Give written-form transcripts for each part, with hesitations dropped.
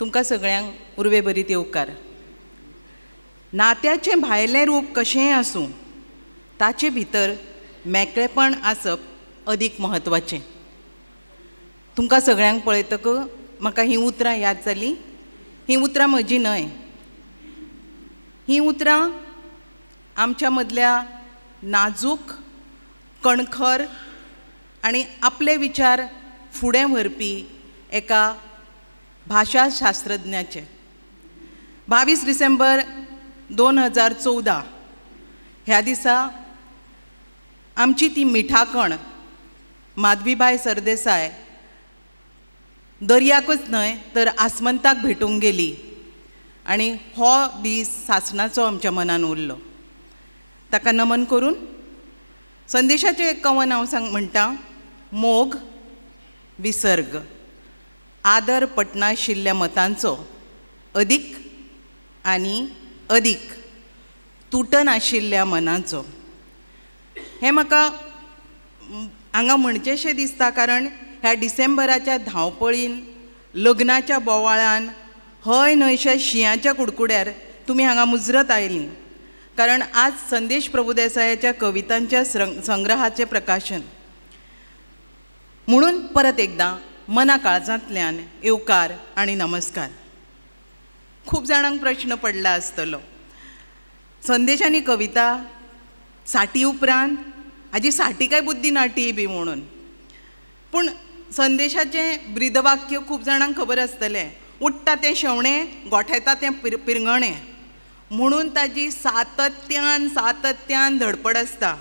तुमकां सगळ्यांक उर्वे बरी येवकार. नात्याचें भायलें रूप कशेंय आसूं ताचे भितर मेकळेपण आसप अदीक म्हत्वाचें. तुमकां सगळ्यांक पळयतक म्हाका हीं उतरां याद जालीं. हीं उतरां म्हजीं न्हय, हीं उतरां आमच्या मदल्या नाजूक, कणखर आनी आपले विचार फुडें व्हरपी एका भाशाशास्त्रज्ञाचे. 22 डिसेंबर 2014 ह्या दिसा आमची ती मिठाकण माधवीबाई सरदेसाय दर्याकच न्हय तर आसमंताक भेटूंक गेली आनी हो दीस सासणाचो आमच्या मनान उरलो. ताका नमन करून संदेशाचें एक कवन हांव म्हणटा. मोग विसर्ग, आदर पटनाशिल्ल्या मतांचो अदीक आनी अदीक तुटनाशिल्ल्या मनांचो. हें म्हाका हांगा म्हणचेशें दिसता, कारण ह्या डिसेंबराच्या धांवपळीन, लग्नाच्या बोवाळान, हय न्हयशा शिंयाच्या कुडकुड्यार तुमी हांगा मुजरत आयलीं. कारण आज संदेश प्रभुदेसायाच्या कवितांच्या संग्रहाचें प्रकाशन. म्हणून परत एकदां मना काळजांतल्यान येवकार आनी नमस्कार. खूब जाणांक प्रश्न पडला आसतलो, संदेश आनी कविता साटी उपरांत हाजी साटी काय बुद्धी नाटी बी म्हणून. पूण संदेशाचें ब्रीदवाक्य खूब जाणांक खबर आसतलें. उठ्ठा तें शेवणें, गोठेता तें पिरंगणें. म्हणून ताजी सातत्यान धडपड आसता.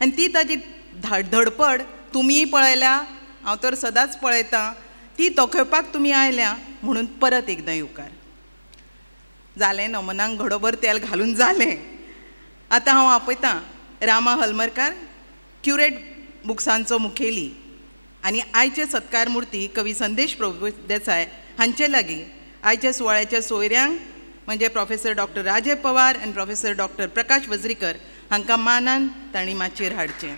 आनी ती ताजी धडपड तुमीय पळयल्या, हांव तर सदांच पळयतां. ती तोखेवपाक तुमी आयल्या म्हणून परत एकदां येवकार. जालें, नमनांक घडोभर तेल घालून जालें. आतां हांव आपयतां रामा हलमरकार, क्युरेट बुक्सांचो मुखेली आनी आयचे सत्कार मुर्ती कवी संदेश प्रभुदेसाय हांचे लागीं आयच्या सुवाळ्याच्या सोयऱ्यांक म्हणजे प्रोफेसर डॉक्टर राजय पवार आनी प्रोफेसर डॉक्टर प्रकाश वज्रीकर हांकां मानान तांणी माचयेर हाडचें.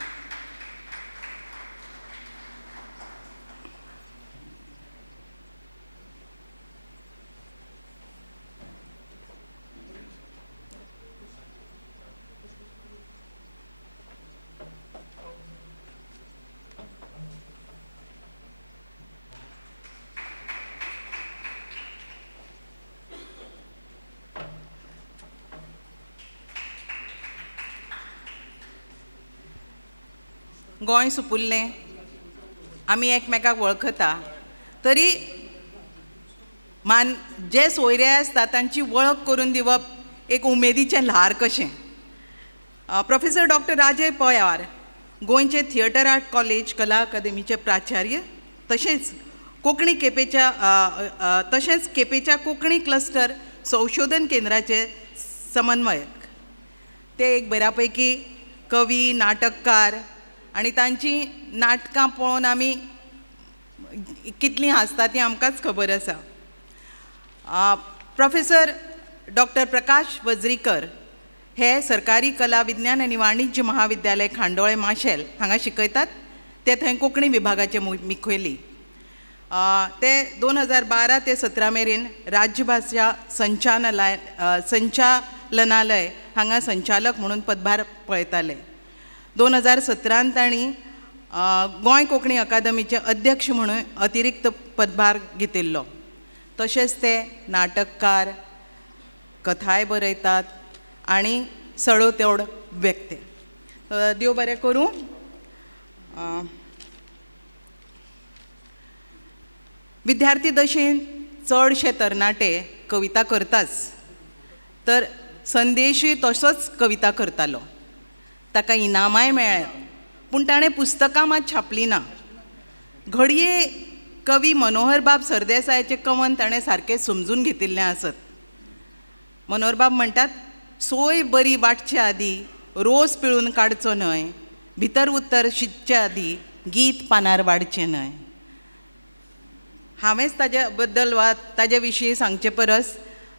गोंय सुपुल्लें, आमी एकमेकाक वळखता, तरी जे सोयरे आसता तांची वळख करून दिवप एक उमेदीचें ल्हार कशें. प्रोफेसर डॉक्टर राजय पवार गोंयचे थिएटर आर्ट कॉलेज कला अकादेमीचे प्राचार्य, तशेंच केपेच्या कोंकणी क्लस्टर संशोधन केंद्राचे समन्वयक. ते एक बऱ्यापैकी कवी, नाटककार आनी तांची नाटकां पळोवन आमी कितलीं हांसता ती आमकांच खबर आसा. प्रोफेसर डॉक्टर प्रकाश वज्रीकर हे सरकारी कला विज्ञान आनी वाणिज्य महाविद्यालय खांडोळे माशेल हांगा शिकयतात. ते थंय कोंकणी विभागाचे मुखेली. ते 2012 ते 17 मेरेन राज्यभाशा संचालनालय हांगा संचालक म्हणून पदभार पळयताले. 2017 तांणी गोंय कोंकणी अकादमीचे अध्यक्ष म्हणून अतिरिक्त पदभार घेतिल्लो. तशेंच ते नाटककार, कथाय बरयतात आनी सडो तेवड व्यक्ते. देव बरें करूं. विद्यार्थी दशेन चडशे तरणाटे कविता करताच, तर संदेशूय तसोच कविता करतालो. ताका इनामाय मेळ्ळ्या, पूण ताणें पुस्तकां मात छापलीं ना. घडये कवी मनोहरबाब सरदेसायाचें कवन ताणें सारकें समजून घेतिल्लें आसत. मनोहरबाब म्हणटात, सोय बरी वाटचे आदीं रोस पिळून काडचो न्हय, भितर उतर शिजचे आदीं गीत पानार वाडचें न्हय. हांवेंच ताज्या बद्दल वा ताज्या विशीं सांगचे परस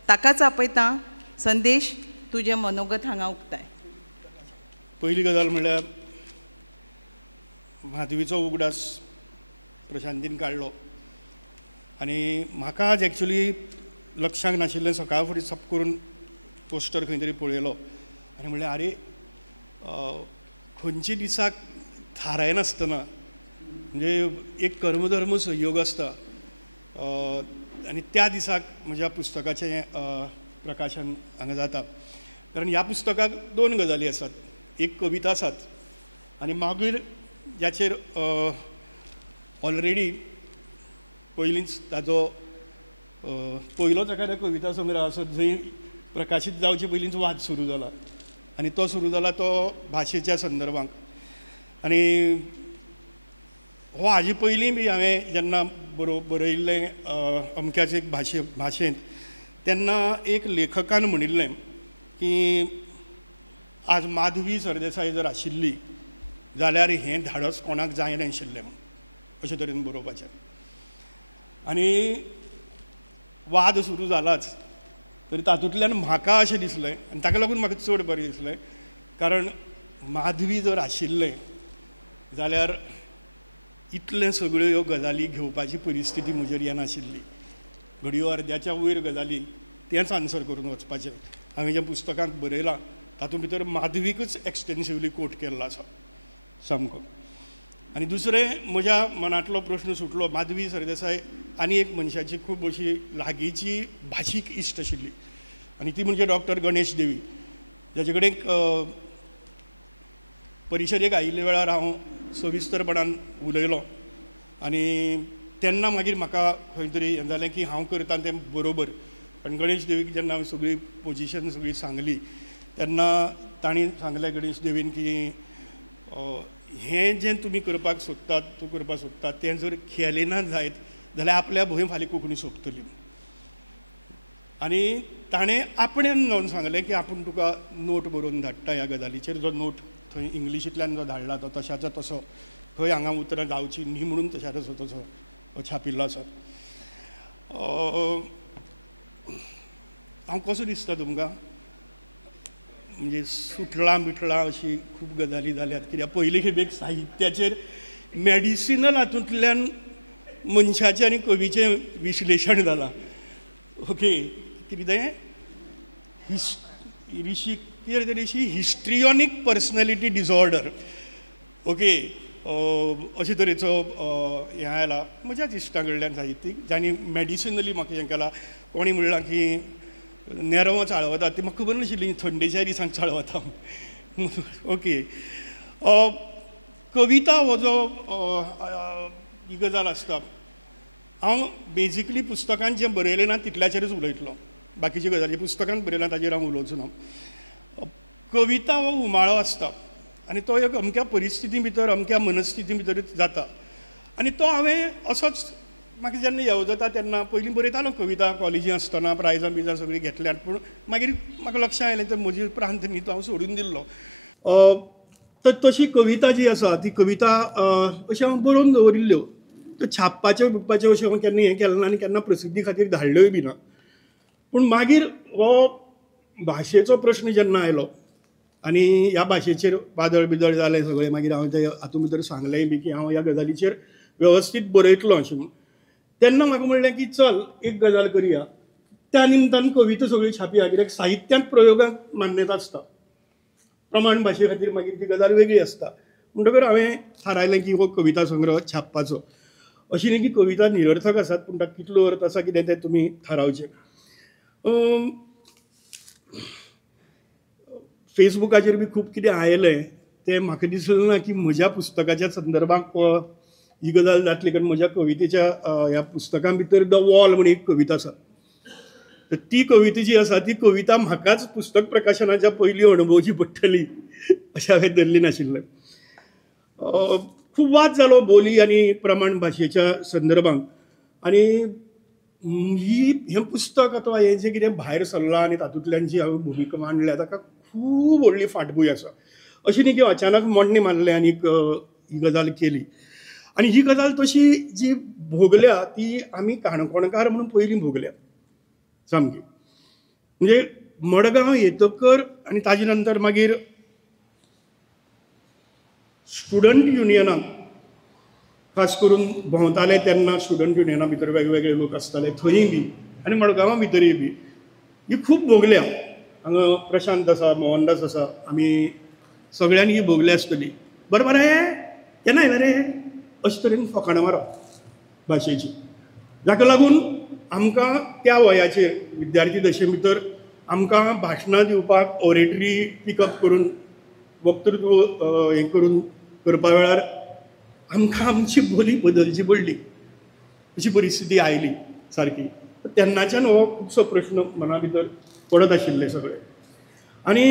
ताकाच आपयतां. संदेश, तुजें मनोगत हांगा उक्ताय. पयली गजाल म्हणल्यार माधवीचो उगडास प्रशांतीन काडलो आनी म्हाका आज एक्चुली लक्षांक नाशिल्लें, सकाळ फुडें सप करून पोस्टर खंय तरी पळयलो आनी म्हणलें आरे खंयच्या दिसाक थारायनासतना म्हणजे एक कर्मधर्म संयोग आसता आनी त्या दिसाक म्हज्या पुस्तकाचें प्रकाशन हांगा जाता. कारण ह्या पुस्तकाक 2 गजाली आसात. एक कविता आसात आनी मागीर जाचेर ऑलरेडी पयलींच ताजो पयलोच एखादो कविता संग्रह आसत जंय प्रकाशीत जावचे पयलींच वाद सुरू जाला आनी तो सुरू जाला तो भाशेच्या संदर्भांत. आनी हो हाजे पयलीं बी हांवें जेन्ना बरयल्लें अमक्याच एक भाशेंत तेन्ना एक लेखकान म्हणिल्लें की आज माधवी सरदेसाय जर आशिल्ली जाल्यार हें धाडस कोणाक जायनाशिल्लें अशे तरेन बरोवपाचें. आनी वाद सुरू जालाच तरी तातूंतल्यान म्हाका अशें दिसलें आनी ताका लागून म्हाका चड बरें दिसलें कारण माधवी जर आशिल्लें जाल्यार इतलें सगळ्यो ह्यो गजाली घेवपाची परिस्थिती म्हजेर येनाशिल्ली. घडयो अर्द्याच्या वयर गजाली तेंच आन्सर करून वचपाचें. हांवें जें पुस्तकांत बरयलां तातूंत भितर माधवीकूच एक्सटेन्सिवली कोट केल्लो आसा सामको. आनी दुसरें म्हज्या मनांतलो प्रश्न सुटलो. माधवी सरदेसाय आनी एक मनशाची खूब अशी लागींची भाशीक इश्ट आशिल्ली आनी ती म्हणजे डॉक्टर गणेश देवी, जाचे कडेन परिशदेक आयिल्ल्या वेळार हांव सविस्तरपणान उलयलो आनी तेन्ना मागीर म्हाका खंय तरी हें जालें की हांव करतां तें बरोबर. आनी गणेश देवीक जेन्ना हांवें सगळी पोजिशन सगळी सांगली तेन्ना तांणी सांगलें गणेश देवीन की हें जें तुमी करपाक सोदतात तूं करपाक सोदता तें जर खेळें ना जायत जाल्यार आपल्या भंय फाल्यां कोंकणी सोंपतली. आनी ताणें आपणेन जावन सांगलें की आपूण तुका नोट बरोवन धाडटा ह्या गजालीचेर. जो नोट थंय इंग्लिशींतल्यान जो धाडला तो तशाचो तसो खंय हांगा उतरां जावची न्ही म्हणून तशाचो तसो छापिल्लो आसा. हांव कसो दिसता तुमकां म्हणजे सुटलां बिटलां अशी खूब गजाली जाल्यात. कित्याक पयलीं खेपेक साहित्याचेर मॅडिसिनल हातूंतल्यान मनशाचें आनी कवीचें विश्लेशण जालां. ओके कितें कितें तरी हिस्ट्रियोनीक पर्सनॅलिटी डिसऑर्डर. ओके अशे तरेचो हें आयला म्हज्याच इश्टा कडल्यान साहित्यीक जांणी मॅडिसिनली म्हाका हें केलां. कोणी म्हणलां की नेरवां चाळवता ती म्हाका खबर नाशिल्ली थंडेच्या दिसांक चाळवता. ओके कविता हो जो ही गजाल आसता हांव बेजिकली पुस्तकांत जें बरयलें ना तितल्याचेरच उलयतलो. बाकीची गजाली पुस्तकांत बरयलां ताचेर हांव उलोवचो ना. कविता हो उमाळो आसता आनी तो एक अमक्या परिस्थिती भितर अमक्या मनस्थिती भितरूच जाता. आनी तो हांवें असोच म्हाका जेन्ना येवजता तेन्ना पयलीं बरयतालो कविता कॉलेजी आसतना प्रायजां बिजां सगळीं घेतल्यात. पूण मागीर म्हाका लक्षांत आयलें तर म्हजी प्रांत न्ही तो हांव सोडून दिल्लो. तर तशी कविता जी आसा ती कविता अशी हांव बरोवन दवरिल्ल्यो. त्यो छापपाच्यो बिपपाच्यो अशें हांव केन्ना हें केलें ना आनी केन्ना प्रसिद्धी खातीर धाडल्योय बी ना. पूण मागीर हो भाशेचो प्रश्न जेन्ना आयलो आनी ह्या भाशेचेर वादळ बिदळ जालें सगळें मागीर हांवें ते हातूंत भितर सांगलेंय बी की हांव ह्या गजालीचेर वेवस्थीत बरयतलो अशें म्हूण. तेन्ना म्हाका म्हणलें की चल एक गजाल करया. त्या निमतान कविता सगळी छापया कित्याक साहित्यांत प्रयोगाक मान्यता आसता. प्रमाण भाशे खातीर मागीर ती गजाल वेगळी आसता. म्हणटकर हांवें थारायलें की हो कविता संग्रह छापपाचो. अशी न्ही की कविता निरर्थक आसात पूण ताका कितलो अर्थ आसा कितें तें तुमी थारावचें. फेसबुकाचेर बी खूब कितें आयलें तें म्हाका दिसलें ना की म्हज्या पुस्तकाच्या संदर्भांत ही गजाल जातली. कारण म्हज्या कवितेच्या ह्या पुस्तकां भितर द वॉल म्हणून एक कविता आसा. तर ती कविता जी आसा ती कविता म्हाकाच पुस्तक प्रकाशनाच्या पयलीं अणभवची पडटली अशें हांवें धरली नाशिल्लें. खूब वाद जालो बोली आनी प्रमाण भाशेच्या संदर्भांत. आनी हें पुस्तक अथवा हें जें कितें भायर सरलां आनी तातूंतल्यान जी हांवें भुमिका मांडल्या ताका खूब व्हडली फाटभूंय आसा. अशें न्ही की अचानक मोडणें मारलें आनी ही गजाल केली. आनी ही गजाल तशी जी भोगल्या ती आमी काणकोणकार म्हणून पयलीं भोगल्या सामकी. म्हणजे मडगांव येतकर आनी ताजे नंतर मागीर स्टुडंट युनियनाक खास करून भोंवताले तेन्ना स्टुडंट युनियना भितर वेगवेगळे लोक आसताले थंयय बी आनी मडगांवां भितरय बी ही खूब भोगल्या. हांगा प्रशांत आसा, मोहनदास आसा, आमी सगळ्यांनी ही भोगली आसतली. बरोबर आहे केन्ना येना रे अशे तरेन फकाणां मारप भाशेची. जाका लागून आमकां त्या वयाचेर विद्यार्थी दशे भितर आमकां भाशणां दिवपाक ओरेटरी पिकअप करून वक्तृत्व हें करून करपा वेळार आमकां आमची बोली बदलची पडली अशी परिस्थिती आयली सारकी. तेन्नाच्यान हो खुबसो प्रश्न मना भितर पडत आशिल्ले सगळे. आनी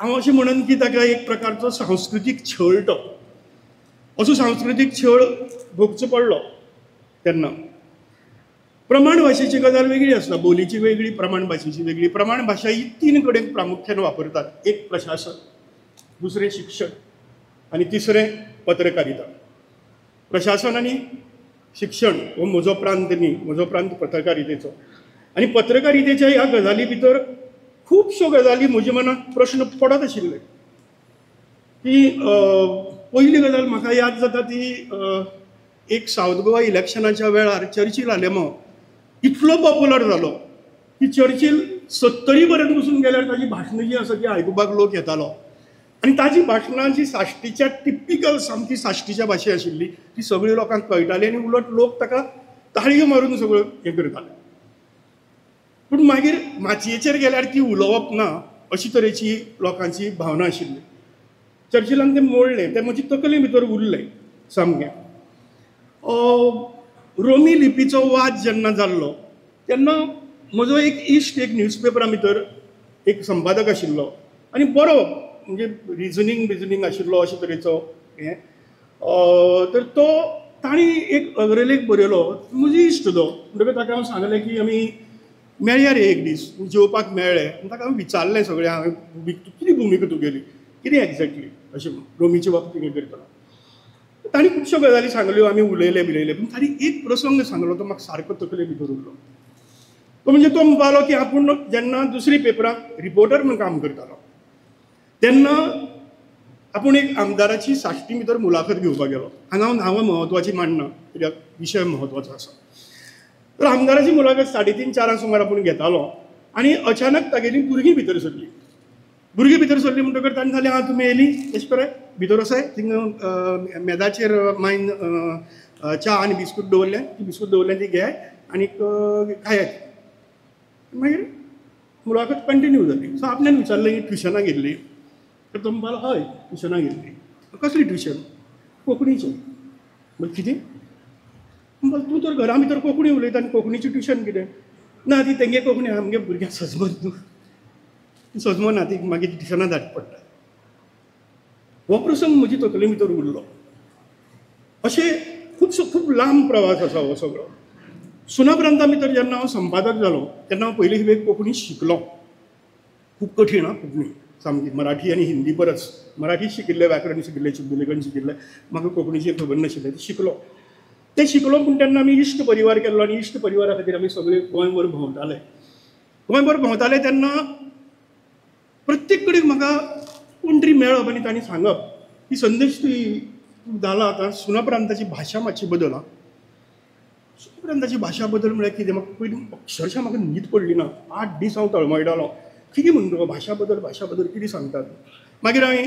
हांव अशें म्हणन की ताका एक प्रकारचो सांस्कृतीक छळ तो असो सांस्कृतीक छळ भोगचो पडलो तेन्ना. प्रमाण भाशेची गजाल वेगळी आसता, बोलीची वेगळी, प्रमाण भाशेची वेगळी. प्रमाण भाशा ही 3 कडेन प्रामुख्यान वापरतात. एक प्रशासन, दुसरें शिक्षण आनी तिसरें पत्रकारिता. प्रशासन आनी शिक्षण हो म्हजो प्रांत न्ही, म्हजो प्रांत पत्रकारितेचो. आनी पत्रकारितेच्या ह्या गजाली भितर खुबश्यो गजाली म्हज्या मनाक प्रश्न पडत आशिल्ले की पयली गजाल म्हाका याद जाता ती एक सावथ गोवा इलेक्शनाच्या वेळार चर्चिल आलेमांव इतलो पॉप्युलर जालो की चर्चिल 70 पर्यंत वचून गेल्यार ताजी भाशणां जी आसा ती आयकुपाक लोक येतालो. आनी ताजी भाशणां जी साश्टीच्या टिपिकल सामकी साश्टीच्या भाशे आशिल्ली ती सगळ्या लोकांक कळटाली आनी उलट लोक ताका ताळयो मारून सगळं हें करताले. पूण मागीर माचयेचेर गेल्यार ती उलोवप ना अशी तरेची लोकांची भावना आशिल्ली. चर्चिलान तें मोडलें, तें म्हजे तकले भितर उरलें सामकें. रोमी लिपीचो वाद जेन्ना जाल्लो तेन्ना म्हजो एक इश्ट एक न्यूजपेपरा भितर एक संपादक आशिल्लो आनी बरो म्हणजे रिजनींग आशिल्लो अशे तरेचो हें. तर तो ताणी एक अग्रलेख बरयलो, म्हजो इश्ट तो. म्हणटकीर ताका हांव सांगलें की आमी मेळया रे एक दीस जेवपाक मेळ्ळें. ताका हांवें विचारलें सगळें, हांवें कितें भुमिका तुगेली, कितें एक्झॅक्टली अशें रोमीच्या बाबतींत हें करतना. ताणी खुबश्यो गजाली सांगल्यो, आमी उलयले बिलयले. पूण ताणी एक प्रसंग सांगलो तो म्हाका सारको तकले भितर उरलो. तो म्हणजे तो म्हणपालो की आपूण जेन्ना दुसरी पेपराक रिपोर्टर म्हणून काम करतालो तेन्ना आपूण एक आमदाराची साश्टी भितर मुलाखत घेवपाक गेलो. हांगा हांव नांवां म्हत्वाची मांडना कित्याक विशय म्हत्वाचो आसा. तर आमदाराची मुलाखत 3:30-4 सुमार आपूण घेतालो आनी अचानक तागेली भुरगीं भितर सरली. भुरगीं भितर सरली म्हणटकर ताणें सांगलें हां तुमी येयली अशें करून भितर वसाय. थिंग मेजाचेर मायन च्या आनी बिस्कूट दवरलें, ती बिस्कूट दवरलें ती घे आनीक खायात. मागीर मुलाखत कंटिन्यू जाली. सो आपल्यान विचारलें की ट्युशनाक गेल्ली. तर तो म्हणपालो हय ट्युशनाक गेल्ली. कसली ट्युशन? कोंकणीचें. म्हणलें कितें? म्हणपालो तूं तर घरा भितर कोंकणी उलयता आनी कोंकणीची ट्युशन कितें? ना ती तेंगे कोंकणी आमगे भुरग्यांक सजमत न्हू, सजमना ती मागीर ट्युशनाक धाडची पडटा. हो प्रसंग म्हजे तकले भितर उरलो. अशें खूब लांब प्रवास आसा हो सगळो. सुना प्रांता भितर जेन्ना हांव संपादक जालो तेन्ना हांव पयली खेपे कोंकणी शिकलो. खूब कठीण आं कोंकणी सामकी, मराठी आनी हिंदी परस. मराठी शिकिल्लें, व्याकरण शिकिल्लें, शुद्धलेखन शिकिल्लें, म्हाका कोंकणीची खबर नाशिल्लें, तें शिकलो. तें शिकलो पूण तेन्ना आमी इश्ट परिवार केल्लो आनी इश्ट परिवारा खातीर आमी सगळे गोंयभर भोंवताले. गोंयभर भोंवताले तेन्ना प्रत्येक कडेन म्हाका कोण तरी मेळप आनी तांणी सांगप की संदेश तूं जाला आतां सुना प्रांताची भाशा मातशी बदल आं. सुना प्रांताची भाशा बदल म्हळ्यार कितें म्हाका पयलीं अक्षरशा म्हाका न्हीद पडली ना. 8 दीस हांव तळमळटालो कितें म्हणटा भाशा बदल कितें सांगतात. मागीर हांवें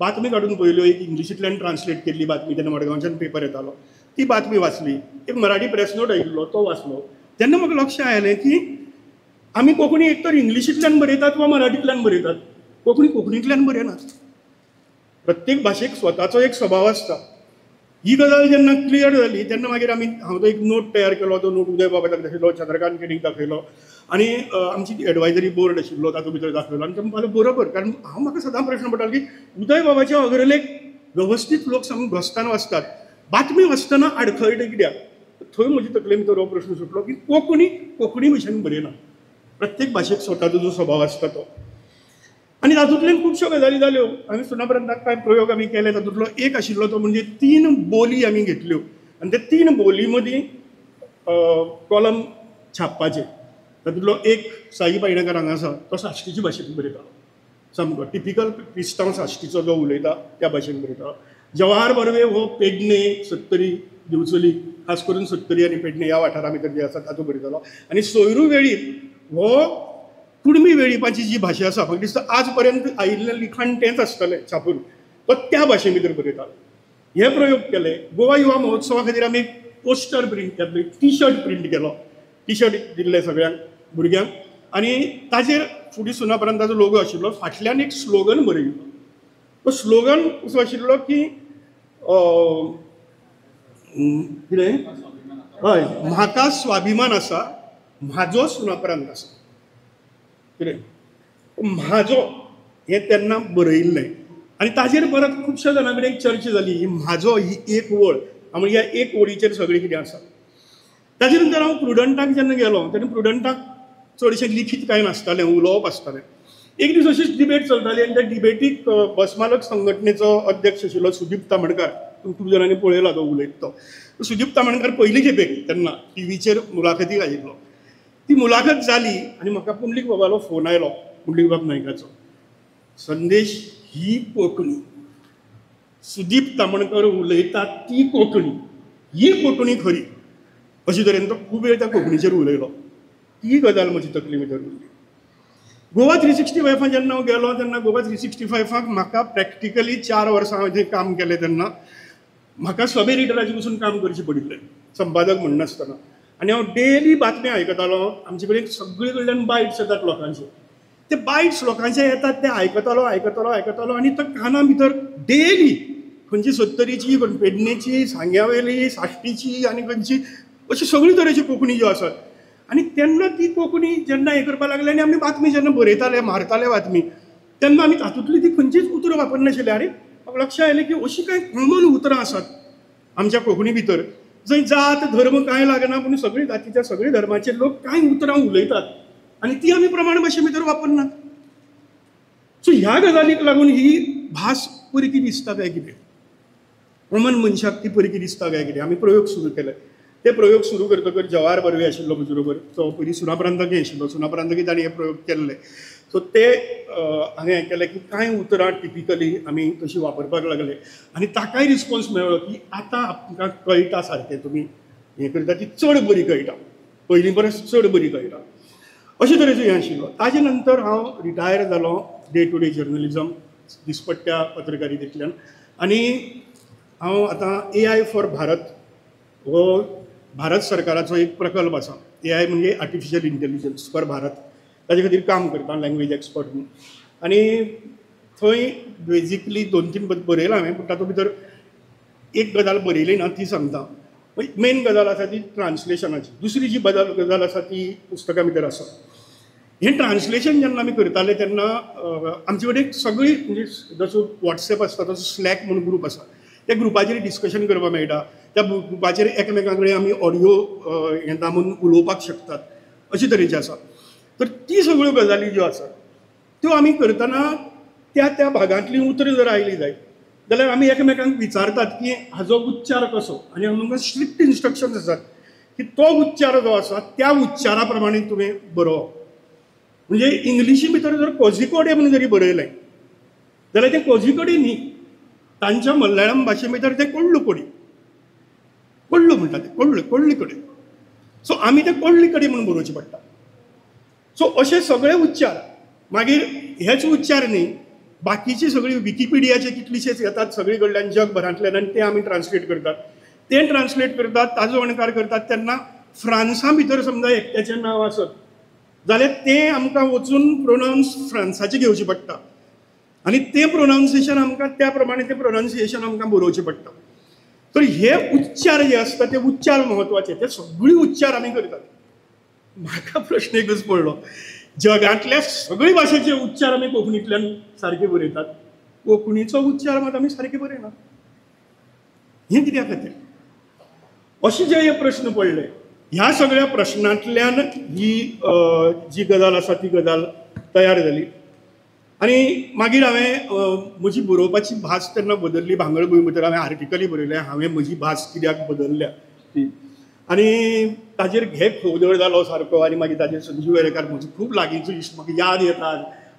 बातमी काडून पळयल्यो. एक इंग्लिशींतल्यान ट्रान्सलेट केल्ली बातमी, तेन्ना मडगांवच्यान पेपर येतालो, ती बातमी वाचली. एक मराठी प्रेस नोट आयिल्लो तो वाचलो. तेन्ना म्हाका लक्ष आयलें की आमी कोंकणी एक तर इंग्लिशींतल्यान बरयतात वा मराठींतल्यान बरयतात, कोंकणींतल्यान बरयनात. प्रत्येक भाशेक स्वताचो एक स्वभाव आसता. ही गजाल जेन्ना क्लियर जाली तेन्ना मागीर हांव तो एक नोट तयार केलो. तो नोट उदय बाबाक दाखयलो, चंद्रकांत केडीक दाखयलो आनी आमची एडवायजरी बोर्ड आशिल्लो तातूंत भितर दाखयलो. आनी तो म्हणपालो बरोबर, कारण म्हाका सदां प्रश्न पडटालो की उदय बाबाचे अग्रलेख वेवस्थीत लोक सामके घोस्तान वाचतात, बातमी वाचतना आडखळटा कित्याक? थंय म्हजे तकले भितर हो प्रश्न सुटलो की कोंकणी भाशेन बरयना. प्रत्येक भाशेक स्वताचो जो स्वभाव आसता तो. आनी तातूंतल्यान खुबश्यो गजाली जाल्यो. आमी सुना प्रांताक कांय प्रयोग आमी केले. तातूंतलो एक आशिल्लो तो म्हणजे 3 बोली आमी घेतल्यो आनी ते 3 बोली मदीं कॉलम छापपाचे. तातूंतलो एक साई पायणेकर हांगा आसा तो साश्टीची भाशेंत बरयतालो, सामको टिपिकल क्रिस्तांव साश्टीचो जो उलयता त्या भाशेन बरयतालो. जवाहर बर्वे हो पेडणे सत्तरी दिवचली खास करून सत्तरी आनी पेडणे ह्या वाठारा भितर जे आसा तातूंत बरयतालो आनी सोयरू वेळीप हो कुणबी वेळीपाची जी भाशा आसा म्हाका दिसता आज पर्यंत आयिल्लें लिखाण तेंच आसतलें छापून तो त्या भाशे भितर बरयतालो. हे प्रयोग केले. गोवा युवा महोत्सवा खातीर आमी एक पोस्टर प्रिंट केल्ले, टी शर्ट प्रिंट केलो, टी शर्ट दिल्ले सगळ्यांक भुरग्यांक आनी ताजेर फुडें सुनापरान्ताचो लोगो आशिल्लो, फाटल्यान एक स्लोगन बरयिल्लो. तो स्लोगन असो आशिल्लो की कितें हय म्हाका स्वाभिमान आसा, म्हाजो सुनापरान्त आसा. कितें म्हाजो हें तेन्ना बरयिल्लें आनी ताजेर परत खुबश्या जाणां कडेन एक चर्चा जाली. ही म्हाजो ही एक वळ आनी ह्या एक वळीचेर सगळें कितें आसा. ताजे नंतर हांव प्रुडंटाक जेन्ना गेलो तेन्ना प्रुडंटाक चडशें लिखीत कांय नासतालें, उलोवप आसतालें. एक दीस अशीच डिबेट चलताली आनी त्या डिबेटीक बसमालक संघटनेचो अध्यक्ष आशिल्लो सुदीप तामणकार, खूब जाणांनी पळयला तो उलयता तो. सुदीप तामणकार पयली खेपेक तेन्ना टीव्हीचेर मुलाखतीक आयिल्लो. ती मुलाखत जाली आनी म्हाका पुंडलीक बाबालो फोन आयलो, पुंडलीक बाब नायकाचो. संदेश ही कोंकणी, सुदीप तामणकर उलयता ती कोंकणी, ही कोंकणी खरी. अशे तरेन तो खूब वेळ त्या कोंकणीचेर उलयलो. ती गजाल म्हजी तकली भितर उरली. गोवा 365 जेन्ना हांव गेलो तेन्ना गोवा 365 म्हाका प्रॅक्टिकली 4 वर्सां हांवें काम केलें तेन्ना म्हाका सब एडिटराचें पसून काम करचें पडिल्लें, संपादक म्हणनासतना. आनी हांव डेली बातम्यो आयकतालो. आमचे कडेन सगळे कडल्यान बायट्स येतात लोकांचे. ते बायट्स लोकांचे येतात ते आयकतालो आनी तो काना भितर डेली खंयची सत्तरीची, खंय पेडणेची, सांग्यावेली, साश्टीची आनी खंयची अशी सगळी तरेची कोंकणी ज्यो आसात. आनी तेन्ना ती कोंकणी जेन्ना हें करपाक लागले आनी आमी बातमी जेन्ना बरयताले, मारताले बातमी, तेन्ना आमी तातूंतली ती खंयचीच उतरां वापरनाशिल्ले. आरे म्हाका लक्षांत आयलें की अशीं कांय कॉमन उतरां आसात आमच्या कोंकणी भितर, जंय जात धर्म कांय लागना पूण सगळीं जातीच्या सगळ्या धर्माचे लोक कांय उतरां उलयतात आनी ती आमी प्रमाण भाशे भितर वापरनात. सो ह्या गजालीक लागून ही भास परिकी दिसता काय कितें, कॉमन मनशाक ती परिकी दिसता काय कितें. आमी प्रयोग सुरू केले. ते प्रयोग सुरू करतकर जवाहर बर्वे आशिल्लो म्हजे बरोबर, तो पयलीं सुनापरान्ताकय आशिल्लो. सुनापरान्ताकय ताणें हे प्रयोग केल्ले. सो ते हांवें हें केलें की कांय उतरां टिपिकली आमी तशीं वापरपाक लागले आनी ताकाय रिस्पॉन्स मेळ्ळो की आतां आमकां कळटा सारकें, तुमी हें करता ती चड बरी कळटा, पयलीं परस चड बरी कळटा. अशे तरेचो हें आशिल्लो. ताजे नंतर हांव रिटायर जालो डे टू डे जर्नलिजम दिसपट्ट्या पत्रकारितेंतल्यान आनी हांव आतां AI फॉर भारत हो भारत सरकाराचो एक प्रकल्प आसा. AI म्हणजे आर्टिफिशियल इंटेलिजन्स फॉर भारत, ताजे खातीर काम करता लँग्वेज एक्सपर्ट म्हणून. आनी थंय बेजिकली 2-3 बरयलां हांवें, पूण तातूंत भितर एक गजाल बरयली ना ती सांगता. मेन गजाल आसा ती ट्रान्सलेशनाची. दुसरी जी गजाल आसा ती पुस्तकां भितर आसा. हें ट्रान्सलेशन जेन्ना आमी करताले तेन्ना आमचे कडेन सगळी म्हणजे जसो वॉट्सॅप आसता तसो स्लॅक म्हणून ग्रूप आसा. त्या ग्रुपाचेर डिस्कशन करपाक मेळटा. त्या ग्रुपाचेर एकामेकां कडेन आमी ऑडियो हें दामून उलोवपाक शकतात, अशे तरेचें आसा. तर ती सगळ्यो गजाली ज्यो आसात त्यो आमी करतना त्या त्या भागांतली उतरां जर आयली जायत जाल्यार आमी एकामेकांक विचारतात की हाजो उच्चार कसो. आनी आमकां स्ट्रिक्ट इन्स्ट्रक्शन्स आसात की तो उच्चार जो आसा त्या उच्चारा प्रमाणे तुवें बरोवप. म्हणजे इंग्लिशी भितर जर कोझिकोडे म्हणून जरी बरयलें जाल्यार तें कोझिकोडे न्ही, तांच्या मल्याळम भाशे भितर तें कोळ्ळुकोडी, कोळ्ळू म्हणटा ते कोळ्ळी कडेन. सो आमी तें कोळ्ळी कडेन म्हणून बरोवचें पडटा. सो अशे सगळे उच्चार मागीर हेच उच्चार न्ही, बाकीची सगळी विकिपिडियाचे कितलीशेच येतात सगळी कडल्यान जगभरांतल्यान आनी ते आमी ट्रान्सलेट करतात. ते ट्रान्सलेट करतात, ताजो अणकार करतात तेन्ना फ्रांसा भितर समजा एकट्याचें नांव आसत जाल्यार तें आमकां वचून प्रोनावन्स फ्रांसाचें घेवचें पडटा आनी तें प्रोनावन्सिएशन आमकां त्या प्रमाणे तें प्रोनावन्सिएशन आमकां बरोवचें पडटा. तर हे उच्चार जे आसता ते उच्चार म्हत्वाचे, ते सगळी उच्चार आमी करतात. म्हाका प्रश्न एकच पडलो, जगांतल्या सगळी भाशेचे उच्चार आमी कोंकणींतल्यान सारके बरयतात, कोंकणीचो उच्चार मात आमी सारके बरयनात. हें कित्या खातीर? अशे जे हे प्रश्न पडले, ह्या सगळ्या प्रश्नांतल्यान ही जी गजाल आसा ती गजाल तयार जाली. आनी मागीर हांवें म्हजी बरोवपाची भास तेन्ना बदल्ली. भांगरभूंय भितर हांवें आर्टिकली बरयलें, हांवें म्हजी भास कित्याक बदल्ल्या ती. आनी ताजेर घे खवदळ जालो सारको. आनी मागीर ताजेर संजीव वेरेकार म्हजो खूब लागींचो इश्ट, म्हाका याद येता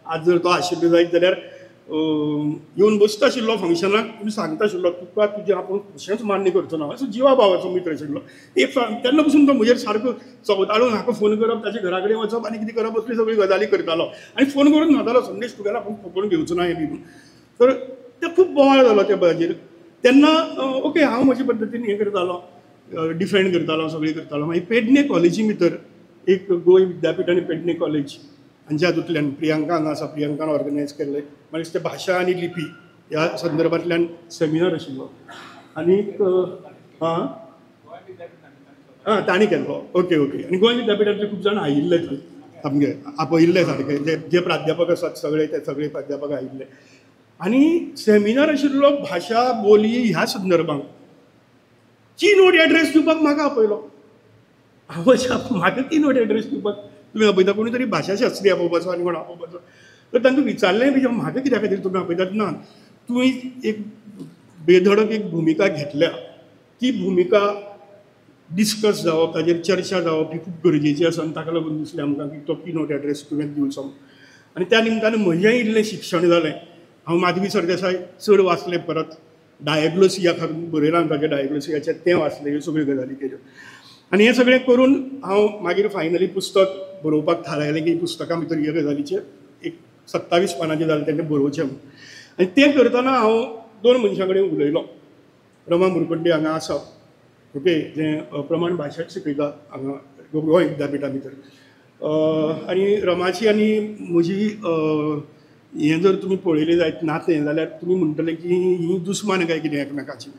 आज जर तो आशिल्लो जायत जाल्यार येवन बसता आशिल्लो फंक्शनाक तुमी सांगता आशिल्लो तुका तुजें आपूण कशेंच मान्य करचो ना असो जिवा भावाचो मित्र आशिल्लो एक तेन्ना पसून तो म्हजेर सारको चवताळून म्हाका फोन करप ताच्या घरा कडेन वचप आनी कितें करप असली सगळी गजाली करतालो आनी फोन करून म्हणटालो संदेश तुगेलो आपूण फोटोन घेवचो ना बी म्हणून. तर ते खूब बोवाळ जालो त्या बाजेर. तेन्ना ओके हांव म्हज्या पद्दतीन हें करतालो, डिफेंड करतालो, सगळें करतालो. मागीर पेडणे कॉलेजी भितर एक गोंय विद्यापीठ आनी पेडणे कॉलेज हांच्या हातूंतल्यान प्रियांका हांगा आसा, प्रियांकान ऑर्गनायज केल्लें मागीर ते भाशा आनी लिपी ह्या संदर्भांतल्यान सेमिनार आशिल्लो आनीक तांणी केल्लो. Okay okay. आनी गोंय विद्यापीठांतले खूब जाण आयिल्ले थंय सामके आपयिल्ले सारके जे प्राध्यापक आसात सगळे ते सगळे प्राध्यापक आयिल्ले. आनी सेमिनार आशिल्लो भाशा बोली ह्या संदर्भांत ची नोट एड्रेस दिवपाक म्हाका आपयलो. म्हाका ती नोट एड्रेस दिवपाक तुमी आपयता, कोणी तरी भाशाशास्त्री आपोवपाचो आनी कोण आपोवपाचो. तर तांकां विचारलें बी म्हाका कित्या खातीर तुमी आपयतात. ना तुवें एक बेधडक एक भुमिका घेतल्या, ती भुमिका डिस्कस जावप, ताजेर चर्चा जावप ही खूब गरजेची आसा आनी ताका लागून दिसलें आमकां की तो की नोट एड्रेस तुवें दिवचो. आनी त्या निमतान म्हजेंय इल्लें शिक्षण जालें. हांव माधवी सरदेसाय चड वाचलें, परत डायग्नोसिया खातीर बरयलां ताच्या डायग्नोसियाचें तें वाचलें, ह्यो सगळ्यो गजाली केल्यो. आनी हें सगळें करून हांव मागीर फायनली पुस्तक बरोवपाक थारायलें की पुस्तकां भितर ह्या गजालीचेर एक 27 पानांचें जालें तें बरोवचें म्हणून. आनी तें करतना हांव 2 मनशां कडेन उलयलो. रमा मुरकुंडे हांगा आसा, ओके, जे प्रमाण भाशा शिकयता हांगा गोंय विद्यापीठा भितर. आनी रमाची आनी म्हजी हें जर तुमी पळयलें जायत नातें जाल्यार तुमी म्हणटले की ही दुस्मान काय कितें एकामेकाची,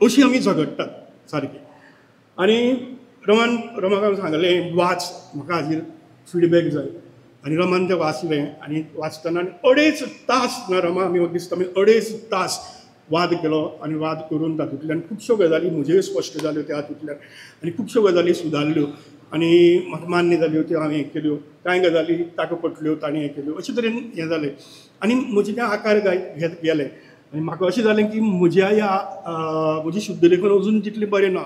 अशी आमी झगडटात सारकी. आनी रमाक हांवें सांगलें वाच, म्हाका हाजेर फिडबॅक जाय. आनी रमान तें वाचलें आनी वाचतना 2.5 तास ना रमा आमी दिसता 2.5 तास वाद केलो. आनी वाद करून तातूंतल्यान खुबश्यो गजाली म्हज्योय स्पश्ट जाल्यो त्या हातूंतल्यान आनी खुबश्यो गजाली सुदारल्यो आनी म्हाका मान्य जाल्यो, त्यो हांवें हें केल्यो. कांय गजाली ताका पटल्यो, ताणें हें केल्यो. अशे तरेन हें जालें आनी म्हजें तें आकार गेलें. आनी म्हाका अशें जालें की म्हजी शुद्ध लेखन अजून तितलें बरें ना.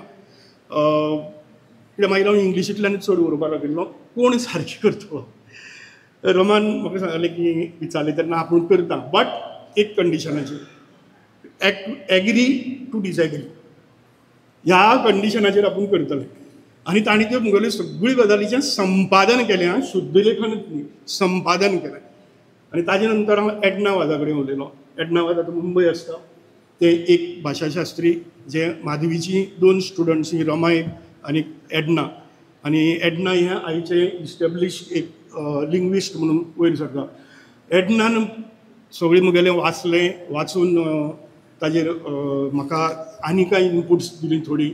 कित्याक मागीर हांव इंग्लिशींतल्यानूच चड बरोवपाक लागिल्लो, कोण सारकें करतलो. रमान म्हाका सांगलें की विचारलें तेन्ना आपूण करता, बट एक कंडिशनाचेर, एग्री टू डिसएग्री, ह्या कंडिशनाचेर आपूण करतलें. आनी तांणी त्यो म्हगेल्यो सगळ्यो गजालीचें संपादन केलें. शुद्ध लेखनूच न्ही, संपादन केलें. आनी ताजे नंतर हांव एडना वाजा कडेन उलयलो. एडना वाज आतां मुंबय आसता. ते एक भाशाशास्त्री जे माधवीची 2 स्टुडंट्स, रमा एक आनी एडना. आनी एडना हें आयचे इस्टॅब्लिश एक लिंग्विस्ट म्हणून वयर सरता. एडनान सगळें म्हगेलें वाचलें, वाचून ताजेर म्हाका आनी कांय इनपुट्स दिलीं थोडी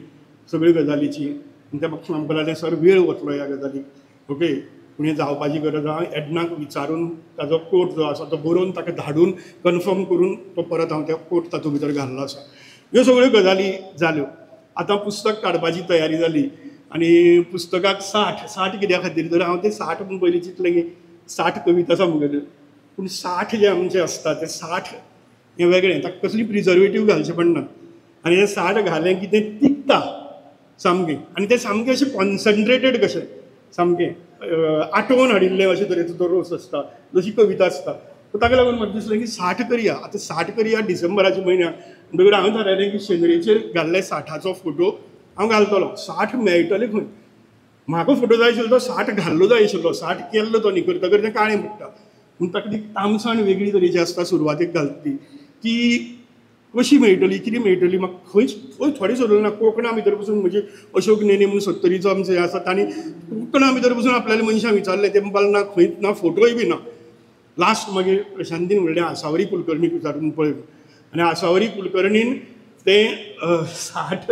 सगळ्यो गजालीची. आनी त्या म्हाका म्हणपाक लागलें सर वेळ वतलो ह्या गजालीक, ओके, पूण हें जावपाची गरज आहा. एडनाक विचारून ताजो कोट जो आसा तो बरोवन ताका धाडून कन्फर्म करून तो परत हांव त्या कोट तातूंत भितर घाल्लो आसा. ह्यो सगळ्यो गजाली जाल्यो. आतां पुस्तक काडपाची तयारी जाली आनी पुस्तकाक 60 कित्या खातीर तर हांव ते 60 पूण पयलीं चिंतलें की 60 कविता आसा म्हगेल्यो, पूण 60 जे आमचे आसता ते 60 हें वेगळें, ताका कसली प्रिजर्वेटीव घालचें पडनात. आनी हें 60 घालें की तें तिगता सामकें. आनी तें सामकें अशें कॉन्सन्ट्रेटेड कशें सामकें आटोवन हाडिल्लें अशे तरेचो तो रोस आसता, जशी कविता आसता. ताका लागून म्हाका दिसलें की 60 करया. आतां 60 करया डिसेंबराच्या म्हयन्याक. म्हणटकीर हांवें थारायलें की शेंद्रेचेर घाल्ले 60चो फोटो हांव घालतलो. 60 मेळटले खंय, म्हाका फोटो जाय आशिल्लो तो 60 घाल्लो जाय आशिल्लो. 60 केल्लो तो न्ही, करतकर तें काळें पडटा. पूण ताका ती तामसाण वेगळी तरेची आसता सुरवातेक घालता ती कशी मेळटली, कितें मेळटली, म्हाका खंयच थोडें सोदलें ना. कोंकणा भितर पसून म्हणजे अशोक नेने म्हणून 70रीचो आमचो हें आसा, तांणी कोंकणा भितर पसून आपल्याल्या मनशां विचारलें, तें म्हणपाक ना खंयच ना, फोटोय बी ना. लास्ट मागीर प्रशांतीन म्हणलें आसावरी कुलकर्णीक विचारून पळय. आनी आसावरी कुलकर्णीन तें 60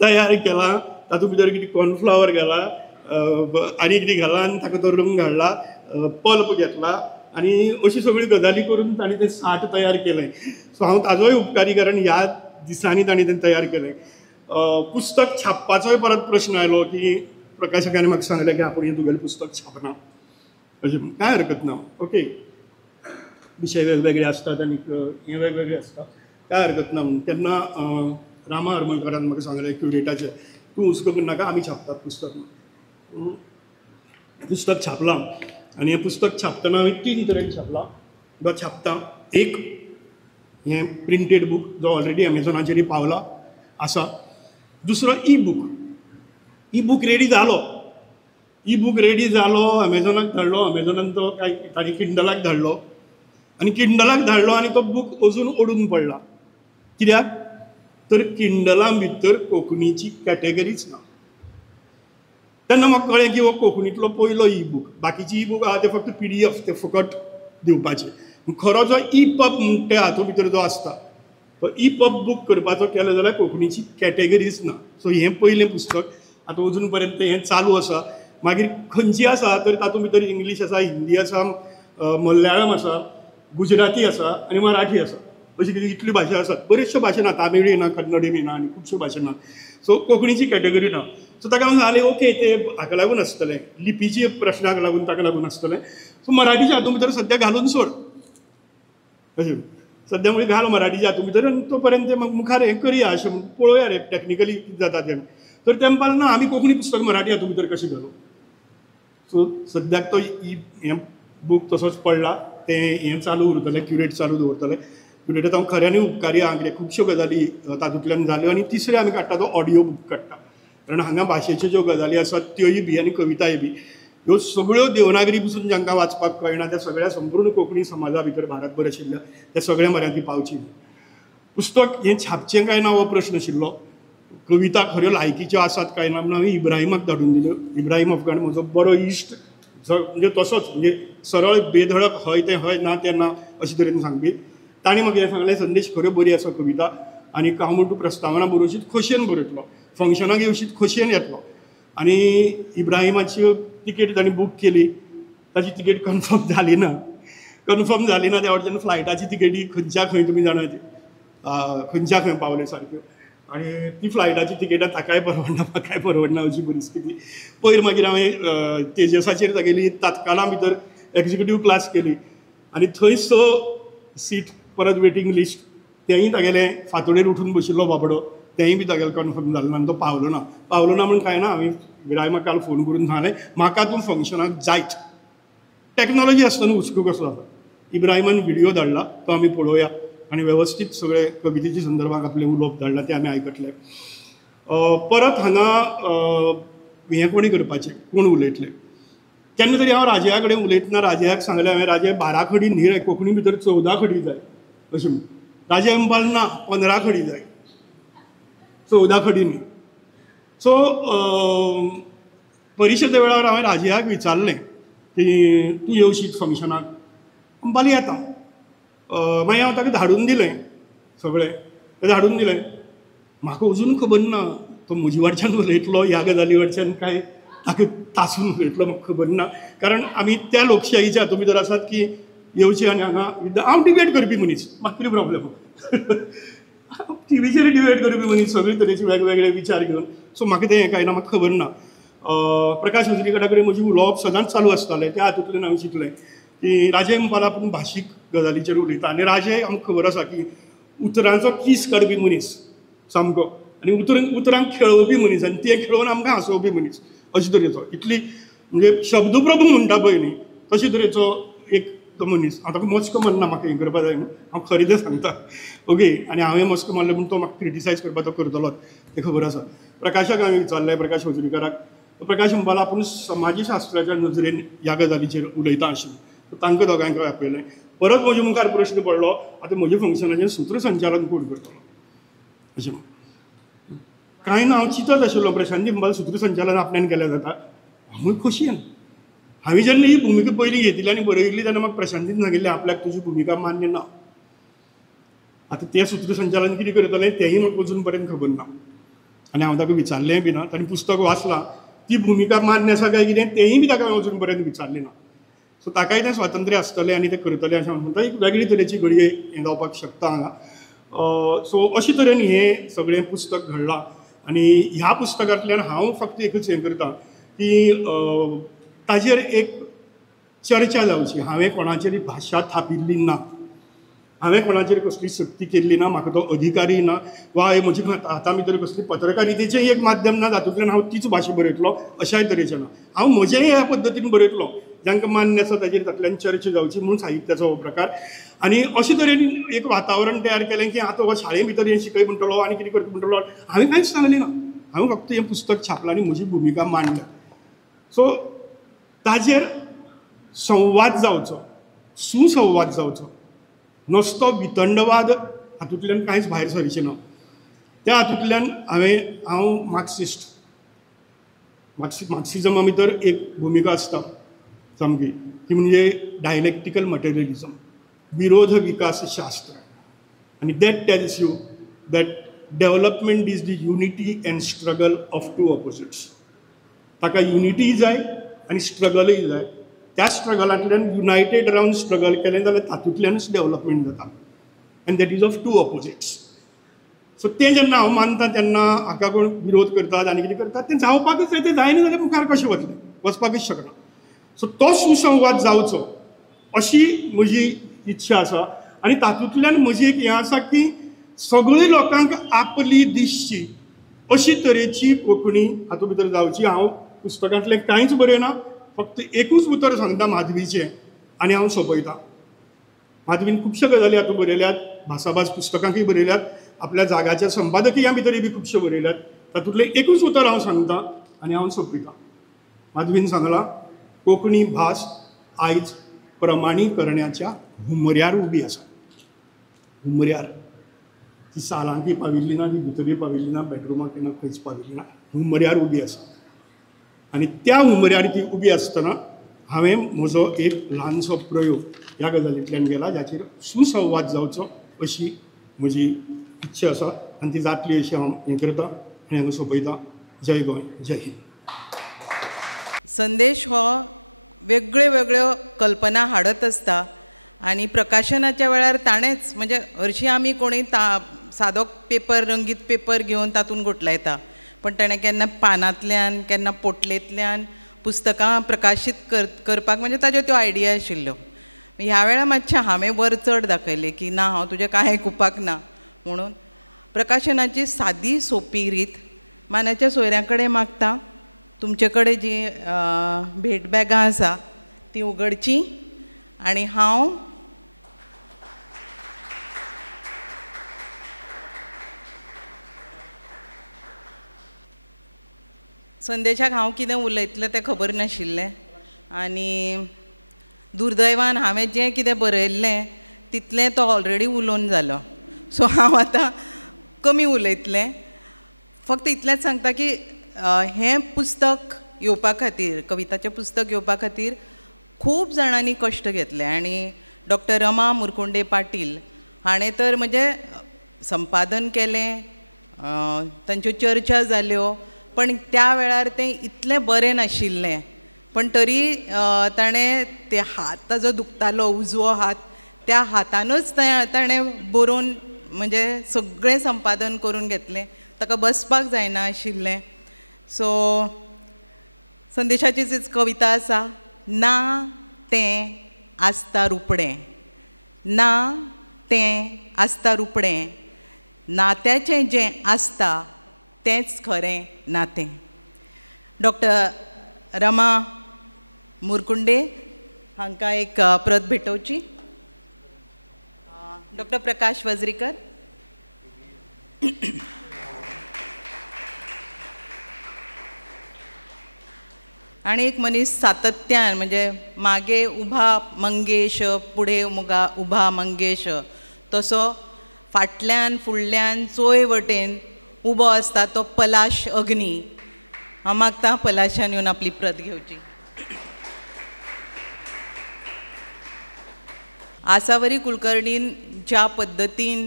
तयार केलां. तातूंत भितर कितें कॉर्नफ्लावर घाला आनी कितें घाला आनी ताका तो रंग हाडला, पल्प घेतला आनी अशी सगळ्यो गजाली करून ताणें तें 60 तयार केलें. सो हांव ताजोय उपकारी, कारण ह्या दिसांनी ताणें तें तयार केलें. पुस्तक छापपाचोय परत प्रश्न आयलो की प्रकाशकान म्हाका सांगलें की आपूण हें तुगेलें पुस्तक छापना. अशें कांय हरकत ना, ओके, विशय वेगवेगळे आसतात आनी हें वेगवेगळें आसता, कांय हरकत ना म्हणून. तेन्ना रामा हरमलकरान म्हाका सांगलें क्युरेटाचें, तूं हुस्को करनाका, आमी छापतात पुस्तक. पुस्तक छापलां आनी हें पुस्तक छापतना हांवें 3 तरेन छापलां. छापता एक हें प्रिंटेड बूक जो ऑलरेडी एमेझॉनाचेर पावला आसा. दुसरो ई बूक रेडी जालो. ई बूक रेडी जालो, एमेझॉनाक धाडलो, एमेझॉनान तो काय ताणी किंडलाक धाडलो आनी किंडलाक धाडलो आनी तो बूक अजून ओडून पडला. कित्याक तर किंडला भितर कोंकणीची कॅटेगरीच ना. तेन्ना म्हाका कळ्ळें की हो कोंकणींतलो पयलो ई बूक. बाकीची ई बूक आहा ते फक्त PDF ते फकत दिवपाचे. खरो जो ई पब म्हणटा ते हातूंत भितर जो आसता तो ई पब बूक करपाचो केलो जाल्यार कोंकणीची कॅटेगरीच ना. सो हें पयलें पुस्तक. आतां अजून पर्यंत हें चालू आसा. मागीर खंयची आसा तर तातूंत भितर इंग्लीश आसा, हिंदी आसा, मल्याळम आसा, गुजराती आसा आनी मराठी आसा. अशी कितें इतल्यो भाशा आसात. बऱ्योचश्यो भाशा ना, तामिळी ना, कन्नडी ना आनी खुबश्यो भाशा ना. सो कोंकणीची कॅटेगरी ना. सो ताका हांव सांगलें ओके ते हाका लागून आसतलें, लिपीची प्रश्नाक लागून ताका लागून आसतलें. सो मराठीच्या हातूंत भितर सद्या घालून सोड अशें. सद्या म्हणजे घाल मराठीच्या हातूंत भितर आनी तो पर्यंत मुखार हें करया अशें म्हणून पळोवया रे टॅक्निकली कितें जाता तें. तर तें म्हणपाक ना आमी कोंकणी पुस्तक मराठी हातूंत भितर कशें घालूं. सो सद्याक तो हें बूक तसोच पडला. तें हें चालू उरतलें, क्युरेट चालू दवरतलें. क्युरेटांत हांव खऱ्यांनी उपकारी आहा कित्याक खुबश्यो गजाली तातूंतल्यान जाल्यो. आनी तिसरें आमी काडटा तो ऑडियो बूक काडटा. कारण हांगा भाशेच्यो ज्यो गजाली आसात त्योय बी आनी कविताय बी ह्यो सगळ्यो देवनागरी पसून जांकां वाचपाक कळना त्या सगळ्या संपूर्ण कोंकणी समाजा भितर भारतभर आशिल्ल्या त्या सगळ्या म्हऱ्यांत ती पावची. पुस्तक हें छापचें काय ना हो प्रश्न आशिल्लो. कविता खऱ्यो लायकीच्यो आसात काय ना म्हणून हांवें इब्राहिमाक धाडून दिल्यो. इब्राहीम अफगाण म्हजो बरो इश्ट म्हणजे तसोच म्हणजे सरळ बेधडक हय तें हय ना तें ना अशे तरेन सांगपी. ताणें म्हाका हें सांगलें संदेश खऱ्यो बरी आसा कविता आनी हांव म्हणून तूं प्रस्तावना बरोवशीत खोशयेन बरयतलो, फंक्शनाक येवशीत खोशयेन येतलो. आनी इब्राहिमाची तिकेट ताणें बूक केली. ताची तिकेट कन्फर्म जाली ना. त्या वटेच्यान फ्लायटाची तिकेटी खंयच्या खंय तुमी जाणात खंयच्या खंय पावले सारक्यो. आनी ती फ्लायटाची तिकेटां ताकाय परवडना म्हाकाय परवडना अशी परिस्थिती. पयर मागीर हांवें तेजसाचेर तागेली तात्काळा भितर एक्झिक्युटीव क्लास केली आनी थंय 6 सीट परत वेटींग लिस्ट तेंय तागेलें फांतोडेर उठून बशिल्लो बाबडो तेंय बी तागेलें कन्फर्म जालें ना आनी तो पावलो ना म्हणून काय ना. हांवें इब्राहिमाक काल फोन करून सांगलें म्हाका तूं फंक्शनाक जायत. टॅक्नॉलॉजी आसतना हुस्को कसो आसा. इब्राहिमान व्हिडियो धाडला तो आमी पळोवया आनी वेवस्थीत सगळे कवितेच्या संदर्भात आपलें उलोवप धाडलां तें आमी आयकतले. परत हांगा हें कोणी करपाचें कोण उलयतले. केन्ना तरी हांव राजया कडेन उलयतना राजयाक सांगलें हांवें राजे 12 खडी न्ही रे कोंकणी भितर 14 खडी जाय अशें म्हणून. राजे म्हणपाक ना 15 खडी जाय 14 खडी न्ही. सो परिशदे वेळार हांवें राजयाक विचारलें की तूं येवशीत फंक्शनाक. म्हणपाली येता. मागीर हांव ताका धाडून दिलें सगळें. तें धाडून दिलें. म्हाका अजून खबर ना तो म्हजे वटच्यान उलयतलो ह्या गजाली वटच्यान काय ताका तासून उलयतलो म्हाका खबर ना. कारण आमी त्या लोकशायेच्या हातूंत भितर आसात की येवचें आनी हांगा हांव डिबेट करपी मनीस म्हाका कितें प्रॉब्लेम. टीव्हीचेर डिबेट करपी मनीस सगळे तरेचे वेगवेगळे विचार घेवन. सो म्हाका तें हें काय ना म्हाका खबर ना. प्रकाश हजरीकारा कडेन म्हजें उलोवप सदांच चालू आसतालें. त्या हातूंतल्यान हांवें शिकलें की राजे म्हणपाक आपूण भाशीक गजालीचेर उलयता आनी राजे आमकां खबर आसा की उतरांचो किस काडपी मनीस सामको आनी उतरांक खेळोवपी मनीस आनी ते खेळोवन आमकां हांसोवपी मनीस अशे तरेचो. इतली म्हणजे शब्दप्रभू म्हणटा पळय न्ही तशे तरेचो एक तो मनीस. हांव ताका मस्को म्हणना म्हाका हें करपा जाय म्हणून हांव खरें तें सांगता ओके. आनी हांवें मस्को मारलें म्हणून तो म्हाका क्रिटिसायज करपा तो करतलोच तें खबर आसा. प्रकाशाक हांवें विचारलें प्रकाश हजरीकाराक. प्रकाश म्हणपाक आपूण समाजशास्त्राच्या नजरेन ह्या गजालीचेर उलयता आशिल्लो. तांकां दोगांयकय आपयलें. परत म्हजे मुखार प्रश्न पडलो आतां म्हज्या फंक्शनाचें सुत्रसंचालन कोण करतलो अशें. कांय ना हांव चिंतत आशिल्लो प्रशांत म्हणपाक सुत्रसंचालन आपल्यान केलें जाता. हांवूय खोशयेन. हांवें जेन्ना ही भुमिका पयलीं घेतिल्ली आनी बरयल्ली तेन्ना म्हाका प्रशांतीन सांगिल्लें आपल्याक तुजी भुमिका मान्य ना. आतां तें सुत्रसंचालन कितें करतलें तेंय म्हाका अजून पर्यंत खबर ना. आनी हांव ताका विचारलेंय बी ना. ताणें पुस्तक वाचलां ती भुमिका मान्य आसा काय कितें तेंय बी ताका हांवें अजून पर्यंत विचारलें ना. सो ताकाय तें स्वातंत्र्य आसतलें आनी तें करतलें अशें हांव म्हणटा. एक वेगळे तरेची घडये हें जावपाक शकता हांगा. सो अशे तरेन हें सगळें पुस्तक घडलां. आनी ह्या पुस्तकांतल्यान हांव फक्त एकूच हें करतां की ताजेर एक चर्चा जावची. हांवें कोणाचेरी भाशा थापिल्ली ना हांवें कोणाचेर कसली सक्ती केल्ली ना, म्हाका तो अधिकारी ना, वा म्हजे हातां भितर कसली पत्रकारितेचें एक माध्यम ना जातूंतल्यान हांव तीच भाशा बरयतलो अशाय तरेचें ना. हांव म्हजेंय ह्या पद्दतीन बरयतलो जांकां मान्य आसा ताचेर तातूंतल्यान चर्चा जावची म्हणून साहित्याचो हो प्रकार. आनी अशे तरेन एक वातावरण तयार केलें की आतां हो शाळे भितर हें शिकय म्हणटलो आनी कितें करता म्हणटलो. हांवें कांयच सांगलें ना, हांवें फक्त हें पुस्तक छापलां आनी म्हजी भुमिका मांडल्या. सो ताजेर संवाद जावचो, सुसंवाद जावचो, नसतो वितंडवाद हातूंतल्यान कांयच भायर सरचें ना. त्या हातूंतल्यान हांव मार्क्सिजमा भितर एक भुमिका आसता सामकी, ती म्हणजे डायलॅक्टिकल मटेरियलिजम, विरोध विकास शास्त्र. आनी that tells you that development is the unity and struggle of two opposites. ताका युनिटीय जाय आनी स्ट्रगलय जाय. त्या स्ट्रगलांतल्यान युनायटेड रावन स्ट्रगल केलें जाल्यार तातूंतल्यानच डेव्हलपमेंट जाता. And that is of two opposites. So तें जेन्ना हांव मानता तेन्ना हाका कोण विरोध करतात आनी कितें करतात तें जावपाकच जाय. तें जायना जाल्यार मुखार कशें वतलें, वचपाकच शकना. सो तो सुसंवाद जावचो अशी म्हजी इच्छा आसा. आनी तातूंतल्यान म्हजी एक हें आसा की सगळ्या लोकांक आपली दिसची अशी तरेची कोंकणी हातूंत भितर जावची. हांव पुस्तकांतलें कांयच बरयना, फक्त एकूच उतर सांगता माधवीचें आनी हांव सोंपयतां. माधवीन खुबश्यो गजाली हातूंत बरयल्यात, भासाभास पुस्तकांकय बरयल्यात, आपल्या जागाच्या संपादकिया भितरय बी खुबश्यो बरयल्यात. तातूंतलें एकूच उतर हांव सांगतां आनी हांव सोंपयतां. माधवीन सांगलां, कोंकणी भास आयज प्रमाणीकरणाच्या हुमऱ्यार उबी आसा. हुमऱ्यार ती सालांकी पाविल्ली ना, ती भितरय पाविल्ली ना, बेडरुमाक केन्ना खंयच पाविल्ली ना, हुमऱ्यार उबी आसा. आनी त्या हुमऱ्यार ती उबी आसतना हांवें म्हजो एक ल्हानसो प्रयोग ह्या गजालींतल्यान केला, जाचेर सुसंवाद जावचो अशी म्हजी इच्छा आसा. आनी ती जातली अशी हांव हें करतां आनी हांगा सोंपयतां. जय गोंय, जय हिंद. संदेश हो वेगळ्यो वेगळ्यो कल्पना हाडत आसता आनी प्रकाशनाच्या वेळार ताणेंच म्हणजे हरशीं आमी कोणूय सादो पेपर, रंगीत पेपर घेवन तातूंत गुठलायता, पण ताणें केन्ना पानांतल्यान केन्ना पोटलेंतल्यान पुस्तकां प्रकाशीत करपाक म्हणजे ताज्यो त्यो आयडिया आशिल्ल्यो. ह्या वेळार मातशें हांवें वर चड दाखयलें की ना, हांव तुजें कांय आयकुपाक ना म्हणून. प्रकाशनाची सादी सोंपी रीत मानाच्या सोयऱ्यां कडेन मागता, तुमचे कडेन जी भेट बॅगां आसा ती उगडची आनी हांव संदेशाक हांव कितें उलयतलें तें खबर नाशिल्लें आनी दुर्दैवान हांवें जें कितें बरयल्लें तितलें तो ऑलरेडी उलोवन जालो. सो हांव आतां कमी उलयतलें. फक्त इतलेंच सांगता की हें पुस्तक येवपा खातीर, कविताचें पुस्तक येवपा खातीर खूब जाणांनी कश्ट घेतले आनी डॉक्टर रमा मुरकुंडे पाटील हाणें तर म्हणजे संपादन केलें, तांच्यो चर्चा जाल्यो, पण त्या वेळार तें इतलें बरें नाशिल्लें. पण तरी ताणें ते हात ताजो दुखतालो उजवो हात, त्या हातानूच ताणें बरोवन म्हणजे सगळें संपादन करून घेतलें. ताका बसपाक जायना आशिल्लें. सो संदेशाचीच कविता आसा, ना तें आसता रुपडें, ना तें आसता रुपडें, नात्याचें जें आसता तेंच खरें नातें. डॉक्टर रमा मुरकुंडे हांकां एक प्रत भेटोवची. डॉक्टर प्रकाश वजरीकर. आनी एक मनीस सातत्यान म्हणजे मागे उभा मंगेश, पुढे उभा मंगेश, तसो फाटल्यान फुडल्यान चोय वटेन उबो आसता तो पलाश अग्नी. हांव मागतां पलाशान येवन आपली प्रत घेवची. आसावरी कुलकर्णीन ज्या पद्दतीन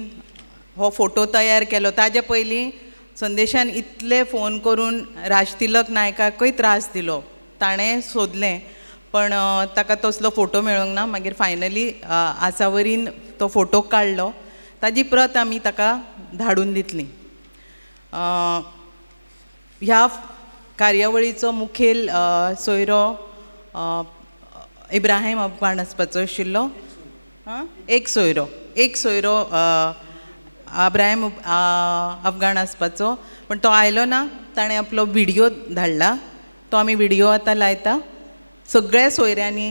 हो फोटो तयार केलो ताजे पयलीं संदेशान इतले फोन करून राजतिलक नायकाकूय त्रास दिलो. ताणें सोदलें पण ताका तसलो फोटो मेळूंक ना. मागीर फायनली आसावरीन तो फोटो काडलो. ताजी प्रत आमी ताका धाडून दितली. ह्या कार्यावळीचो मुखेल सोयरो इब्राहीम अफगाण आसपाचो आशिल्लो. एक सोयरो एक सोयरो अब्राहिम अफगाण आसपाचो, पण तो आयलो ना. ताणें आपलो व्हिडियो धाडला, तो आमी व्हिडियो आतां लायता. सगळ्या सोयऱ्यांनी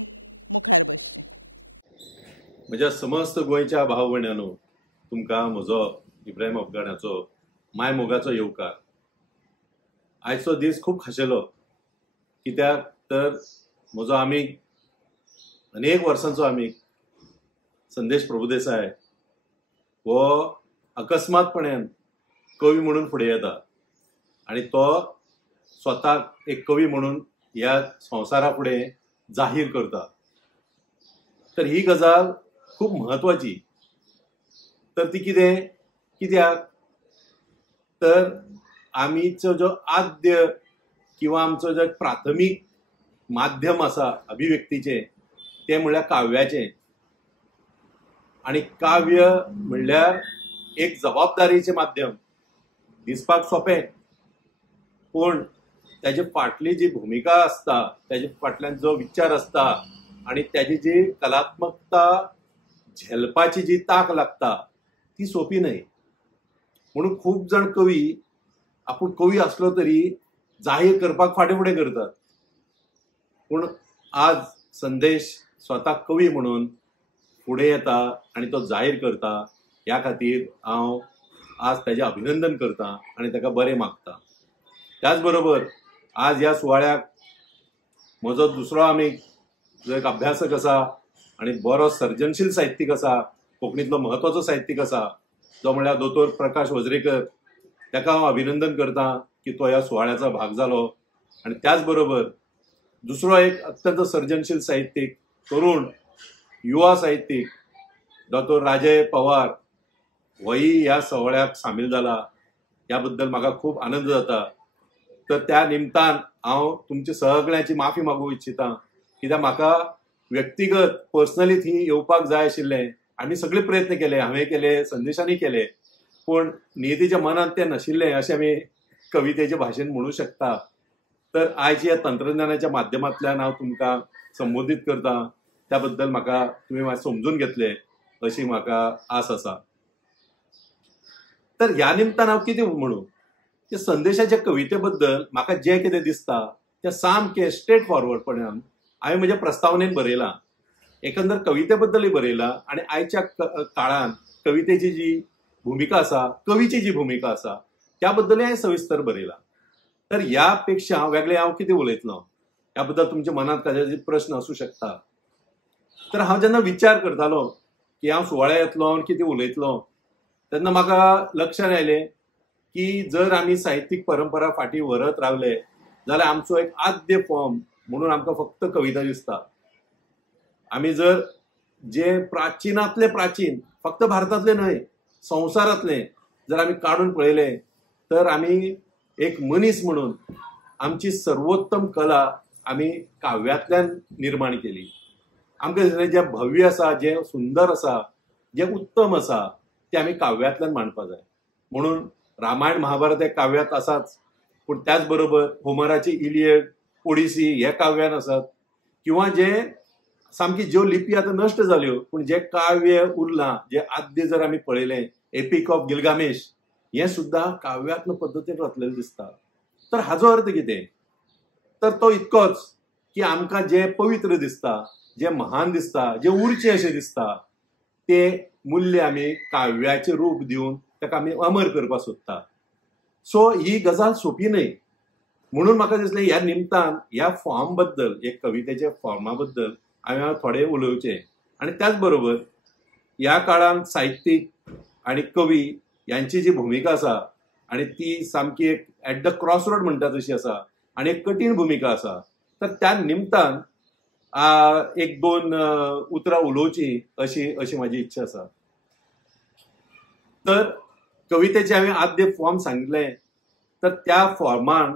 मुखार बसचें. म्हज्या समस्त गोंयच्या भाव भयणांनो, तुमकां म्हजो इब्राहिम अफगाणाचो माय मोगाचो येवकार. आयचो दीस खूब खाशेलो, कित्याक तर म्हजो आमीक अनेक वर्सांचो आमीक संदेश प्रभुदेसाय हो अकस्मातपणान कवी म्हणून फुडें येता आनी तो स्वताक एक कवी म्हणून ह्या संवसारा फुडें जाहीर करता. तर ही गजाल खूब म्हत्वाची. तर ती कित्याक तर आमीचो जो आद्य किंवा आमचो जो प्राथमीक माध्यम आसा अभिव्यक्तीचे ते म्हणल्यार काव्याचें. आणि काव्य म्हणल्यार एक जबाबदारीचें माध्यम. दिसपाक सोंपें, पूण त्याची फाटली जी भुमिका आसता, त्याच्या फाटल्यान जो विचार आसता आणि त्याची जी कलात्मकता झेलपाची जी ताक लागता ती सोपी न्हय. म्हणून खूब जाण कवी आपूण कवी आसलो तरी जाहीर करपाक फाटीं फुडें करतात. पूण आज संदेश स्वता कवी म्हणून फुडें येता आनी तो जाहीर करता. ह्या खातीर हांव आज ताचें अभिनंदन करता आनी ताका बरें मागता. त्याच बरोबर आज ह्या सुवाळ्याक म्हजो दुसरो आमी जो एक अभ्यासक आसा आनी बरो सर्जनशील साहित्यीक आसा, कोंकणीतलो म्हत्वाचो साहित्यीक आसा, जो म्हळ्यार दोतोर प्रकाश वज्रेकर, ताका हांव अभिनंदन करता की तो ह्या सुवाळ्याचा भाग जालो. आनी त्याच बरोबर दुसरो एक अत्यंत सर्जनशील साहित्यीक, तरुण युवा साहित्यीक डॉक्टर राजय पवार होय ह्या सुवाळ्याक सामील जाला. ह्या बद्दल म्हाका खूब आनंद जाता. तर त्या निमतान हांव तुमच्या सगळ्यांची माफी मागूंक इच्छिता, कित्याक म्हाका व्यक्तिगत पर्सनली थंय येवपाक जाय आशिल्लें. आमी सगळे प्रयत्न केले, हांवें केले, संदेशांनी केले, पूण नियतीच्या मनात तें नाशिल्लें अशें आमी कवितेच्या भाशेन म्हणू शकता. तर आयच्या ह्या तंत्रज्ञानाच्या माध्यमांतल्यान हांव तुमकां संबोधीत करता. त्या बद्दल म्हाका तुमी मातशें समजून घेतले अशी म्हाका आस आसा. तर ह्या निमतान हांव कितें म्हणू, ते संदेशाच्या कविते बद्दल म्हाका जें कितें दिसता तें सामकें स्ट्रेट फॉरवर्डपणान हांवें म्हज्या प्रस्तावनेन बरयलां. एकंदर कविते बद्दलूय बरयलां आनी आयच्या काळान कवितेची जी भुमिका आसा, कवीची जी भुमिका आसा त्या बद्दलूय हांवें सविस्तर बरयलां. तर ह्या पेक्षा वेगळें हांव कितें उलयतलों ह्या बद्दल तुमच्या मनांत कदाचित प्रश्न आसूं शकता. तर हांव जेन्ना विचार करतालो की हांव सुवाळ्या येतलों आनी कितें उलयतलों, तेन्ना म्हाका लक्षांत आयलें की जर आमी साहित्यीक परंपरा फाटीं व्हरत रावले जाल्यार आमचो एक आद्य फॉर्म म्हणून आमकां फक्त कविता दिसता. आमी जर जे प्राचीनांतले प्राचीन, फक्त भारतांतले न्हय संवसारांतले जर आमी काडून पळयले तर आमी एक मनीस म्हणून आमची सर्वोत्तम कला आमी काव्यातल्यान निर्माण केली. आमकां दिसलें जें भव्य आसा, जें सुंदर आसा, जें उत्तम आसा तें आमी काव्यातल्यान मांडपाक जाय. म्हणून रामायण महाभारत हे काव्यात आसाच, पूण त्याच बरोबर होमराची इलियड, ओडिसी हे काव्यान आसात. किंवा जे सामकी ज्यो लिपी आतां नश्ट जाल्यो पूण जे काव्य उरलां, जे आद्य जर आमी पळयलें, एपिक ऑफ गिलगामेश हें सुद्दां काव्यात्म पद्दतीन रचलेलें दिसता. तर हाचो अर्थ कितें? तर तो इतकोच की आमकां जें पवित्र दिसता, जें महान दिसता, जें उरचें अशें दिसता, तें मूल्य आमी काव्याचें रूप दिवन ताका आमी अमर करपाक सोदता. सो ही गजाल सोंपी न्हय. म्हणून म्हाका दिसलें ह्या निमतान ह्या फॉर्म बद्दल, एक कवितेच्या फॉर्मा बद्दल हांवें थोडें उलोवचें. आनी त्याच बरोबर ह्या काळांत साहित्यीक आनी कवी यांची जी भुमिका आसा आनी ती सामकी एक एट द क्रॉस रोड म्हणटा तशी आसा आनी एक कठीण भुमिका आसा. तर त्या निमतान एक दोन उतरां उलोवची अशी म्हाजी इच्छा आसा. तर कवितेचे हांवें आद्य फॉर्म सांगिल्लें. तर त्या फॉर्मान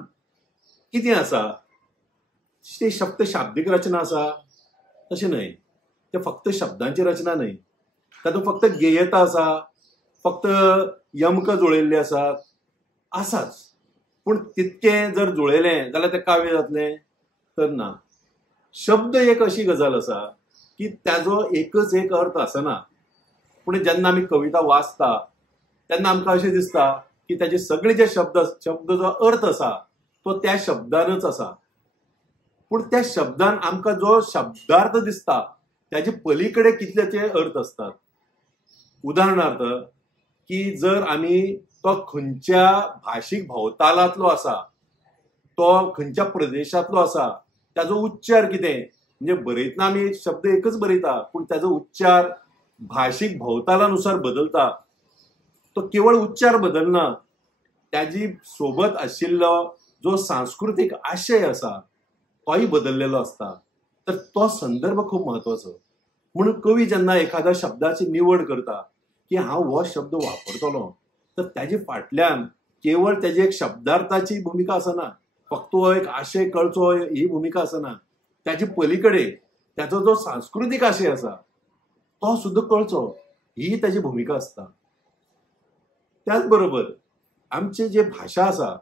कितें आसा, ती फक्त शाब्दीक रचना आसा तशें न्हय. ते फक्त शब्दांची रचना न्हय. तातूंत फक्त गेयता आसा, फक्त यमक जुळयल्ली आसाच. पूण तितकें जर जुळयलें जाल्यार तें काव्य जातलें तर ना. शब्द एक अशी गजाल आसा की ताजो एकच एक अर्थ आसना. पूण जेन्ना आमी कविता वाचता तेन्ना आमकां अशें दिसता की ताचे सगळे जे शब्द जो अर्थ आसा तो त्या शब्दानच आसा, पूण त्या शब्दान आमकां जो शब्दार्थ दिसता त्याचे पलीकडे कितलेचे अर्थ असतात. उदाहरणार्थ की जर आमी तो खंयच्या भाशीक भोवतालांतलो आसा, तो खंयच्या प्रदेशांतलो आसा, त्याचो उच्चार कितें, म्हणजे बरयतना आमी शब्द एकच बरयता पूण त्याचो उच्चार भाशीक भोवतालानुसार बदलता. तो केवळ उच्चार बदलना, त्याची सोबत आशिल्लो जो सांस्कृतिक आशय आसा तोही बदललेलो असता. तर तो संदर्भ खूप महत्वाचो. म्हणून कवी जेन्ना एखाद्या शब्दाची निवड करता की हांव हो शब्द वापरतलो, तर त्याचे फाटल्यान केवळ त्याची एक शब्दार्थाची भूमिका आसना, फक्त हो एक आशय कळचो ही भूमिका आसना, त्याची पलीकडे त्याचो जो सांस्कृतिक आशय आसा तो सुद्धा कळचो ही त्याची भूमिका असता. त्याच बरोबर आमची जी भाषा आसा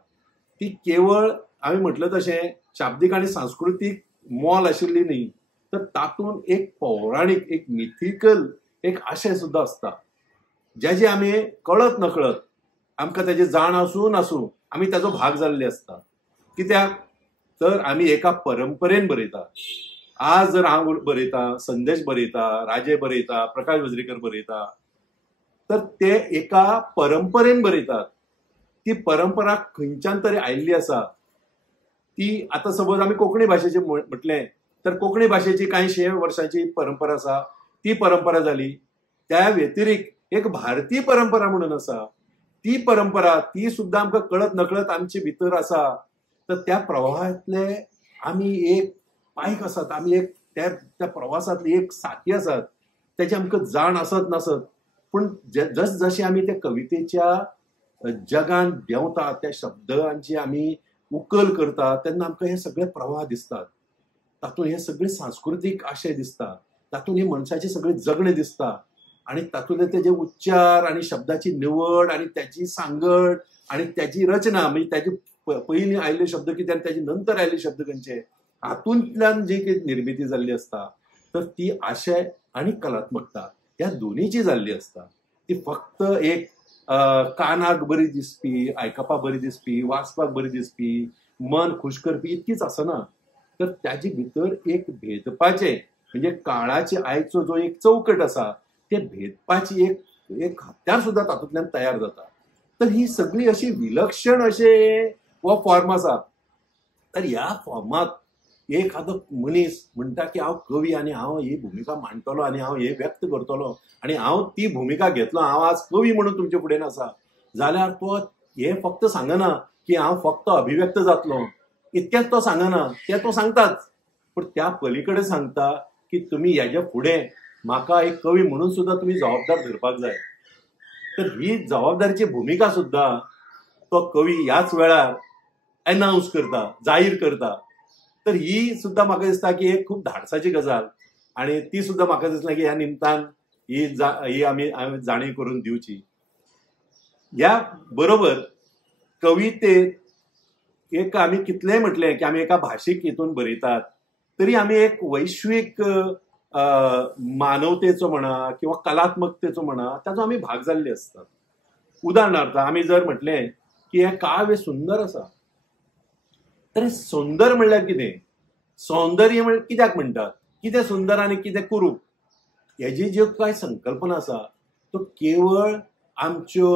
ती केवळ आम्ही म्हटलं तशें शाब्दीक आणि सांस्कृतिक मोल आशिल्ली न्ही, तर तातूंत एक पौराणिक, एक मिथिकल एक आशय सुद्धा असता, ज्याची आमी कळत नकळत आमकां त्याची जाण आसूं नासूं आमी त्याचो भाग जाल्ले असता. कित्याक तर आमी एका परंपरेन बरयता. आज जर हांव बरयता, संदेश बरयता, राजे बरयता, प्रकाश वेझरीकर बरयता, तर ते एका परंपरेन बरयतात. ती परंपरा खंयच्यान तरी आयिल्ली आसा. ती आता सपोज आमी कोंकणी भाशेचें म्हटलें तर कोंकणी भाशेची कांयशे वर्सांची परंपरा आसा, ती परंपरा जाली. त्या व्यतिरिक्त एक भारतीय परंपरा म्हणून आसा, ती परंपरा ती सुद्धा आमकां कळत नकळत आमचे भितर आसा. तर त्या प्रवाहांतले आमी एक पायक आसात, आमी एक त्या प्रवासांतली एक साथी आसात, त्याची आमकां जाण आसत नासत. पूण जशी आमी त्या कवितेच्या जगान देंवता, त्या शब्दांची आमी उकल करता, तेन्ना आमकां हे सगळे प्रवाह दिसतात. तातूंत हे सगळे सांस्कृतिक आशय दिसता, तातूंत हे मनशाचे सगळे जगणे दिसता, आणि तातूंतले तेजे उच्चार आणि शब्दाची निवड आणि त्याची सांगड आणि त्याची रचना, म्हणजे त्याची पयलीं आयिल्ले शब्द कितें आनी त्याचे नंतर आयिल्ले शब्द खंयचे, हातूंतल्यान जी कितें निर्मिती जाल्ली असता, तर ती आशय आणि कलात्मकता ह्या दोनीची जाल्ली असता. ती फक्त एक कानाक बरी दिसपी, आयकपाक बरी दिसपी, वाचपाक बरी दिसपी, मन खुश करपी इतकीच आसना. तर त्याचे भितर एक भेदपाचे, म्हणजे काळाचे आयचो जो एक चौकट आसा, ते भेदपाची एक हत्यार सुद्धा तातूंतल्यान तयार जाता. तर ही सगळी अशी विलक्षण अशे हो फॉर्म आसा. तर ह्या फॉर्मात एखादो मनीस म्हणटा की हांव कवी आनी हांव ही भूमिका मांडटलो आनी हांव हे व्यक्त करतलो आनी हांव ती भूमिका घेतलो, हांव आज कवी म्हणून तुमचे फुडें आसा, जाल्यार तो हे फक्त सांगना की हांव फक्त अभिव्यक्त जातलो, इतकेंच तो सांगना, ते तो सांगताच, पण त्या पलीकडे सांगता की तुमी हेच्या फुडें म्हाका एक कवी म्हणून सुद्धा तुम्ही जबाबदार धरपाक जाय. तर ही जबाबदारीची भूमिका सुद्धा तो कवी ह्याच वेळार अनाउन्स करता, जाहीर करता. तर ही सुद्धा म्हाका दिसता की एक खूप धाडसाची गजाल, आणि ती सुद्धा म्हाका दिसता की ह्या निमतान ही आमी जाणीव करून दिवची. ह्या बरोबर कवितेत एक आमी कितलेंय म्हटलें की आमी एका भाशीक हितून बरयतात, तरी आमी एक वैश्वीक मानवतेचो म्हणा किंवा कलात्मकतेचो म्हणा ताचो आमी भाग जाल्ले असतात. उदाहरणार्थ आमी जर म्हटलें की हे काव्य सुंदर आसा, तर सुंदर म्हणल्यार कितें, सौंदर्य म्हणजे कित्याक म्हणटात, कितें सुंदर आनी कितें कुरूप, हेजी ज्यो कांय संकल्पना आसा त्यो केवळ आमच्यो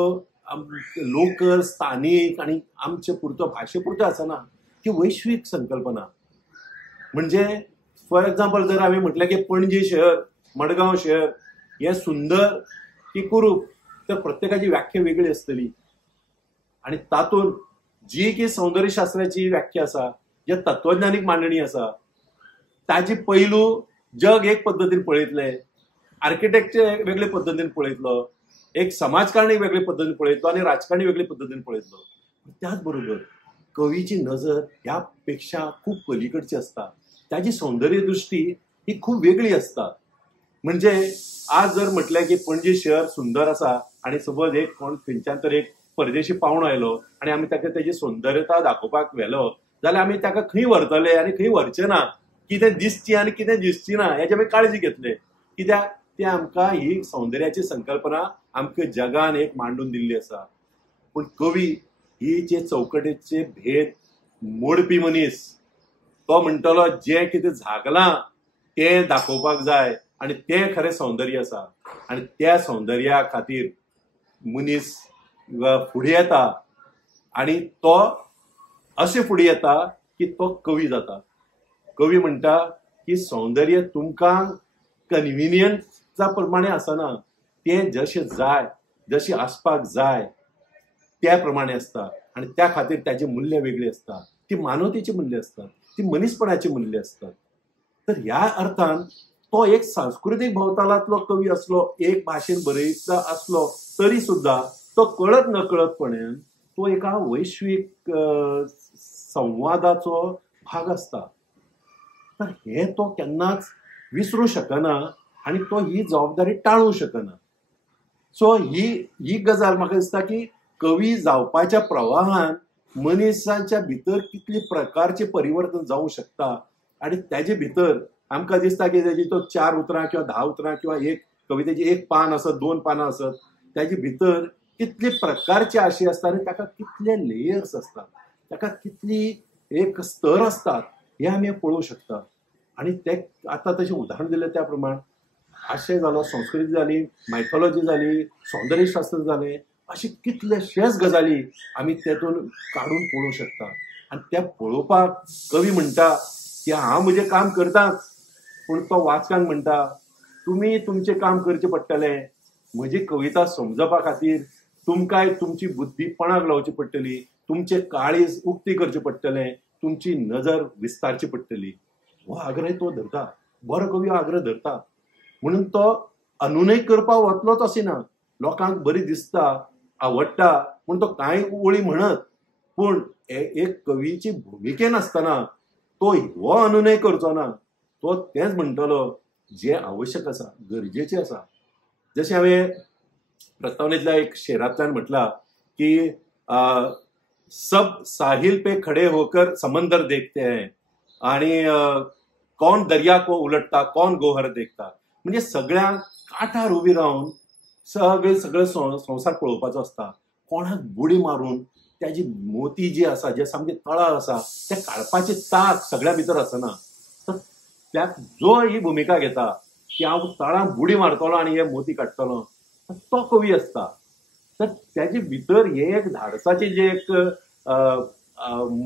लोकल स्थानीक आणि आमचे पुरतो भाशे पुरतो आसना, ती वैश्वीक संकल्पना. म्हणजे फॉर एक्झाम्पल जर आमी म्हटलें की पणजी शहर, मडगांव शहर हे सुंदर की कुरूप, तर प्रत्येकाची व्याख्या वेगळी आसतली. आणि तातूंत जी की सौंदर्यशास्त्राची व्याख्या आसा, जे तत्वज्ञानीक मांडणी आसा, ताची पैलू जग एक पद्दतीन पळयतले, आर्किटेक्चर वेगळे पद्दतीन पळयतलो, एक समाजकारणी वेगळे पद्दतीन पळयतलो आणि राजकारणी वेगळे पद्दतीन पळयतलो. त्याच बरोबर कवीची नजर ह्यापेक्षा खूप पलीकडची असता, त्याची सौंदर्य दृष्टी ही खूप वेगळी असता. म्हणजे आज जर म्हटलें की पणजी शहर सुंदर आसा आणि सपोज एक कोण खंयच्यान तरी एक परदेशी पावणो आयलो आणि आमी ताका तेजी सौंदर्यता दाखोवपाक व्हेलो, जाल्यार आमी ताका खंय व्हरतले आनी खंय व्हरचे ना, कितें दिसची आनी कितें दिसची ना हेची आमी काळजी घेतले. कित्याक ते आमकां ही सौंदर्याची संकल्पना आमकां जगान एक मांडून दिल्ली आसा. पूण कवी ही जे चौकटेचे भेद मोडपी मनीस, तो म्हणटलो जें कितें झागलां तें दाखोवपाक जाय आनी तें खरें सौंदर्य आसा. आनी त्या सौंदर्या खातीर मनीस फुडें येता आनी तो अशें फुडें येता की तो कवी जाता. कवी म्हणटा की सौंदर्य तुमकां कन्विनियन्सा प्रमाणे आसना, तें जशें जाय, जशें आसपाक जाय त्या प्रमाणे आसता. आनी त्या खातीर त्याचे मूल्य वेगळी असता. ती मानवतेची मूल्य असतात, ती मनीसपणाची मूल्य असतात. तर ह्या अर्थान तो एक सांस्कृतिक भोवतालांतलो कवी असलो, एक भाशेन बरयता असलो तरी सुद्धा तो कळत नकळतपणान तो एका वैश्वीक संवादाचो भाग असता. तर हे तो केन्नाच विसरूं शकना आनी तो ही जबाबदारी टाळूं शकना. सो ही गजाल म्हाका दिसता की कवी जावपाच्या प्रवाहान मनशाच्या भितर कितले प्रकारचे परिवर्तन जावंक शकता आनी त्याचे भितर आमकां दिसता की तेजी तो 4 उतरां किंवा 10 उतरां किंवा एक कवितेची 1 पान असत, 2 पानां असत, त्याचे भितर कितले प्रकारचे आशय असतात आनी ताका कितले लेयर्स असतात, ताका कितली एक स्तर असतात हे आमी पळोवंक शकता. आनी ते आतां तशें उदाहरण दिलें त्या प्रमाण आशय जालो, संस्कृती जाली, मायथॉलॉजी जाली, सौंदर्यशास्त्र जालें, अशे कितलेशेच गजाली आमी तेतून काडून पळोवंक शकता. आनी त्या पळोवपाक कवी म्हणटा की हांव म्हजें काम करतां, पूण तो वाचकांक म्हणटा तुमी तुमचें काम करचें पडटलें. म्हजी कविता समजपा खातीर तुमकांय तुमची बुद्धी पणाक लावची पडटली, तुमचें काळीज उक्ती करचें पडटलें, तुमची नजर विस्तारची पडटली. हो आग्रह तो धरता, बरो कवी आग्रह धरता. म्हणून तो अनुनय करपाक वतलोच अशें ना. लोकांक बरी दिसता, आवडटा पूण तो कांय ओळी म्हणत, पूण एक कवीची भुमिकेन आसतना तो हो अनुनय करचो ना. तो तेंच म्हणटलो जें आवश्यक आसा, गरजेचें आसा. जशें हांवें प्रस्तावनेंतल्या एक शेरांतल्यान म्हटलां की सब साहिल पे खडे होकर समंदर देखते हैं आणि कौन दर्या को उलटता कौन गोहर देखता. म्हणजे सगळ्या काठार उबी रावन सगळे संवसार पळोवपाचो असता. कोणाक बुडी मारून त्याची मोती जी आसा, जे सामके तळाव आसा ते काडपाची ताक सगळ्या भितर आसना. तर त्यात जो ही भुमिका घेता की हांव तळांत बुडी मारतलो आनी हे मोती काडटलो, तो कवी असता. तर त्याचे भितर हे एक धाडसाचे जे एक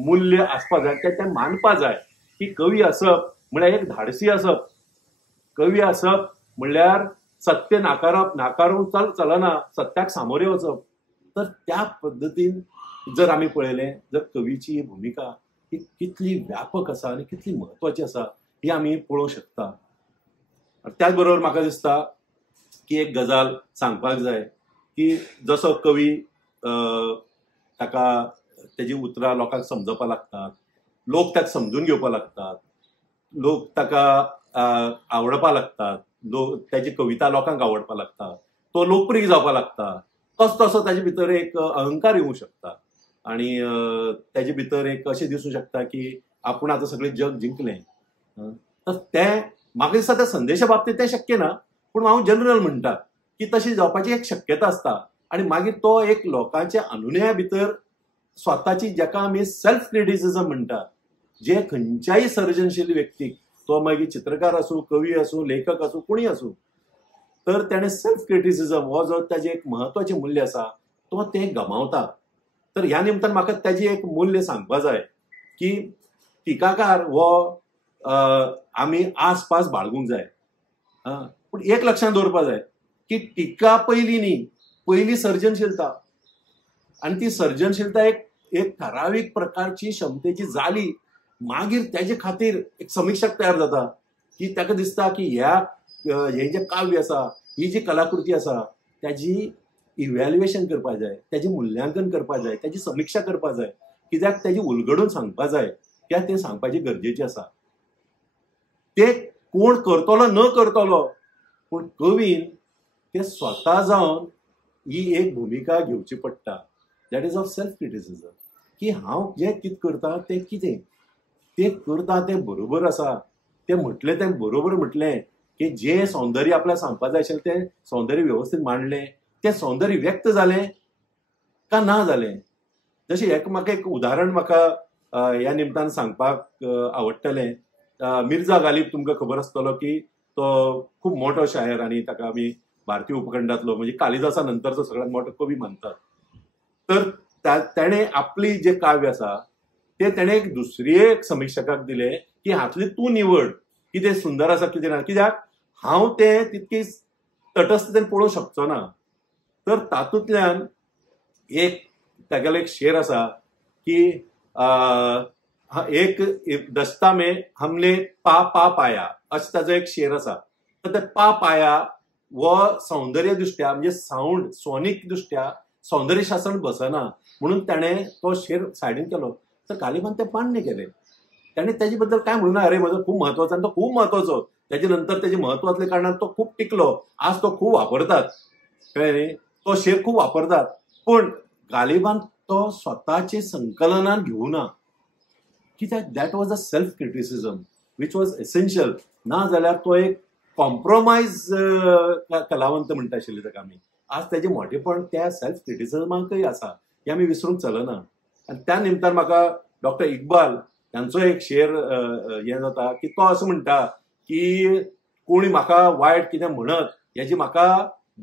मूल्य आसपा जाय ते मानपा जाय की कवी आसप म्हळ्यार एक धाडसी आसप. कवी आसप म्हणल्यार सत्य नाकारूंक चलना, सत्याक सामोरे वचप. तर त्या पद्दतीन जर आमी पळयलें, जर कवीची ही भुमिका ही कितली व्यापक आसा आनी कितली म्हत्वाची आसा ही आमी पळोवंक शकता. त्याच बरोबर म्हाका दिसता की एक गजाल सांगपाक जाय की जसो कवी ताका तेजी उतरां लोकांक समजपा लागतात, लोक ताका समजून घेवपा लागतात, लोक ताका आवडपा लागतात, लोक त्याची कविता लोकांक आवडपा लागता, तो लोकप्रिय जावपा लागता, तसो ताचे भितर एक अहंकार येवंक शकता. आनी तेजे भितर एक अशें दिसूंक शकता की आपूण आतां सगळें जग जिंकलें. तर तें म्हाका दिसता त्या संदेशा बाबतींत तें शक्य ना, पूण हांव जनरल म्हणटा की तशी जावपाची एक शक्यता आसता. आनी मागीर तो एक लोकांच्या अनुनया भितर स्वताची, जाका आमी सेल्फ क्रिटिसिजम म्हणटा, जे खंयच्याय सर्जनशील व्यक्तीक, तो मागीर चित्रकार आसूं, कवी आसूं, लेखक आसूं, कोणी आसूं, तर तेणें सेल्फ क्रिटिसिजम हो जो ताजें एक म्हत्वाचें मूल्य आसा तो तें गमावता. तर ह्या निमतान म्हाका ताजें एक मूल्य सांगपा जाय की टिकाकार हो आमी आसपास बाळगूंक जाय. पूण एक लक्षांत दवरपा जाय की टिका पयली न्ही, पयली सर्जनशीलता. आनी ती सर्जनशीलता एक ठरावीक प्रकारची क्षमतेची जाली, मागीर तेजे खातीर एक समीक्षक तयार जाता की ताका दिसता की हे जे काव्य आसा, ही जी कलाकृती आसा त्याची इव्हॅल्युएशन करपा जाय, त्याचें मुल्यांकन करपा जाय, त्याची समीक्षा करपा जाय, कित्याक तेजी उलगडून सांगपा जाय, कित्याक तें सांगपाची गरजेची आसा. ते कोण करतलो न करतलो, पूण कवीन ते स्वता जावन ही एक भुमिका घेवची पडटा. That is of self criticism की हांव जें कितें करता तें कितें, तें करता तें बरोबर आसा, तें म्हटलें तें बरोबर म्हटलें की जे सौंदर्य आपल्याला सांगपाक जाय आशिल्लें तें सौंदर्य व्यवस्थीत मांडलें, तें सौंदर्य व्यक्त जालें का ना जालें. जशें म्हाका एक उदाहरण म्हाका ह्या निमतान सांगपाक आवडटलें. मिर्झा गालीब तुमकां खबर आसतलो की तो खूब मोठो शायर आनी ताका आमी भारतीय उपखंडांतलो म्हणजे कालिदासा नंतरचो सगळ्यांत मोठो कवी मानतात. तर तेणे आपली जे काव्य आसा ते तेणे एक दुसरी एक समीक्षकाक दिले की हातूंतली तूं निवड कितें सुंदर आसा कितें ना, कित्याक हांव तें तितकी तटस्थतेन पळोवंक शकचो ना. तर तातूंतल्यान एक तागेलो एक शेर आसा की एक दस्ता में हमने पा पाया अशें ताजो एक शेर आसा. तर ते पा पाया वो सौंदर्य दृश्ट्या म्हणजे साऊंड सोनीक दृश्ट्या सौंदर्य शास्त्रांत बसना म्हणून ताणें तो शेर सायडीन केलो. तर गालिबान तें मान्य केलें. ताणें तेजे बद्दल काय म्हणूना, अरे म्हजो खूब म्हत्वाचो आनी तो खूब म्हत्वाचो. तेजे नंतर तेजे म्हत्व असल्या कारणान तो खूब टिकलो. आज तो खूब वापरतात, कळ्ळें न्ही, तो शेर खूब वापरतात. पूण गालिबान तो स्वताचे संकलनान घेवना, कित्याक that was a self criticism which was essential. ना जाल्यार तो एक कॉम्प्रोमायज कलावंत म्हणटा आशिल्ले ताका आमी. आज तेजें मोठेपण त्या सेल्फ क्रिटिसिजमाकय आसा, हें आमी विसरूंक चलना. आनी त्या निमतान म्हाका डॉक्टर इक्बाल हांचो एक शेर हें जाता की तो असो म्हणटा की कोणी म्हाका वायट कितें म्हणत हेजी म्हाका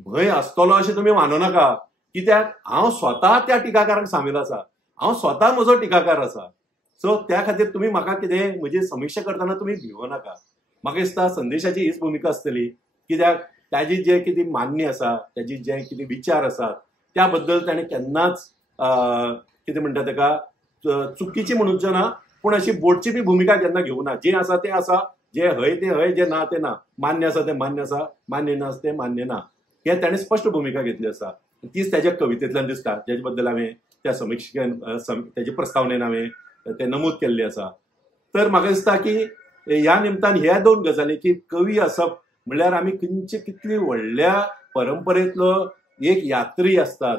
भंय आसतलो अशें तुमी मानूं नाका, कित्याक हांव स्वता त्या टिकाकाराक सामील आसा, हांव स्वता म्हजो टिकाकार आसा. सो त्या खातीर तुमी म्हाका कितें म्हजी समीक्षा करतना तुमी भिवो नाका. म्हाका दिसता संदेशाची हीच भुमिका आसतली, कित्याक ताजी जे कितें मान्य आसा, ताजी जे कितें विचार आसात त्या बद्दल ताणें केन्नाच कितें म्हणटा ताका चुकीची म्हणूचो ना, पूण अशी बोटची बी भुमिका केन्ना घेवना. जें आसा तें आसा, जे हय तें हय, जे ना तें ना, मान्य आसा तें मान्य आसा, मान्य ना तें मान्य ना, हे ताणें स्पश्ट भुमिका घेतली आसा. तीच ताच्या कवितेंतल्यान दिसता, जेजे बद्दल हांवें त्या समीक्षेन तेजे प्रस्तावनेन हांवें तें नमूद केल्लें आसा. तर म्हाका दिसता की ह्या निमतान ह्या दोन गजाली की कवी आसप म्हणल्यार आमी खंयची कितली व्हडल्या परंपरेंतलो एक यात्री आसतात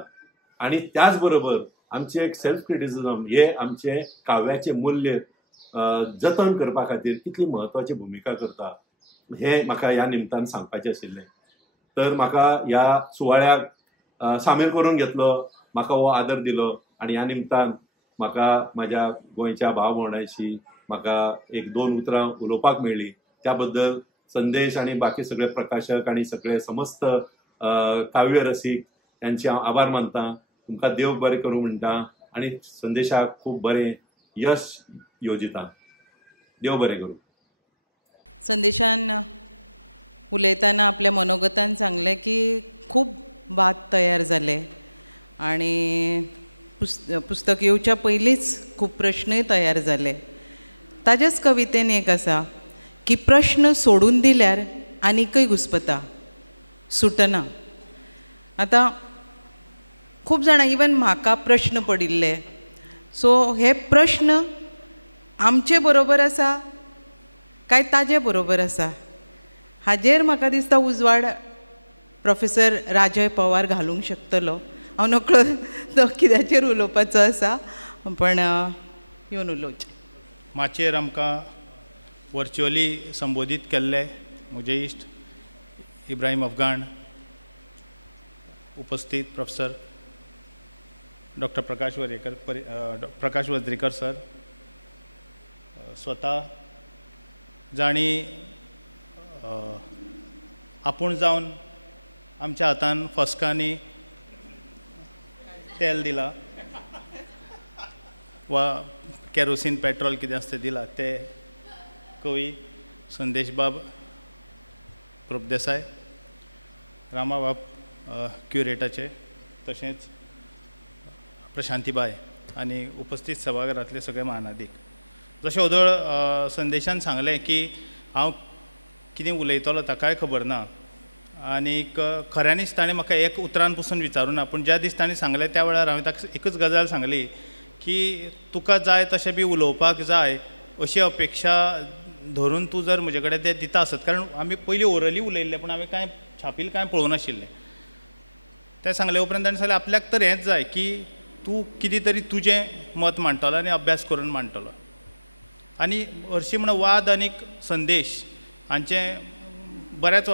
आनी त्याच बरोबर आमचे एक सेल्फ क्रिटिसिजम हे आमचे काव्याचे मूल्य जतन करपा खातीर कितली म्हत्वाची भुमिका करता हें म्हाका ह्या निमतान सांगपाचें आशिल्लें. तर म्हाका ह्या सुवाळ्याक सामील करून घेतलो, म्हाका हो आदर दिलो आनी ह्या निमतान म्हाका म्हाज्या गोंयच्या भाव भयणांची म्हाका एक दोन उतरां उलोवपाक मेळ्ळी. त्या बद्दल संदेश आनी बाकी सगळे प्रकाशक आनी सगळे समस्त काव्य रसीक यांचे हांव आभार मानतां. तुमकां देव बरें करूं म्हणटा आनी संदेशाक खूब बरें यश योजिता. देव बरें करूं. संदेशान उलयतना आपल्या मनोगतान सांगलें की खूब वाद तयार जाले आनी पुस्तक येवच्या पयलींच खूब प्रश्नय तयार जाले. ताजेच कवितेन एक आसा की प्रश्न सोडून दिल्यार आनीकय घुस्पता, सुटना. आतां खूब जाणां इवन म्हाका प्रश्न पडिल्ले. सो हे प्रश्न आमचे बरोबर आसा काय ताजे बरोबर आसा हाजेर म्हाका दिसता उजवाड प्रोफेसर राजय पवार घालूंक शकतलो. हांव नकळो तो कित्याचेर उलोवपाचो आसा, पण येवन उलोवचें. माचयेर आमकां वर्च्युअली संबोधीत केल्ले म्हजे इश्ट इब्राहीम अफगाण, उपस्थित प्रोफेसर डॉक्टर प्रकाश वज्रेकर सर, स्वता जाणी आपूण जावन आमच्या हातान फस्कांनी तेल दिला वा केरोसीन पेट्रोल कितें आसता दिला, ते कवी संदेश बाब प्रभुदेसाय, रामाबाब क्युरेटाचे, तशेंच प्रशांतीबाय आनी उपस्थित सभाघरांतले सगळे महानादीक. जशें ओदोळ संदेशान सांगलें की हांव कितें उलयतलो ताकाय खबर ना आनीक खऱ्यांनीच ताणें म्हाका एक उतरान पसून विचारूं ना, पूण ज्या दीस ताणें सांगलें त्या वेळार हांवें ताका एकूच गजाल सांगली की तुका जाय तशें बी उलोवपाक जाय अशी अपेक्षा धरून तूं जर म्हजे कडेन तें दिता आसत, कारण आमी पयलीं ओरली उलयल्ले पूण हांवें कांय छापील कांय पळोवं नाशिल्लें. तें सांगले उपरांत ताणें सांगलें आपल्याक तर हेंच जाय की तूं कितें तरी तुजें मत मांडटलो आनी अभ्यास करून मांडटलो. आनी हरशीं म्हणून वाद आनीक संदेश हांचें बऱ्याच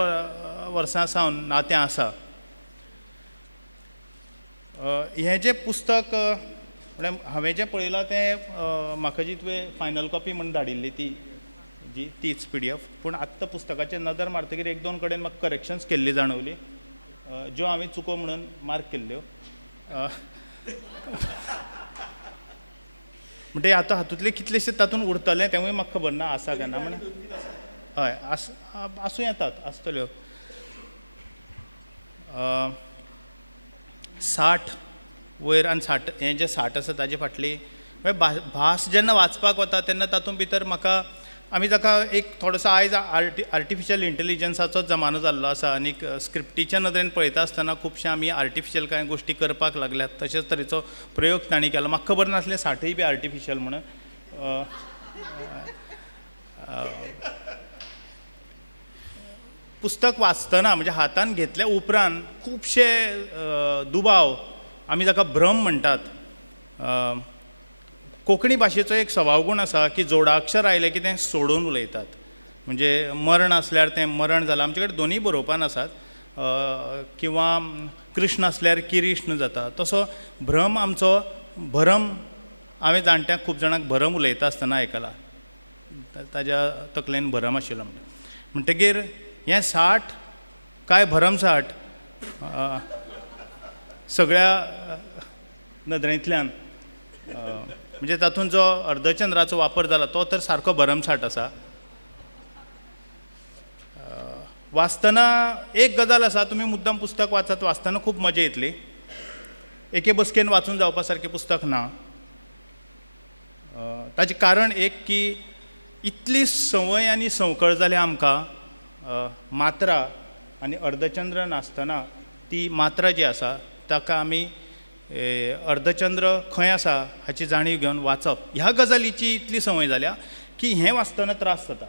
वर्सां सावन नातें आसा. हें जें पुस्तक म्हळ्यार हांवें जें पळयलां तें म्हाका जी तुवें फायनल कॉपी म्हणून धाडिल्ली तीच PDF, पूण आत्तां पुस्तकाचेर नदर मारतकीर एक दोन कडेन म्हाका करेक्शन्स केल्ली जाणवली, ज्यो हांवें चुको म्हणून मार्क केल्ल्यो. म्हणजे आतां हातूंतले कितलेशे तातूंत उरतले तेवूय म्हाका खबर ना आसा काय ना. म्हण हय आसूं येतात, आसतल्यो. 60 वयर आनी 60 हें जें 60 आसा ताजे फाटली भास जेन्ना वाचपाक वता तेन्ना तातूंत भितर म्हाका आमी ताका एक थोडोसो आयज आर्टिफिशियल इंटेलिजन्साचो जमानो जाल्लो आसा आनी स्क्रिप्टीच्या नदरेन पळयता आसतना खुबशे आमी आर्टिफिशियल कांय गोश्टी करपाक लागल्यात. तशेंच तरेचो प्रयोग तांणी केलो. म्हाका खबर नासलें 60य बी आर्टिफिशियल म्हणून. पुस्तक वाचतना म्हणजे हातान घेतल्या उपरांत खुबशे दुबाव, आमी ताका भ्रम म्हणटात. कोंकणी भाशेचो एक स्वभावगूण आसा की जोडाक्षर आयलें की तें सोडून उलयतात. म्हणजे मरण आसल्यार तें मरण जालां, आमचे कडेन दोनूय बरोवपान आसात. किंवा कृष्ण आसल्यार किरिष्ण जाता. तसो भ्रम आमचो भरम, हांवें जाणट्यांक खूब जाणांक भरम उलयता आसतना आयकलां. ताज्या तकलेन भरम आशिल्लो म्हणटकीर हें 60 काय भरमसाट सगळ्या नदरेंतल्यान म्हणजे तातूंत जो अर्धचंद्राचो वापर जाला तो तर सारको भरमसाट आसा. वाचतना एक गजाल आसा, तुमी मुद्दम पुस्तक वाचतना खूब मजा येतली. एके बसकेन वाचून जावपा सारकें पुस्तक ना. ताजें कारण एक की इतली संवय आनी संवकळ जाल्या आमकां मात्रा आनी अर्धचंद्र नासतना ती मात्रा जी आसा ताका आमी अर्धचंद्र खंय आसा हाची जाणीव घेवन वाचप, ह्या गजालीची इतली संवय जाल्या की हें वाचतना त्रास जाता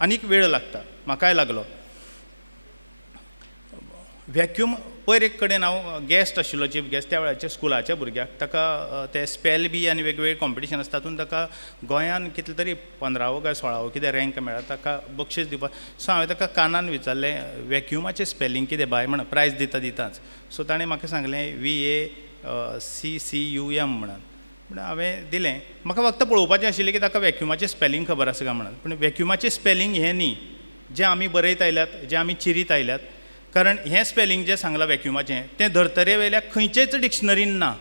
आनीक वेळ लागता. म्हाकाय लागलो. व्हॅक्यूम पयर एक कडेन हांव गॅस्ट आशिल्लो, चीफ गॅस्ट त्या वेळाचे स्कुलाच्या भुरग्याक, ताका ते स्पेल बी आनी वेगवेगळे कॉम्पिटिशन आसता, तातूंत ताका गोंयान कितले तरी 15वो काय 16वो कितें रँक मेळ्ळा, ताका बक्षीस दिवपाक. सो हांवें ताका कानान विचारलें व्हॅक्युमाचें स्पेलिंग कितें बाय म्हण प्रायज दिताच. सो ताणें म्हाका सांगलें VACCUM म्हणून. म्हणून हांवें दिलें. म्हाका फक्त पळोवपाचें आशिल्लें की ताका व्हॅक्युमाचें स्पेलिंग खबर आसा काय म्हणून. पूण व्हॅक्युमाचें स्पेलिंग हें न्ही जें आमी बरयत आयल्यात, जें आमी चिरीत आयल्यात. कारण हें स्पेलिंग जें सांगलां व्हॅक्युमाचें तें धर्तरे वयल्या खंयचेच डिक्शनरीन ना.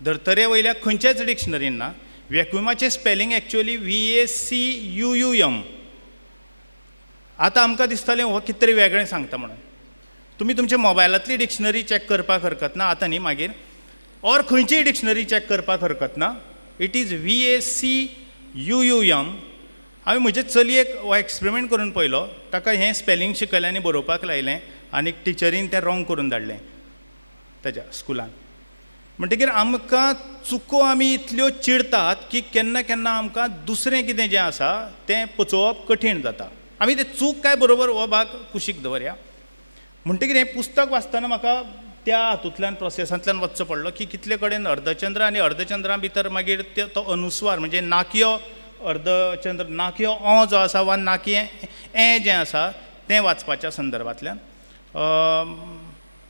धर्तरे वयल्या खंयचेच डिक्शनरीन ना. व्हॅक्युमाचें स्पेलिंग एक्चुअली VACUUM. आतां आमकां दिसतालें हो कितें तरी वेगळें सांगता म्हणून. तुमी तुमच्या मोबायलांतली डिक्शनरी चॅक करपाक हरकत ना आतां न्ही, मागीर ऑर खंयचीय डिक्शनरी चॅक करपाक हरकत ना. It is VACUUM. हांवें म्हजे चलयेक हो एक्सपेरिमेंट करून पळयलो. ताका हें स्पेलिंग शिकयलें आनी बरोवपाक लायलें आनी टिचरीन तें रॉंग करून धाडलें ताज्या स्कुलान. म्हणटकीर आमकां चुको आमी इतल्यो चिडतात की केन्ना केन्ना आमकां दुसरें कितें जें आसा तें पचोवप कठीण जाता. आमी तें चूक काय बरोबर हो भाग कुशीक दवरया. म्हणटकीर हें पुस्तक वाचतना म्हाका त्या हातूंतल्यान प्रोसेसांतल्यान वचचो पडलो की कितले कडेन अर्धचंद्र आनी अर्धचंद्रा भितर मागीर तो अनुस्वार म्हणजे नाकियो अर्धचंद्र, नाकियो ओ जो आसा वा नाकी ए जें आसा तें वाचपाच्या संदर्भांतल्यान.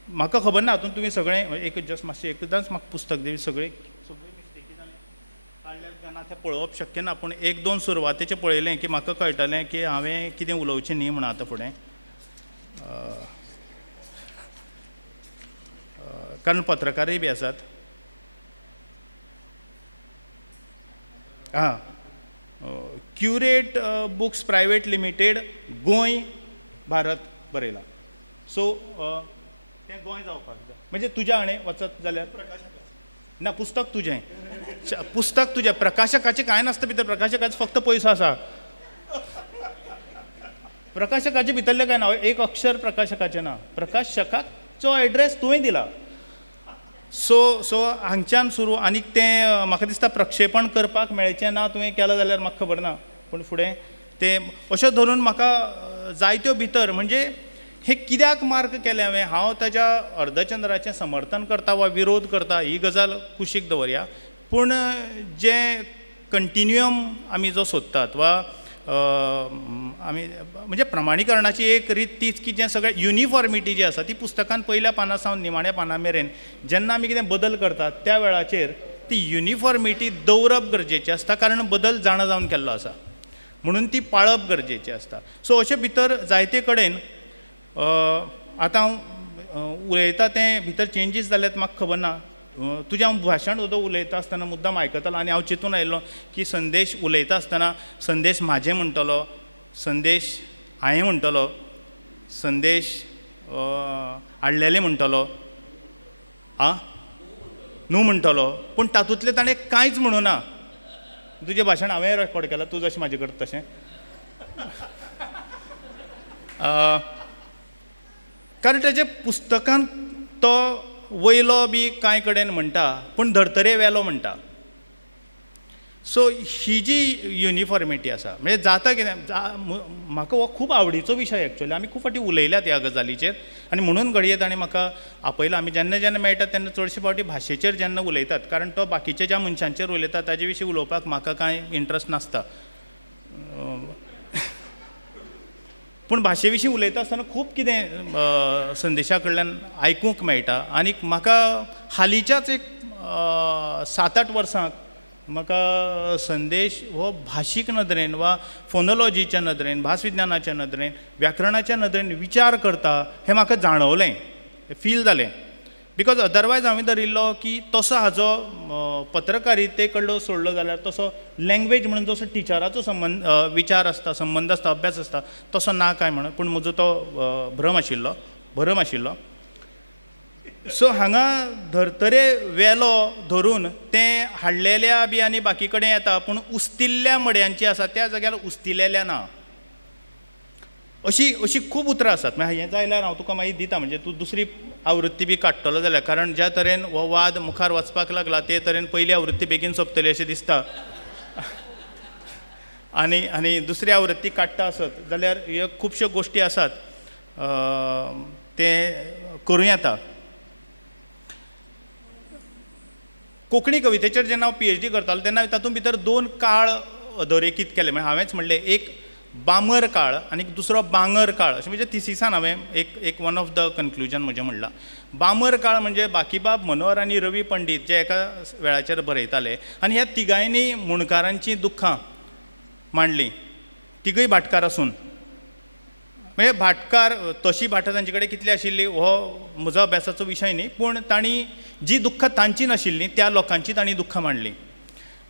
म्हाका खबर ना हातूंत तुमी सगळें एक जस्ट मातशें एकदांच म्हाका पुस्तक दी. सगळें मिस्टेकी जालें काडल्यार केन्ना तें पळोवप शक्य ना. पूण एक दोन सुरवातेचें पळयलें की म्हाका कळटलें की हांवें कितें उलोवचें न्ही म्हणून आतां फुडें. कारण पत्रकारूय बी आसात. Curate books private limited Goa भारत बरयलां. सो तें गोंय जावपाक जाय. म्हणजे तुज्या हाणें वचत जाल्यार ना पुस्तक तुजें, पुस्तक तुजें. प्रकाशकाचें कांय नासता भितर. प्रकाशकाचो फक्त पयसो आसा. प्रकाशकाचे भितरलें कांय ना. एक अक्षर प्रकाशकाचें ना. प्रकाशकाचो एड्रेस तुवें दिला. सो हांगच्यान सुरू. आनीक तें म्हाका दिसता प्रक्षेपण करपाक मेळचें ना तुवें केलां जाल्यार म्हाका खबर ना. पूण फुडें तें अशें धरून म्हाका जायत्यो भितर म्हणजे हें कित्याक मार्क केलें हांव ताच्या अर्धचंद्राचें समर्थन करता वा विरोध करता ही गजाल कुशीक दवरया. पूण जें कंटिन्युयम आमी जो सोदतात वा आमी म्हणजे प्रमाणीकरणाची एक रीत तीच की जें सगळें युनिफॉर्मिटी जी आसा ती पुस्तकान पयल्या पाना सावन निमाण्या पाना मेरेन जेन्ना आमी कितें बदल करतात त्या वेळाचेर ती युनिफॉर्मिटी दवरप गरजेचें आसता, कारण बदल जाणा जावन केल्लो आसा म्हणून ती पाळप गरजेचें आसता. सो अशे भितर जायते कडेन आतां हांव उलयतां तें भितर चेंजीस जाल्यात म्हाका खबर ना. तुजें हांव भाशण सुद्दां उलयता आसतना मुद्दाम आयकतालो आनी हांव चिंतून आयिल्लो की संदेश उलयता आसतना संदेश म्हाजें म्हणटलो, संदेश हांवें म्हणटलो, संदेश हाडलेले म्हणटलो, न्हू म्हणटलो, पूण तातूंतलें ताणें कांयच म्हणूं ना. तुजें भाशण हांवें रेकॉर्ड केलां, तूं जशें म्हाजे करता तशें. कारण तेज्या पुस्तकान तो वयलो बी कांय कडेन म्हणटा पूण धर्तरे वेलो म्हणटा. सो ही जी युनिफॉर्मिटी आसा म्हणजे जाता कितें म्हाका हो खूब आवडीचो विशय एक्चुअली. आमी खूब फावटी उलयल्यात ह्या गजालीचेर आनी म्हणून घडये ताणें म्हाका आपयला. आमी जेन्ना जेन्ना मेळटात तेन्ना चडशे फावटी भाशेचेर जेन्ना उलयतात, कारण तो बाकीच्या ज्या मनशांचेर उलयता ताजे विशीं उलोवपाक म्हाका कांय इंट्रस्ट नासता. पूण भाशे विशीं उलयता आसतना खूब कितें संदेशा कडल्यान आयकूंक मेळटा. आनीक म्हाका हालींच्याच एक 7-8 वर्सांक म्हाका संदेश हो भाशीक नदरेन वा फोनोलॉजीच्या नदरेन, भास विज्ञानाच्या नदरेन, व्याकरणाच्या नदरेन विचार करता हें म्हाका जाणवलें, फील जालें. बिकॉज अदरवायज हांवें धरिल्लो की तसो हाजो पत्रकारिते कडलो सोडलो जाल्यार तसो लँग्वेज म्हणून जसो टिचराचो संबंद विचार आसता, संबंद आसता, अभ्यास आसता तसो ना काय म्हणून. पूण म्हजो तो भ्रम आशिल्लो. सो हांगा धर्तरे वेलो धरून तें हाडलेल्या बी आनी बाकी कडेन येता, पूण उस्तिल्ल्या मड्यांची आसा त्या जाग्यार उस्तिलेल्या ना. अशी खूब उतरां आसात. मागीर हें जाल्यार हांव तुका मागीर दिता, म्हणजे तूं दुसरी आवृत्ती बी काडटलो जाल्यार. कारण ज्या तरेन हो वाद मुखार वचपाक लागला ते तरेन पयली आवृत्ती बेगीन सोंपतली अशें दिसता. आनी दुसरी आवृत्ती काडटा आसत जाल्यार ह्यो खुबश्यो गोश्टी आसात तें करूं येता. कोंकणी कवितेचेर जेन्ना हांव PhD करतालो तेन्ना तातूंत भितर 2 काळ अधोरेखीत केले. म्हणजे हांवेंच म्हणलें एक बामर काळ आनी दुसरो बांगर काळ अशें म्हणजे थिसिसान हांवें एक वन ऑफ द कन्क्लुजन म्हजें म्हणलां. बामर काळ म्हणजे बाकीबाब मनोहर आनी रवी पंडीत जे एका वेळाचेर बरयताले आनी ह्या तिगांयनी मुणकारांचीं दुख्खां मांडलीं, तिगूय भाटकार आसून. म्हणजे भाटकार तशी भाटां तांचे कडेन कितली आशिल्ली हो म्हजो अभ्यासाचो विशय न्ही, पूण तांणी जी दुख्खां तांची नाशिल्लीं त्या लोकांची तांणी दुख्खां मांडलीं.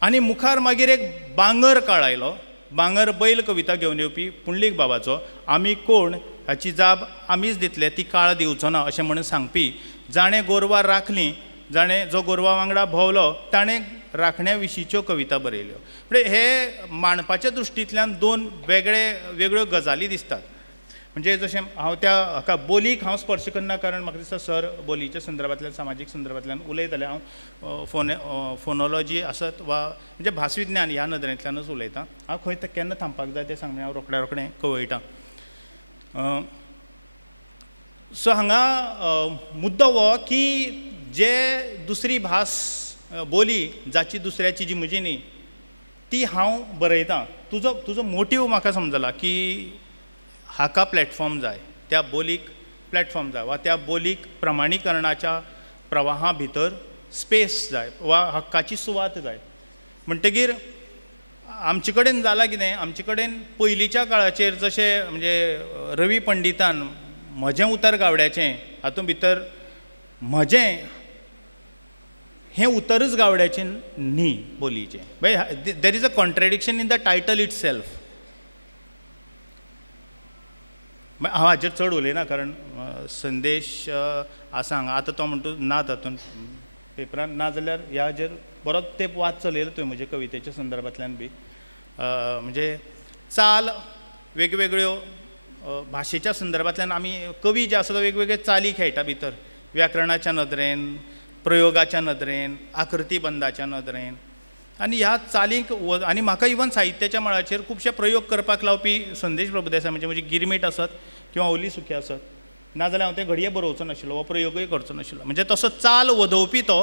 आनी मुखार मागीर एक बांगर काळ आयलो. बांगर बैल कविता घेवन येवपी पुंडलीक बाबाचो. आमी कोण हाची जाप आमीच दितले, ती काळ दिवचो ना अशें म्हणून सांगपी. जाणें गोरवां राखलीं, जाणें जो गोरवां वांगडा भोंवलो ताणें राखण्या विशींच्यो कविता बरयल्यो. म्हणजे हे मांडपाच्या दृश्टींतल्यान 2 वेगळ्यो गजाली दिसतात. म्हणजे जशें हांव त्या हाका बोलीक हांव स्पर्श करना, कारण म्हाका दिसता सर बोलीच्या संदर्भांतल्यान सामाजीक संदर्भांतल्यान उलयताले. हांव फोनोलॉजी आसत वा म्हणजे भासविज्ञान ह्या नदरेंतल्यानूच उलयतां. हांव खंय केन्ना थांबपाक जाय तें सांग, हांव रोखडें कवयटां. सो हांगा मुद्दो हो की जे दुसरी भास बोली जाची दुसऱ्याची जी म्हजी न्ही ती हांव बरयतां. तुजो मोटीव म्हाका समजला की हाका प्लॅटफॉर्म जाय, त्या बोलीक प्लॅटफॉर्म जाय वा त्या बोलीक प्रमाणीकरणाच्या प्रवाहा भितर स्पेस जाय वा हक्काची सुवात जाय. म्हणटकीर आमचे कडेन जालां कितें, आमचे कडेन पयलींच्या काळाचेर जशें म्हणजे रवी पंडितान म्हजें उतर गावड्याचें हातूंत भितर म्हजें हें उतरच गावड्याचें न्ही बोलीचें. There is a contradiction in the title itself. हांव हाचेर चड उलयना, कारण संदेश सांग आतां तो म्हणटा ना तातूंत पेपरान ना जाल्यार ह्या हाजेर बरोच तेंप वाद चलयलो तुवें म्हजे कवितेच्या संदर्भांतल्यान बी. म्हणजे चाल वेगवेगळ्यो भाशेच्या संदर्भांतल्यान आमी कवी जे आसा तो वेगवेगळे चाली खेळटा भितर, व्याकरणाच्या नदरेन, प्रयोगाच्या नदरेन, आकृतीबंदाच्या नदरेन. आनी ह्या चालीक आनी म्हाका इवन साहित्याच्या मळाचेर खुबशे प्रयोग करपाक लावपी संदेश प्रभुदेसाय म्हणजे म्हजी गिरमीट आसत किंवा ओली सुखी आसत, नाजाल्यार हांव तें घडये बरोवचो नाशिल्लो हो प्रयोगूय करचो नाशिल्लो. म्हणजे तसो चाल वधोवपी तो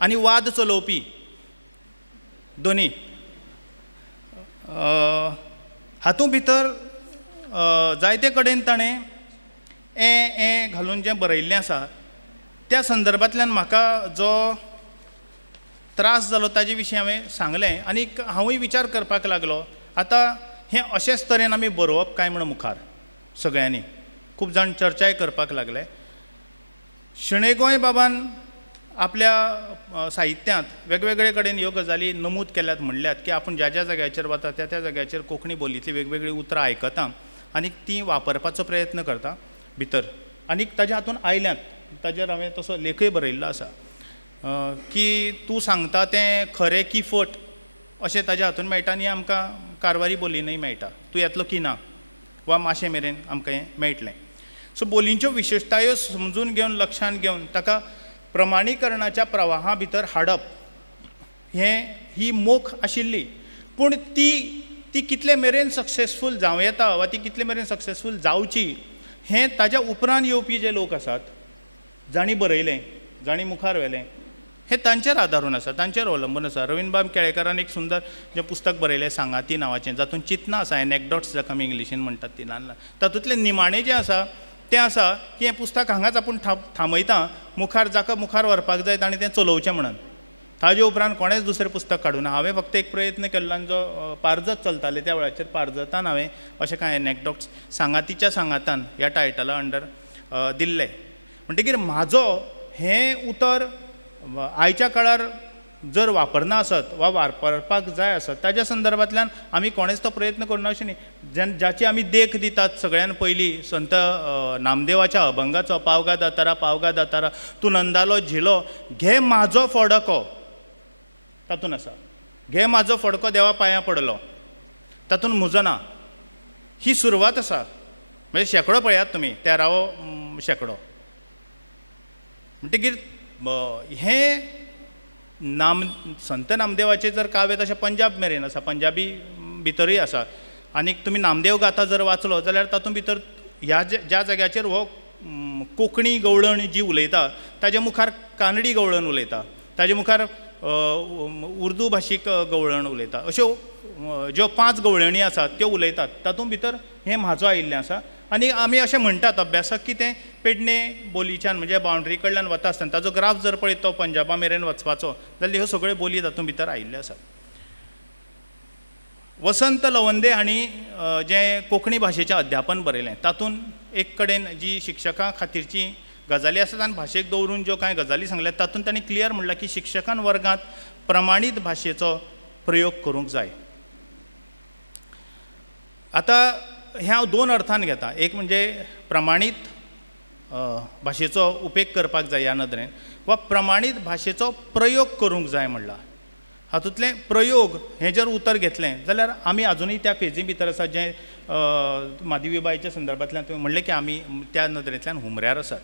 आनी वाद चलोवपी दोनी. हातूंत भितर जायते कडेन ताणें ए घालून जें बरयल्लें आसा त्या संदर्भांतल्यान म्हाका जो त्रास जालो ताजे विशीं हांवें सांगलें आनी हांवूय विचार करपाक लागलो आतां हें अशेंच तरेन आमी बरोवप काय म्हणून मुखार सगळ्यांनी खूब जाण चर्चाय करपाक लागले. शणै गोंय बाबान आपल्या साहित्यांत वेगवेगळे कडेन ह्यो गजाली नमूद केल्यात म्हणल्यात की आपूण ज्या ज्या जाग्याचेर वता त्या त्या जाग्याचेर कोंकणी बोलींतली वेगवेगळीं उतरां आयकता आनी तीं वापरपाचो प्रयत्न करता भितर आनीक ताज्या हातूंत आयल्यांत. ताजेर हांवें तसो लेखय बरयल्लो आसा की तूं सांगता तें खरें की फट अशें ताज्या हातूंत मेळटा आनी आमकां कारवारी बोलीनय मेळटा. तूं येतलो की ना वा मातशें मेरेन आमकां हें मेळटलें. सो बोलींच्यो विशेशतायो समजून घेवन लक्षांत घेवन ताका प्रमाणीकरणाच्या प्रवाहा भितर हाडप ही मोख आशिल्ली. पूण ती कितले मेरेन सक्सेसफूल जावं येता वा ती कितले मेरेन सक्सेसफूल जावची हें ताज्या उपरांत येवपी जे लोक आसात जाणी बरयलें जाणी मुखार व्हेलें हें तांचेर आदारून आसा, तांचेर अवलंबून आसा. रवींद्रबाब केळेकरान एक सुंदर जें पुस्तक बरयलें सांगाती नांवाचें जातूंत चिंतनां आसा एनेक्डॉट्स जाका आमी इंग्लिशीन म्हणटात ती ल्हान ल्हान तातूंतलें निमाणें जें आसा तें आसा की हें पुस्तक हांगाच आपूण थांबयता मुखार जाका मुखार व्हरपाक जाय ताणें तें चलोवचें म्हणून. ताजे उपरांत कोणेंच दुसरें पुस्तक काडूना. हांवें फक्त एक प्रयत्न केल्लो आनी जो पारजत चलताले त्या वेळाचेर पारजतान हांवें अशें कांय एनेक्डॉट्स सांगातीच्या सांगातान ह्या टायटला अंडर दिल्ले. म्हणटकीर म्हाजो हें उतर आयच्या काळार जर वापरना आसत वा वापरपाक जाय आसत ताज्या संदर्भांतल्यान आमी कोणेच तो प्रयत्न करना अशें न्ही. जाची आमी देख दितात सगळ्यान पयलीं संत नामदेवाच्या अभंगाचो पावगा दातारा तूं नंदालो झिलो घे म्हाजो फडको तातूंत आसा. घे म्हाजो फडको देवा पांयां पडलो तातूंत म्हजो ना ही सुरवात आसा. म्हणजे शेकडो पळयात तुमी 13वो शेकडो. म्हणटकीर हें संत नामदेवाचें जर काव्य तशें पंजाब मेरेन आसा, पंजाबी भितरूय आसा. आनीक तुमी नामदेव गाथा जर वाचलो जाल्यार तातूंत भितर ह्या ज्या जाग्याचेर हो कोंकणी गवळण जी उलयता ताजे मुखार कानडी गवळण उलयता, ताजे मुखार उर्दू भाशीक गवळण उलयता. अश्यो ज्यो 5 गवळणी आसात त्यो उलयतात. तातूंत भितर हें म्हाजो आयिल्लें आसा. आनी आमी अशें म्हणटात अभ्यासक की तें पेडणे बोलीच्यान म्हणजे बावंड्री कडल्यान वता आसतना ताजो ग्राफ जर पळयत तो पंजाबा मेरेन वचपाचो जाल्यार ह्यो सगळ्यो बोली तातूंत भितर आयिल्ल्यो आसात. वसंत लवंदे हांणी जें कोंकणी भाशेचें अध्यापन बरयलें तातूंत एक कडेन जी शिक्षकां खातीरची गजाली आसात आनी भाशेक दवरून ज्यो कांय गजाली सांगल्यात तातूंत तांणी क्लियर म्हणलां की शिक्षकान वर्गांत प्रमाणीत भाशेचो प्रयोग करूंक जाय. आतां हें हांव 2 अर्थान घेता. एक म्हणजे प्रमाणीत भाशेचो उपेग करपाक जाय ह्या नदरेन वा प्रमाणीत भाशेचो प्रयोग करूंक जाय म्हणलां. हातूंतलें प्रयोग हें जर उतर घेतलें जाल्यार आमी आजुनूय त्या फेजी भितर आसात जें माधवीबाईच्या संदर्भांतल्यान तुवें म्हणलें की आमी त्या नदरेंतल्यान हुमऱ्यार आसात.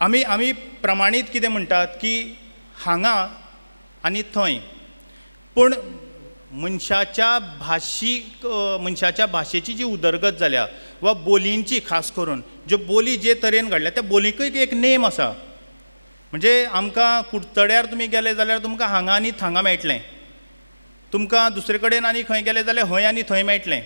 आमी प्रमाणीत कितें म्हणटात की हांगा आनी थंय. पूण मनशाच्या भाशेची जी उदरगत जाल्या वा बोलींची खास करून ज्यो बोली जे तरेन घडल्या त्या बोलीकूय एक नेम आसा. म्हणजे आमकां कुडचड्यार तुमी गेले जाल्यार तुमकां हांगा आनी थांगा मेळटलें. तुमकां दुसरे कडेन आनी खंय गेले जाल्यार हय आनी थंय मेळटलें.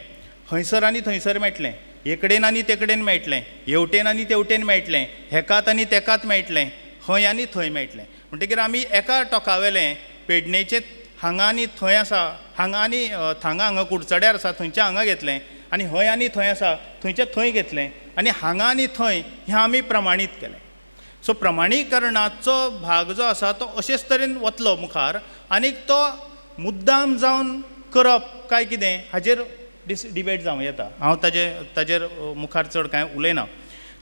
हयसर आनी थंयसर मेळटलें. हे कडेन आनी ते कडेन मेळटलें. हेवटेन आनी तेवटेन मेळटलें. हेकात आनी तेकात मेळटलें. हय आनी थंय मेळटलें. म्हणटकीर आमी एका टोकावेलें पेडणेचें हांगा आनी थंय आसा, हांगा आनी थांगा हांगा कुडचड्यार आसा थंयच्या हांगा घेतलें आनी हय आनी थंय आसा थंयच्या थंय घेतलें आनी हांगा आनी थंय हें आमी प्रमाणीत केलें. सो प्रमाणीकरणाचो भाग जो आसा तो अशेच तरेन वतलो मुखार आनीक तो मुद्दाम जावन करप काय कितें हाजेर डिबेट जावं येता. हांव ताजेर मुखार चड कांय उलयना.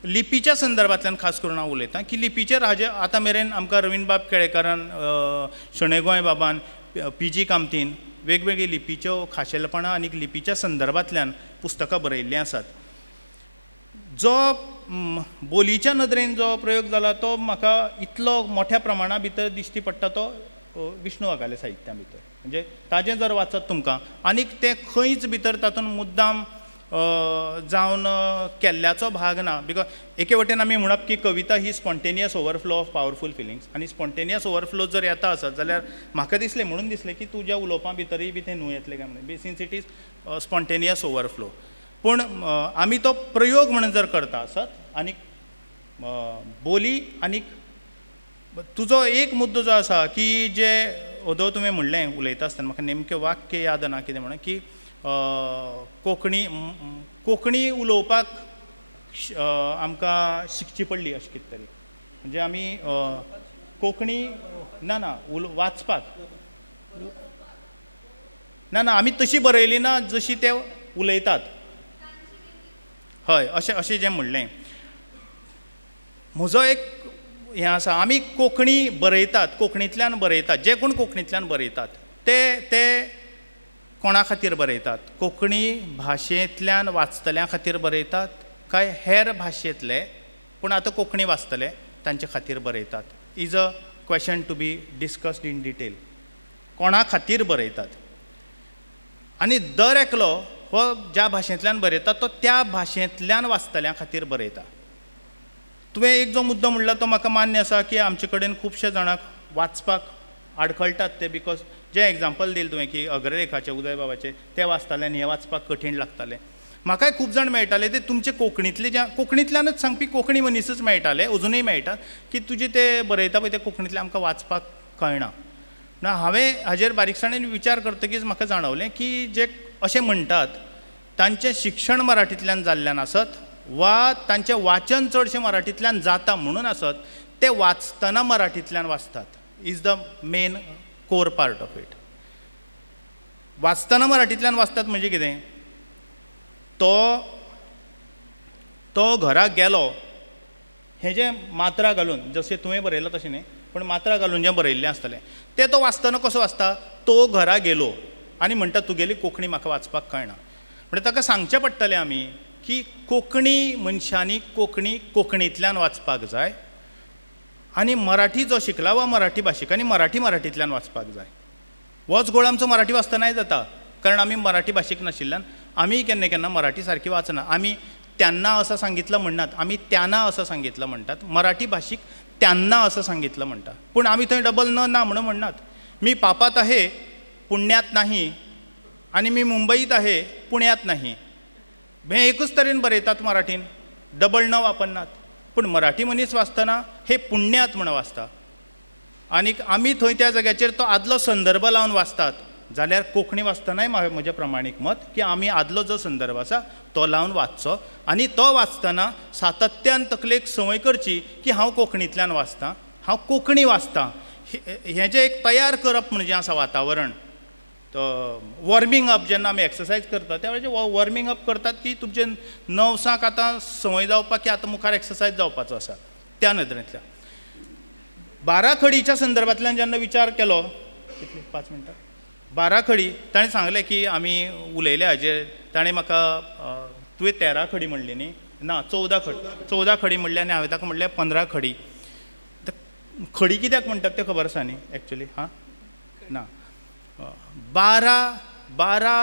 लिपीच्या संदर्भांतल्यान खास करून हांव उलयतां की लिपीचेर हाजे आतां मेरेन आमकां रवींद्रबाब केळेकरान शणै गोंय बाबान PG कामतीन वेगवेगळी लिपीच्यो खाशेलपणां आनी लिपीच्या संदर्भांतल्यान पुस्तकां बरयल्लीं आसात. जो बोलीच्या नदरेन जो प्रयोग जाला तो म्हाका इतलो मोठ्या प्रमाणा भितर दिश्टी पडटा तो विष्णू वाघाले साहित्या भितर. म्हणजे ताजें जर वाचत तुमकां आनीक तें खंयच भितर तातूंत मुद्दाम जावन केल्ल्याचो भाग ना. बिकॉज एके वटेन आमी म्हणप की कविता ही spontaneous overflow of powerful feelings, आनी स्पॉन्टेनियस ओवरफ्लो जर येता आसत जाल्यार म्हाका दिसलें म्हणून दिसलें की तुज्या उलोवपा भितरय बी तें न्हू येतलें काय म्हणून, since it is spontaneous overflow. पूण आमी तो प्रयोग म्हणून जर करता आसत आनी बोली आनीक तुजो एक मुद्दो जो आसा की जे ओदो तुवें म्हणलें उलयता आसतना म्हाका नेमकें वाक्य याद ना कितें म्हणून की कोंकणी उलोवपाक आमकां शिकची पडली अशें कितें तरी. म्हणजे आमी कोंकणी ना वाचपाक ना आमी तशी बरयली ना जशी ते उलयतात. हय, अशें जें म्हणलें. म्हजो एक हें आसा, आमी कोंकणी बरयतात, कोंकणींतल्यान बरयतात, जे कोण कोंकणींतल्यान बरयतात ते कोणा खातीर बरयतात? कोंकणी भाशेंतल्यान वाचतल्यां खातीर बरयतात काय हेर भाशेंतले पूण आतां कोंकणी वाचतले तांचे खातीर बरयतात? Is a question to be discussed in detail. कोणा खातीर बरयतात? आनी दर एकलो हो ज्या भाशेंतल्यान बरयता तो त्या भाशेंतल्यान वाचतल्यां खातीर बरयता. तुवें एक जो मुद्दो म्हणला तो म्हाका मान्य आसा की आमचे कडेन खुबशे जाणांक वाचपाक आडखळटात ते, बिकॉज जें एग्जाम्पल दिलें तुवें की अग्ररेखाचे उदय बाबाचे ते वाचताले आनी हें वाचपाक कठीण लागतालें. म्हाकाय खूब जाण मेळटाले ते तुमचे कोंकणींतले कोंकणींतल्यानच सांगपी कोंकणी मनीसच मेळटाले, अजुनूय मेळटात, की तुजे ते बरयता पळय ते कोंकणींतले आमकां वाचपाक कळना. ना हांवें हाजेर बारीकसाणेन विचार करतकीच म्हाका जाणवलें की जे अशें म्हणटात तांचें शिक्षण मराठींतल्यान जाल्ल्यान आसत वा तांचें वाचन चडशें मराठींतल्यान जाता म्हणून आसत ते वाचतना मराठींतल्यान वाचतात. Is the main core part of it. वाचतना मराठींतल्यान वाचतात म्हणजे कितें? तो घराक गेलो हें जें मात्रा घालून, जशें तुवें बरयलां तशें न्ही, पूण मात्रा घालून जें बरयल्लें आसतलें तें तो वाचतना कसो वाचता? तो घरा गेलो आनी म्हणटा तुगेली कोंकणी म्हाका वाचपाक कळना. म्हणजे ताका सांगचें पडटलें आमी की कोंकणी मनशांनी कोंकणींतल्यान वाचपाक जाय आनी मराठी जो शिकला वा मराठी भाशीकांनी मराठींतल्यान वाचपाक जाय. होच गोळ आमचो मराठी वाचतनाय जाता, कारण आमी मराठी भाशीक नाशिल्ल्यान आमी केन्ना केन्ना मराठी सारकी वाचना. आमी त्यांना असं सांगितलं म्हणनात, आमी त्यांना असं सांगितलं म्हणटात. मराठी भाशीक त्यांना असं सांगितलं म्हणटा, पूण आमी थंय डबल ना म्हणून म्हणनात. मी पापात आहे पुण्यात नाही आणि मी मुंबईत आहे पुण्यात नाही, हे एकूच तरेन बरयतात मराठीन, डबल न वापरनात. पूण मराठी मनीस वाचतना हे पुण्यात म्हणून वाचता आनी आमी थंय त्या जाग्याचेर तो आदलो संदर्भ लावन वाचतात. जाल्यार कोंकणी वाचतनाय म्हजें प्रामाणीक मत की आमी आदलो जो संदर्भ आसा तो लावन वाचचो आनी तो वाचतना सातत्यान तकलेक संवय करची की हांव कोंकणींतल्यान वाचतां, हांव कोंकणी वाचतां. हें जें एक तयार करप म्हणजे आसा वातावरण, वॉर्मिंग अप जेन्ना आमी एक्सरसायज करता त्या वेळार वॉर्मिंग अप करतात की तुमचे नर्वसांक आतां संवय जावपाक की आतां मुखार एक्सरसायज जावपाचो आसा, त्या नदरेंतल्यान. बाराखडीच्या संदर्भांतल्यान जेन्ना विचार केलो, कितली 5 मिनटां, बाराखडी ताणें सांगलें की आमी उलयले हाजेर. ताणें म्हाका तुवें 13 खडी म्हणली न्ही, ना 14 खडी म्हणली आनी हांवें ताका म्हणलें 15 खडी. खडी कित्याक म्हणटात तें खबर आसा न्ही एक्चुली? हां ना, 12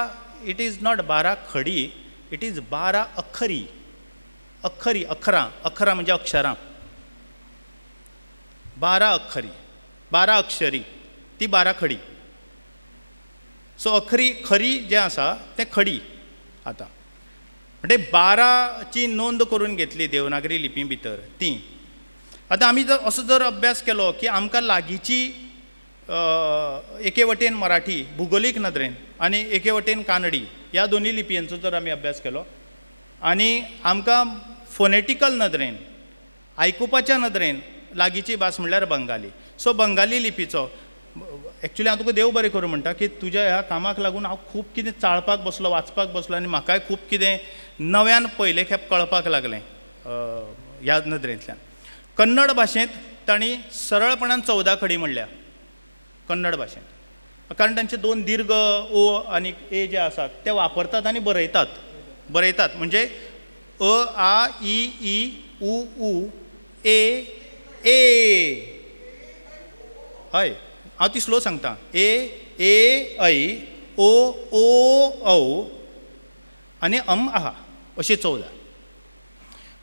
इट इज नॉट 12 खडी, इट इज 12 अखरी. 11 म्हणजे अक्षरां, 12 अखरी, 12 अक्षरी, ती 12 खडी. सो खरी जें आसा तें खडी. आतां म्हणजे 12ची नोंद करून घेतली देवनागरी लिपी भितर ती. आतां आमी जर असो जर अभ्यास केलो की आमकां लागींची एके वटेन मराठी भुगोलीक नदरेन आनी एके वटेन कानडी ह्या दोनी लिपयांचो जर आमी अभ्यास केलो आनी आमकां फोनेटिकल नदरेन आयकुपाच्या नदरेन लागींची भास म्हणल्यार बंगाली. सो बंगाली लिपीचो एक्चुली हांव तुका देव बरें करूं म्हणटा की तुज्या ह्या कामाक लागून हांव खूब कितें चाळपाक बसलो, वाचपाक बसलो आनी म्हाकाय खूब कितें नव्यान पयले खेप कळपाक लागलें ह्या नदरेंतल्यान. कन्नड भाशेंत तांणी सरळपणान 14 खडी म्हणल्या कन्नड भाशेंत, कारण तांचे 2 दीर्घ ओ आनी ए जे आसात ते वापरतात आनी बरयतात म्हणजे अ आ इ उ उ ए ए. हय, हांव ती स्लो सांगता. ए ए ऐ ओ ओ औ आनी आहा अशी 14.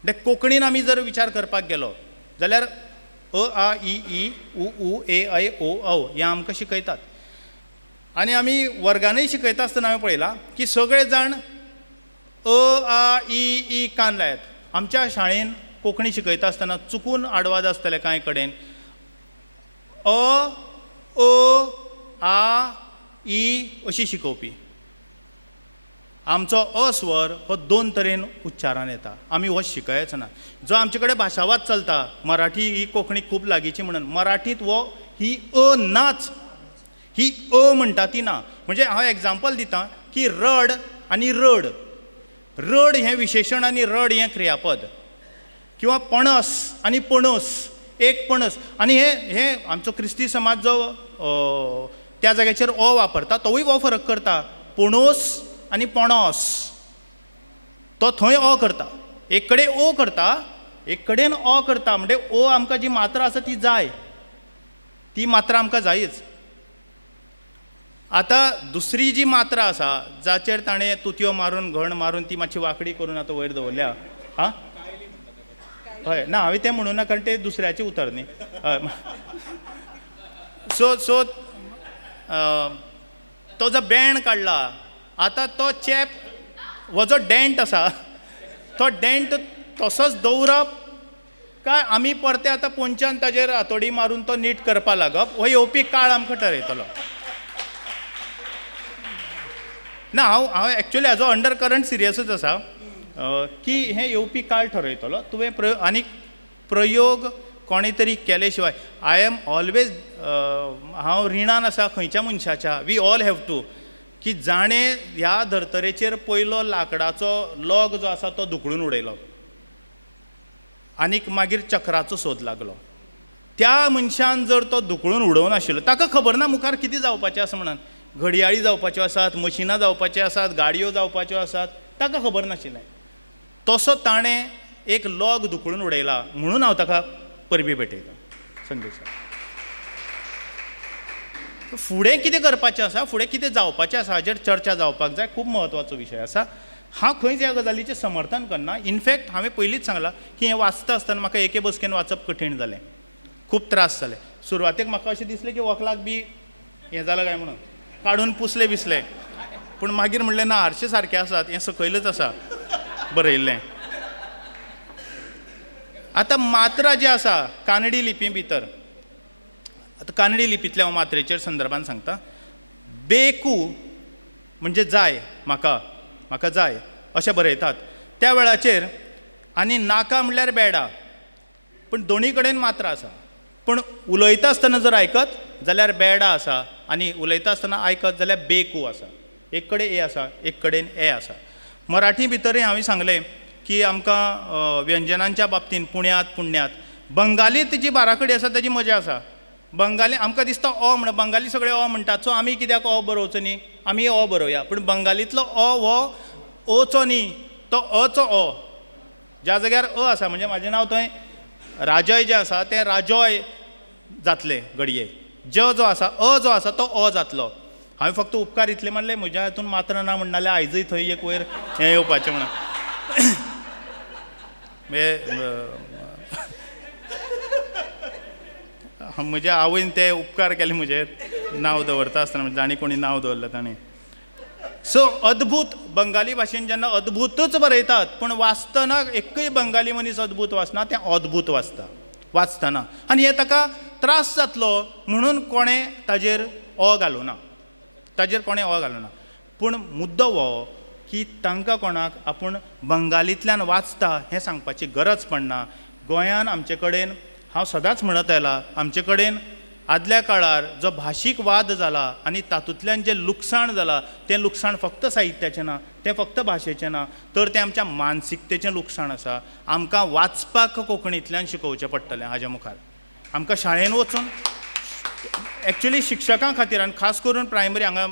म्हणजे कोंकणीन आमी जर विचार करपाक गेलो जाल्यार अ आ इ ई उ ऊ ए ऐ ओ औ हें आमकां शिकयतात. आनी आमी वर्गानय शिकयता आसतना हांवें पळयलां की सगळे जाण अ आ इ ई कान लायात. आमच्या शाळेन कोंकणी शिकयता आसतना चुकून आडवाद आसतले कांय कडेन अ आ इ अशी शिकोवपी. आमचो अ स्वर हो 2 तरेन उच्चारान येता. आमी हो शिकयच ना. जो आमचे कडेन भाशावाद चलता मराठी ही कोंकणी खूब लागींची म्हणून मराठींत ही अ नाच, ही अ म्हणटा ती ना. म्हणजे हांव एग्जाम्पल दितां की रड आनी रड. रड हें विशेशण आनी रड हें क्रियापद. किंवा पणस आनी पणस एक पणस. आनी हे आमचो क्रिस्ती समाज जो त्या जाग्याचेर अ वापरता तोवूय हो फरक करता. पणस आनी पणस तो थंय अ करता. एक कडेन ओ करता एक कडेन अ करता. म्हणजे ओ आमकां जी मात्रा आसा ती जाय, ती मात्रा आमकां जायच. आतां दुसरी जी मात्रा आसा जाचेर ताणें तुतयो मारून घण मारून ती मातशी वांकडी करून आतां वयर दवरल्या. हां हय ना हांवें तें म्हणूना कारण तें दुसऱ्याचें उतर न्ही. हय सो तो जो बँड काडला आतां तो चॅप हो जो डेंट आसा तो डेंट तसोच दवरप काय आमी परते आतां पोंच्यान ताजेर हातोडी मारून तो नीट करपा लागप हो येवपी काळ आमकां ठरयतलो. ना हांव एक्चुअली हाजो अंडर करंट सिरियसच आसा की हें येवपी काळ ठरयतलो. तुवें आनीक प्रयोग कोणे तरी केले शिवाय आय एम ऑलवेज हांव रिणान आसा खंयच्या मनशाच्या. वी ऑल हॅव टू की जाणें ह्या धर्तरेचेर पयलो लाकडाचो लॉग जो आसा तो धुकळून उडयलो आनीक मागीर चक्राचो सोद लागलो. त्या मनशान जर तो धुकळून उडोवं नाशिल्लो ताका खबर ना मुखार कितें जावपाचें आसा म्हणून. घडयाळी जावपाच्यो आसात, मशिनां जावपाच्यो आसात, गाडयो जावपाच्यो आसात, ताका खबर नाशिल्लें. तसो ताणें एक लॉग धुकळून उडयला म्हणून हांव ताका परबी भेटयता संदेशाक. फुडें कितें करपाचें आसा, फुडें कितें जावपाचें आसा हाचेर चर्चा जावपाक जाय. खूब म्हत्वाचो विशय आसा. हांव खंयच ह्या गजालीचें समर्थन करना. इनफॅक्ट हांवें पयलींच सांगलां की हें वाचता आसतना म्हाका एके बसकेन वाचप कठीण जालें, खूब त्रास जाले. सुरवातेक म्हाका अशें दिसलें की वकलाक बी हें जालां काय म्हणून काडून पुसले बिसले. पूण मागीर म्हणलें ना हारशे सारके आसात, हें सकयलच आसा बरयल्लें. आतां मात्रा जी आसा कानडी लिपी भितर, आतां कानडी लिपींतल्या हांव मात्रेचेर संदर्भान सांगता. बेकू म्हणजे जाय, म्हाका जाय अशें बरयतात त्या वेळाचेर. आनी नाका म्हणल्यार बेडा. पूण दोनी कडेन मात्रा आसा. पूण उलयता आसतना जर आयकत जाल्यार बेडा आसा आनी उलयता आसतना आयकत जाल्यार बेकू आसा. एक कडेन ए आसा एक कडेन ए आसा. मराठी भितरय हांवें सांगलें की आमकां व्यंजनांच्या बाबतींत पुण्यात पुण्यात बंगालींत जी बाराखडी आसा ताजी मजा आसा. बंगाली आमकां दिसता अ म्हण बंगाली सगळे अ म्हणटात सो आमी कित्याक अ बरोवचो न्ही, आमी अ बरोवया. पूण बंगालींतलो अ हो अचो न्ही, तो अचो अ. ज्या जाग्यार अ आसा म्हणजे म्हाजें नांव थंय राजय जें आसा तें राजय जातलें घडये. ज जो आसा अ जो आसा तो अ जातलो. हांवें फक्त उपकार इतले मानले म्हज्या हातून मात्र ना म्हणनाले आयजय थंय एक वयर हें येवपाचें म्हणून. म्हज्या आवयन ते उपकार केले म्हजेर नांव दवरता आसतना जाणी कोणी नांव दवरलें ताणें. सो अद्भुत बंगाली भाशेन जेन्ना अद्भुतूच बरयतात पूण वाचतना एकय बंगाली मनीस अद्भुत वाचना, तें अद्भुत वाचतना. आनी हें ताका त्रास जातलो म्हणून कोणें ताजेर अ घालूना, कोणें अ घालूना. पूण मुद्दो हो की तांकां कोणाक आपूण बंगालींतल्यान वाचता हें सांगपाची गरज पडना. गोंयान आमचे कडेन हांव सदांच म्हणत आयलां आमचे कडेन आदल्या काळार जो भाशीक वाद जाला आनी तातूंतल्यान जें लुकसाण जालां तें लुकसाण फक्त साहित्याचें ना, तें फक्त भाशेचें ना, तर तें आमच्या मानसिकतेचें लुकसाण आसा. आमकां वाचपाक कोंकणींतल्यान शिकोवचें पडटलें हाज्या मुखार. आमकां शाळेन वचून एक्चुली शिक्षकां खातीर आनी खास करून प्रायमरी हांगा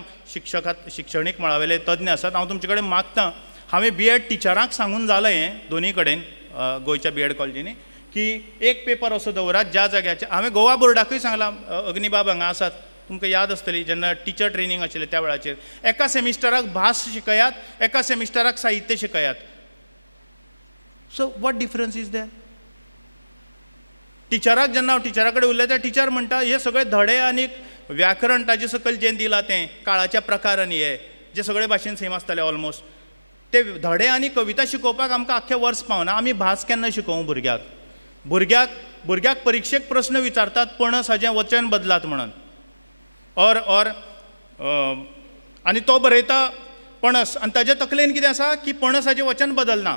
शिक्षणीक मळावेले तज्ञ आसात. हांव तुमचे कडेन मागतां, हांवें B.Ed टिचरांक सांगून जालें हें दोनी कडेन गोंयच्या B.Ed कॉलेजींनी की एक पेपर असो दवरात ज्या जाग्याचेर. हांवें गोवा बोर्डाकूय सांगलां, अग्निबाब हांगा आसात तुमकां याद आसतली जेन्ना टिचर ट्रेनींग आशिल्लें त्या वेळाचेर एका सेमिस्टराक भास शिकयात एका सेमिस्टराक साहित्य शिकयात. So what difference is there? टिचराक जेन्ना हांव टिचरा कडेन उलयता टिचर म्हणटा हे सगळे धडे आनी व्याकरण ताजे सकयल जें दिलां तें काळाच्या प्रकार आनी हे जे सगळे भाशेन सेम आसताले ऑलमोस्ट ते धडे आनी कविता शिकोवपाक आमकां आख्खें वर्स पावना. आमी भास केन्ना शिकोवं भुरग्याक? भुरग्याक परिक्षेक प्रस्न विचारतात पणस हाजें वचन बदलात म्हणून और आनी तो बरयता पणस आनी ताजे तकलेन कितें आसा की पणस हाजें वचन बदलना.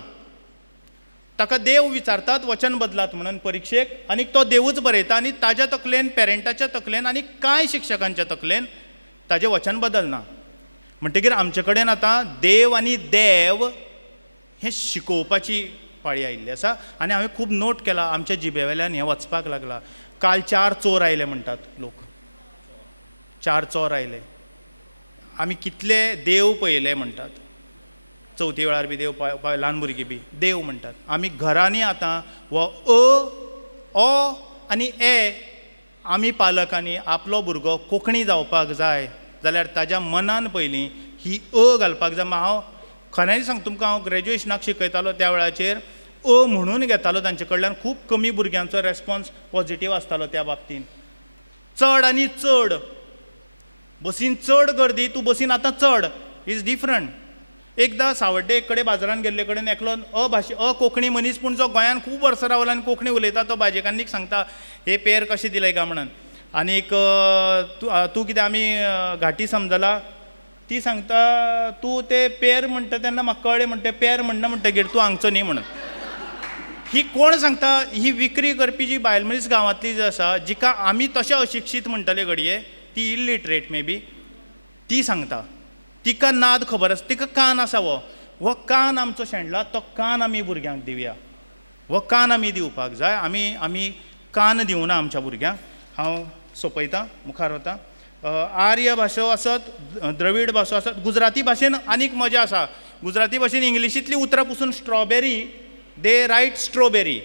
ताका देव विचारतात वचन बदलात म्हणून परिक्षेक आनी तो देवूच बरयता आनी ताज्या तकलेन पेरंटाच्या तकलेन आनी कांय शिक्षकांच्या तकलेन ताजें वचन बदलना. म्हणटकीर आमचे कडेन आतां देव आनी देव हें शिकोवपाची पाळी आयिल्ली आसा आनी हांवें खूब नोट केलां आमच्या जिबे वेल्यान हें वचपाक लागलां. काल 4 चोर आयले म्हणटात लोक. 4 चोर आयले. आमी कितले देव पळयले म्हणटात. चवथी वेळार बी देव ल्हान भुरगीं बी देव म्हणटात. आमी घरांनी आतां हो अ आनी ए आमी पालकांनी आपलो भुरगो कोंकणी जावपाक जाय जाल्यार ताज्या मनान पयलीं ही घालपाक जाय. हांव खऱ्यांनी सांगता तुमकां हांव ग्रॅज्युएशनाक शिकयतालो त्या वेळाचेर म्हणून घेतालो तांचे कडल्यान. खूब कमी भुरग्यांचो रेस्पॉन्स पॉझिटीव आसतालो त्या बाबतींत. चड आनी चड बसीन चड गर्दी तूं बसीन आतां चड इज डिफरंट. एकदां सावड्डे एक कडेन बाजारान गेल्ले कडेन एकलो कोंकणी मनीस पूण जो गोंयान खूब वर्सां रावला आनी कोंकणी उलयता तो भाजेकान्नीक सांगता हे पेर कशें दिले काय म्हणून. आनीक तूं कितें आमी घाटी समजला ती सांगता तूं ते पेर म्हणटा तेन्ना म्हाका कळ्ळें म्हणटा पेर म्हणना म्हणटकीर तूं हांगचो न्ही म्हणून. ही कोण सांगता? ही विक्री करपी जी बायल मनीस गांवांतली जी आसा जिका आमी तशें अशिक्षीत म्हणटले घडये ती इलिटरेट मे बी ती सांगता. तिका नाद खबर आसा तिका कान आसा हो कान आमचो शेणला तो कान आमी भुरग्यांक दिवया. हो कान आमी दिवपाक जाय. आमी कान दिवना आमच्या भुरग्यांक. हांव सोंपयतां मुखार वता. आर्य भासो आसत द्रवीड भासो आसत गुजराती भाशेन आनीक मजा आसा. गुजराती भाशेन इंग्लिशींतली उतरां पसून स्ट्रॉबेरी दे रायट स्ट्रॉबेरी.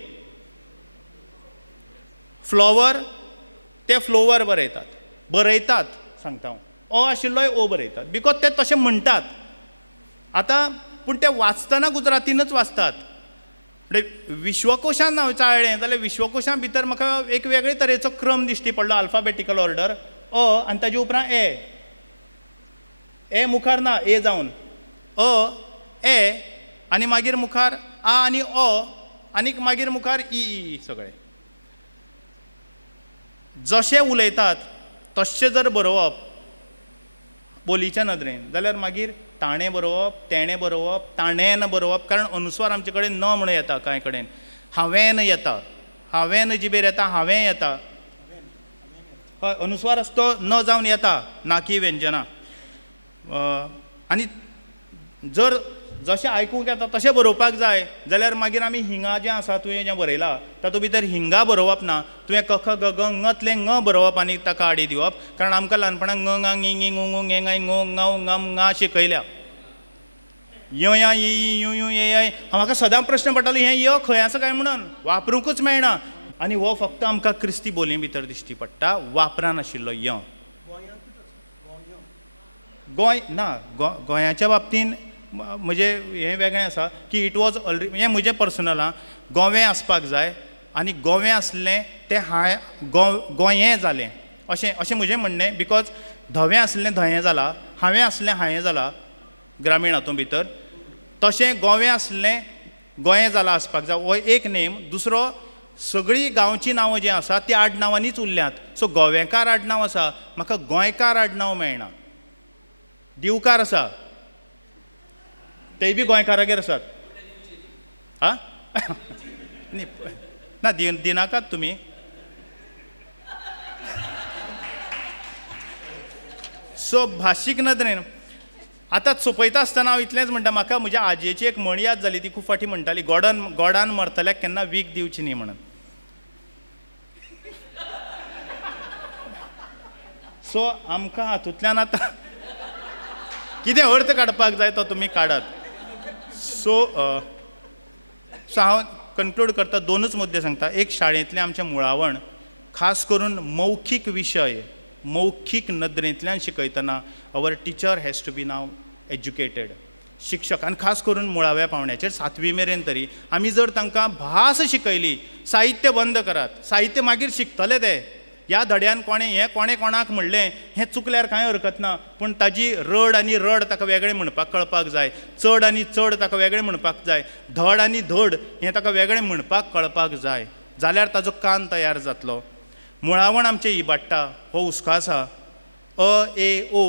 फ्लॉवर ते फ्लोवर बरयतात सांगता हांव. आशिल्लोय बरयतात बिकॉज ते तशें म्हणटात. आतां पूण ते वाचतना गुजरातीनच वाचतात. म्हणजे विश्वकोशान हांव चाळ्ळें जाल्यार विश्वकोशां भितर म्हाका एक वेगळे तरेचो क्रम दिश्टी पडलो अल्फाबेटिकल ऑर्डर. आनी ताजे उपरांत ए मुखार ना ए जावन ए आनी मागीर मुखार आ आनी आनीक मागीर मुखार ई सगळे. जशें उलयतात तशें जर बरोवप बोलीच्या नदरेन जाल्यार मागीर ताणें बरोवप तेणें बरोवप ताणेन बरोवप. कारण अनुस्वार आमचे कडेन न म्हणून येता कांय कडेन. हांवेन येता हांवेन जिबेर येता हांवें येता. हय अनुस्वार आसा तो न जावन येता ना की व्यंजना. आनी जर जशें आयकूंक येता तशें बरोवपाक जाय जाल्यार मागीर आमी हिंगा जें आसा तुवें जें बरयलां तातूंत भितर हिंगा बरोवप ना. तुवें क ख ग घ ङतलें ङ बरोवप आनी ताका आडी दिवप. कारण आमकां ल्हानपणाक ङ ङा ङी ङी ङ ङ ङे ङाय ङ ङ ङ ङा शिकयल्या. य या इ यु यु ये ये म्हाका सदां प्रश्न पडटालो हें य खंय आसा काय म्हणून वापरूंकूच मेळना. आनी हो फक्त आमकां क्रिस्ती बोली भितर दिश्टी पडटा वापरान आशिल्लो य. गोंय ना गोंयाच्या बाबतीन म्हणजे हें वेगळें आसा की इट वॉज ऑलरेडी हें म्हजें पर्सनल आं. गोवें आसपाक जाय आनी गोवें आसलें तें गोंयें जालें अशें म्हजें म्हणणें. बिकॉज धवें आसलें धयें जालां हांवें आसलें हांवें जालां ग्रामीण हातूंत भितर. तशें गोवें आसलें गोंयें जालां आसपाक जाय हो एक नेम. दुसरो सगळीं गांवचीं नांवां जीं आसा तीं आडनांवांनीच उरल्यांत. सो गोवेकार आडनांव आसा म्हाका गोंयकार आडनांव मेळना. दिवकार आसा तेय बी गोंयकारागेर आसात. ना दिनाकात तुमी. सो भाशीक नदरेन आतां सोंपयता आसतना हांव इतलेंच म्हणटा म्हाका म्हज्या आजयेची एक म्हण याद जाली. ती खूब फावटी म्हणटाली गोडान मरतल्याक केन्ना वीख दिवची न्ही म्हणून. सो आमकां हातूंतल्यान आतां कितें अर्थ काडपाक जाय तो तुमी काडात. सो हांव कन्क्लूड करता. 2च मुद्दे सांगता. एक शाळेंतलें आमचें मुळावण खास करून मौखीक विशय मौखीक नदरेंतल्यान शिकयतना our teacher has to be now educated. शिक्षक आनी खास करून मुळाव्या पावण्याचेर 7वी मेरेन तरी आमी जर तांकां भास शिकयली, साहित्य बंद करात, साहित्य मागीर शिकतले ते. ह्या धड्यान कोणें कोणाक म्हणलें हें चुकल्यार कांय हरकत ना, पूण ताजी रड आनी रड ताका वेगळें म्हणपाक कळपाक जाय, चड आनी चड ताका वेगळें म्हणपाक जाय, धड आनी धड हें ताका वेगळें म्हणपाक कळपाक जाय, जाल्यार ताजो कान तयार जातलो. मुळावण आमचें इबाडटा हो हुस्को आसा. अ ए ओ